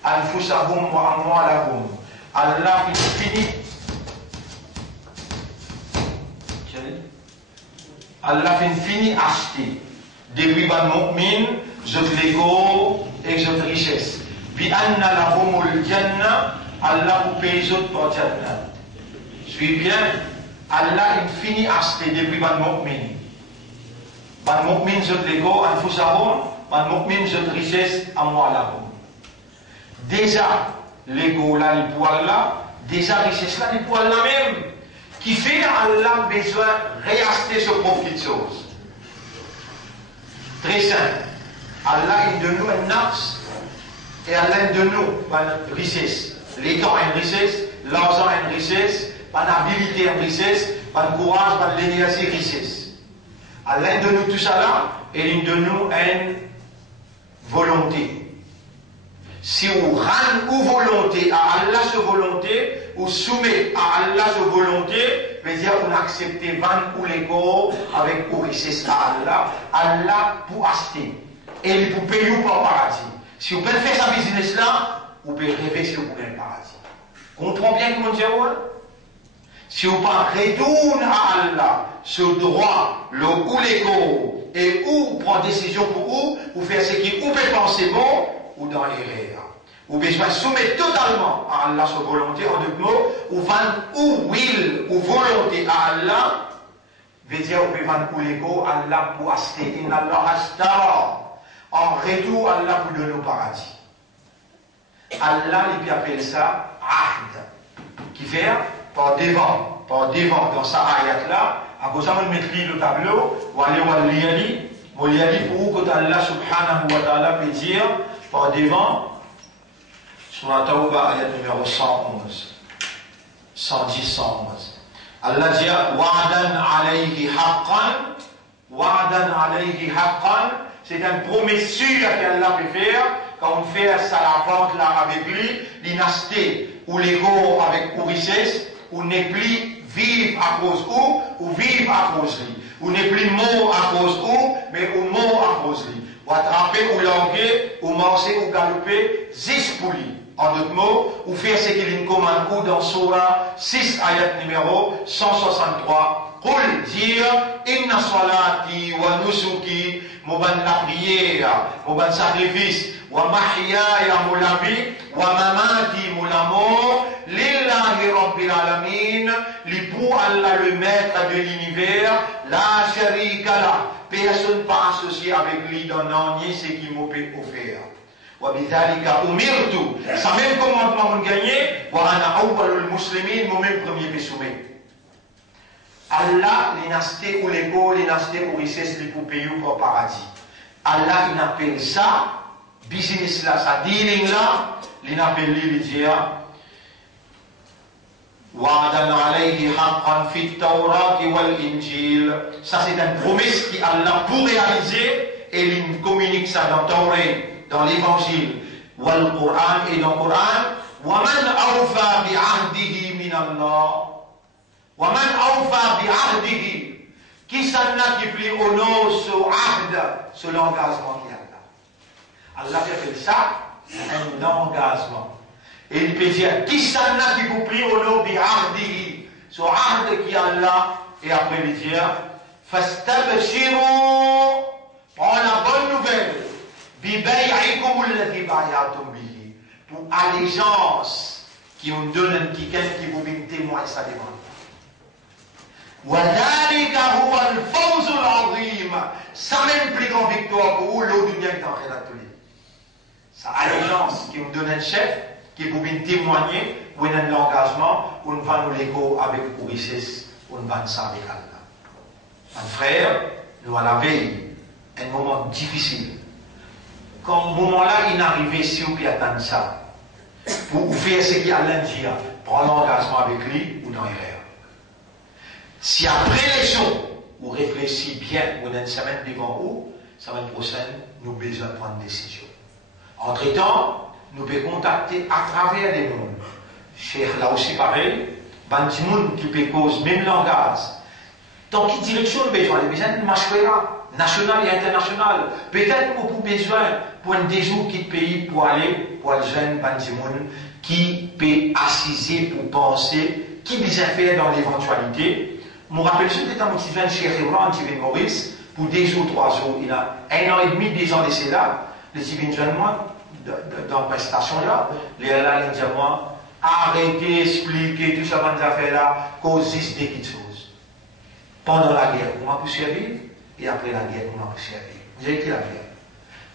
anfusahum wa amwalahum. Allah finit. Allah finit acheter depuis ban mu'min, zot l'ego et zot richesse. Bi anna lahumul janna, Allah vous paye zot pour janna. Suis bien, Allah finit acheter depuis ban mu'min. Ban mu'min zot l'ego, anfusahum, ban mu'min zot richesse, amwalahum. Déjà, l'ego là, le poil là, déjà richesse là, le poil là même, qui fait Allah besoin de réacheter ce profit de choses. Très simple. Allah est de nous un nafs et Allah est de nous une richesse. L'état a une richesse, l'argent a une richesse, l'habilité a une richesse, le courage, l'énergie richesse. Allah est de nous tout ça là et il est de nous une volonté. si vous rendez ou volonté à Allah sa volonté, ou soumettez à Allah sa volonté, veut dire vous acceptez vendre ou l'ego avec ou richesse à Allah, Allah pour acheter. Et il pour payer ou pas au paradis. Si vous pouvez faire sa business là, vous pouvez rêver si vous pouvez le paradis. Comprenez bien comment dire? Si vous ne retournez à Allah, ce droit, le ou l'ego, et où prendre décision pour ou faire ce qui ou peut penser bon, ou dans l'erreur. Ou besoin soumettre totalement à Allah sa volonté, en deux mots, ou vendre ou will, ou volonté à Allah, veut dire ou peut vendre ou l'ego, Allah pour acheter. Inna Allah ashtara. En retour, Allah pour donner au paradis. Allah, il appelle ça ahd. Qui fait par devant, dans sa ayat là, à cause de mettre le tableau, ou aller voir l'iyali, pour que Allah subhanahu wa ta'ala peut dire par devant, sur la Tawbah, ayat numéro 111, 110, 111. Allah dit wa'adan alayhi haqqan, c'est une promesse sûre qu'Allah peut faire quand on fait ça la vente là avec lui, l'inasté ou l'ego avec ou richesse, ou n'est plus vivre à cause ou vivre à cause lui, ou n'est plus mort à cause mais ou mort à cause lui, ou attraper ou languer, ou marcher ou galoper, juste pour lui. En d'autres mots, ou faire ce qu'il commande ou dans Surah 6, ayat numéro 163. Qul dire inna salati wa nusuki, mouban la prière, mouban sacrifice, wa mahyaya moulabi, wa mamati moulamo, lillahi rabbil alamin, li pour Allah le maître de l'univers, la sharika la, personne pas associé avec lui dans l'année ce qui m'a offert. وبذلك أمرت ça même commandement on gagné وأنا أول المسلمين moi-même premier pessoumé Allah l'inasté ou l'ego l'inasté ou richesse pour payer ou pour paradis Allah il appelle ça business là ça dealing là il appelle lui dire وعدا عليه حقا في التوراة والإنجيل ça c'est une promesse qui Allah pour réaliser et il communique ça dans Taurat dans l'évangile, wal Coran et dans le Coran, وَمَنْ أَوْفَى بِعَهْدِهِ مِنَ اللَّهِ وَمَنْ أَوْفَى بِعَهْدِهِ qui s'en a qui plie au nom sur ahd, sur l'engagement qu'il a là. Allah fait ça, un engagement. Et il peut dire, qui s'en a qui vous plie au nom bi'ahdihi, sur ahd qui a là, et après il dit, فَاسْتَبْشِرُوا, prends la bonne nouvelle. Pour allégeance qui nous donne quelqu'un qui vous vient témoin sa demande. Ça même plus grand victoire pour vous, l'autre dunya qui est en train d'atteler. Sa allégeance qui nous donne un chef qui vous vient témoigner ou un engagement ou nous va nous l'égo avec ou richesse ou nous va ça avec Allah. Un frère, nous à la veille, un moment difficile. Quand au moment-là, il n'arrivait si vous pouvez attendre ça, pour faire ce qu'il a dit, prendre l'engagement avec lui ou dans l'erreur. Si après l'élection, vous réfléchissez bien, vous avez une semaine devant vous, semaine prochaine, nous avons besoin de prendre une décision. Entre-temps, nous pouvons contacter à travers les mondes. Cheikh là aussi pareil, Bandimoun qui peut cause même langage. Dans quelle direction nous avons besoin de machouera national et international. Peut-être qu'on a besoin pour un des jours qui pays pour aller pour le jeune Bandimoun qui peut assiser pour penser, qui besoin faire dans l'éventualité. Je me rappelle ce que c'était un petit jeune chez Révran, Tivin Maurice, pour 2 jours, 3 jours. Il a 1 an et demi, 2 ans laissé là. Le Tivin jeune moi, dans la prestation là, il a dit à moi, arrêtez, expliquez tout ça, dans affaires là, cause des petites choses. Pendant la guerre, on m'a pu servir. Et après la guerre, on a pu servir. Vous avez été la guerre.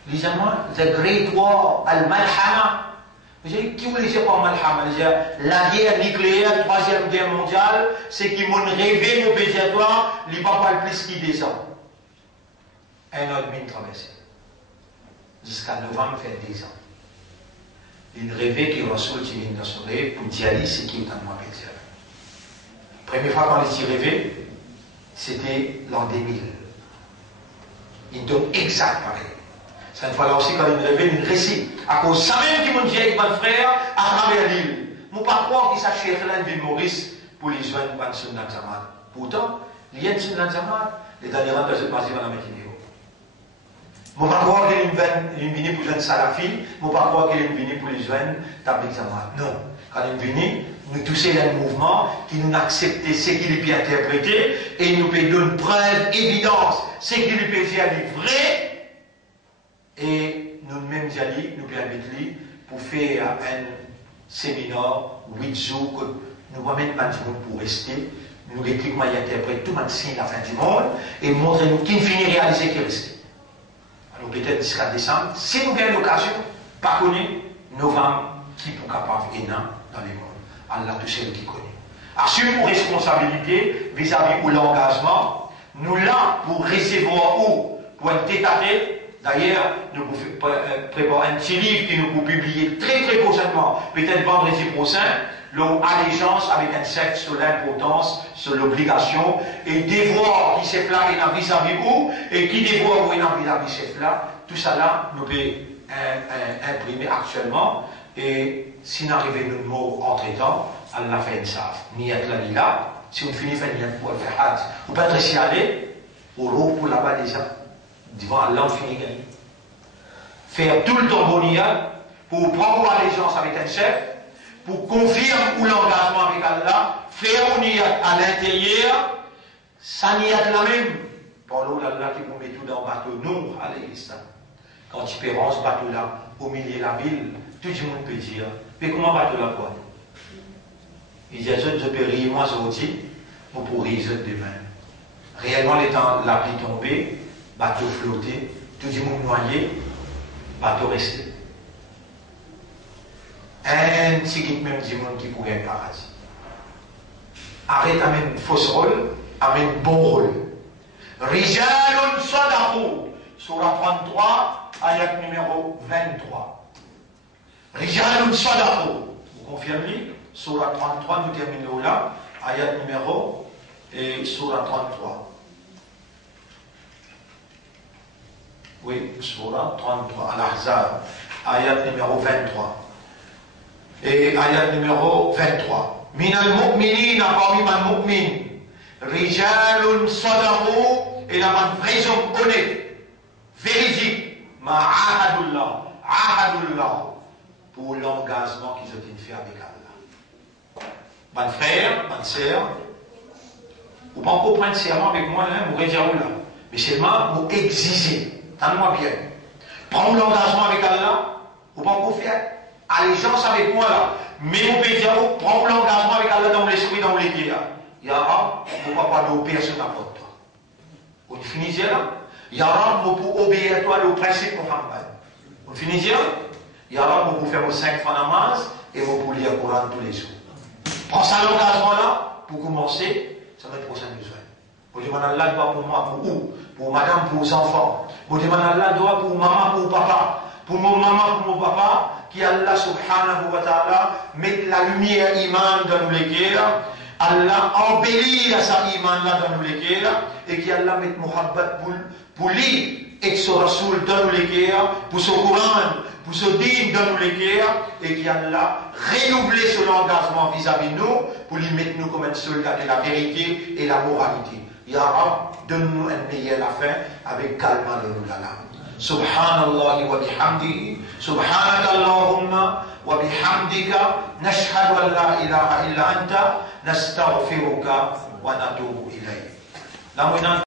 Lisez-moi, the Great War, Al-Malhama. Vous avez qui vous laissez par Malhama? La guerre nucléaire, 3e guerre mondiale, c'est qui m'ont rêvé au pédiatoire, il n'y a pas plus qu'il 2 ans. 1 an et demi traversé. Jusqu'à novembre, fait 10 ans. Il rêvait qu'il reçoit le tiré dans son rêve pour dire ce qui est en moi pédiatre. Première fois qu'on les rêvé, c'était l'an 2000. Il donne exact pareil. Cette fois-là aussi, quand il me révèle une récit, à cause de ça même qui me dit avec mon frère, à travers l'île. Je ne pas croire qu'il s'achète là une ville Maurice pour les joindre dans son examen. Pourtant, il y a un examen, les derniers rangs de ce passé dans la météo. Je ne pas croire qu'il est venu pour joindre Salafi, je ne pas croire qu'il est venu pour les joindre dans l'examen. Non. Quand il est venu, nous tous un mouvement qui nous accepte ce qu'il peut interpréter et nous peut donner preuve, évidence, ce qu'il peut dire vrai. Et nous-mêmes, nous pouvons aller pour faire un séminaire 8 jours que nous va mettre pour rester. Nous expliquons et interpréter tout le monde signe la fin du monde et montrer-nous qui finit réaliser qui reste. Alors peut-être jusqu'à décembre, si nous avons l'occasion, pas connu, novembre, qui pour capable et non dans les mondes. Allah tout seul qui connaît. Assume nos responsabilités vis-à-vis de l'engagement. Nous là pour recevoir ou pour être tête-à-tête. D'ailleurs, nous préparons un petit livre qui nous peut publier très très prochainement, peut-être vendredi prochain, l'allégeance avec un secte sur l'importance, sur l'obligation, et devoir qui s'est là et vis-à-vis où, et qui devoir ou vis-à-vis chef là, tout ça là, nous pouvons imprimer actuellement, et si nous arrivons à nous mort entre-temps, Allah fait une save. Ni être là, ni là, si on finit faire une pour faire hâte, ou pas être aller, au roux pour là-bas déjà. Devant Allah, on finit gagner. Faire tout le temps bonia pour prendre allégeance avec un chef, pour confirmer l'engagement avec Allah, faire niyat à l'intérieur, ça niyat la même. Par l'eau d'Allah qui vous met tout dans le bateau, nous, alayhi salam. Quand tu paies ce bateau-là, au milieu de la ville, tout le monde peut dire, mais comment bateau-là quoi? Il dit, je peux rire moi aujourd'hui, pour rire demain. Réellement, la pluie tombée, bateau flotté, tout le monde noyé, bateau resté. Un petit même du monde qui pourrait être paradis. Arrête amène fausse rôle, amène bon rôle. Rijalun Sadaqu, Surah 33, ayat numéro 23. Rijalun Sadaqu, vous confirmez? Surah 33, nous terminons là, ayat numéro et Surah 33. Oui, Surah 33, Al-Ahzab, ayat numéro 23. Et ayat numéro 23. Min al-mu'minina parmi man mu'min, rijalun sadaqu, et la man vrai homme honnête, véridique, ma ahadullah, pour l'engagement qu'ils ont fait avec Allah. Mon frère, ma soeur, vous ne pouvez pas prendre serment avec moi, hein, vous dire là, mais seulement vous exiger. Tends-moi bien. Prends l'engagement avec Allah, vous ne pouvez pas faire allégeance avec moi là. Mais vous pouvez dire, prends l'engagement avec Allah dans l'esprit, dans l'église là. Ya Rab, vous ne pouvez pas obéir sur ta porte. Vous finissez là. Ya Rab, vous pouvez obéir à toi le principe Mohammed. Vous finissez là. Ya Rab, vous pouvez faire vos 5 fois namaz et vous pouvez lire le Coran tous les jours. Prends ça l'engagement là pour commencer, ça va être prochain besoin. Vous demandez Allah doit pour moi, pour où? Pour madame, pour les enfants. Vous demandez Allah doit pour maman, pour papa. Pour mon maman, pour mon papa, qui Allah subhanahu wa ta'ala met la lumière iman dans nos cœurs. Allah embellit sa iman là dans nos cœurs. Et qui Allah met muhabbat pour lui et son rasoul dans nos cœurs. Pour son Coran, pour son dîme dans nos cœurs. Et qui Allah renouveler son engagement vis-à-vis de nous. Pour lui mettre nous comme un soldat de la vérité et la moralité. Ya Rab, donne-nous un meilleur la fin avec calme de nous là. Subhanallah wa bihamdihi, subhanaka Allahumma wa bihamdika, nashhadu an la ilaha illa anta, nastaghfiruka wa natubu ilayk.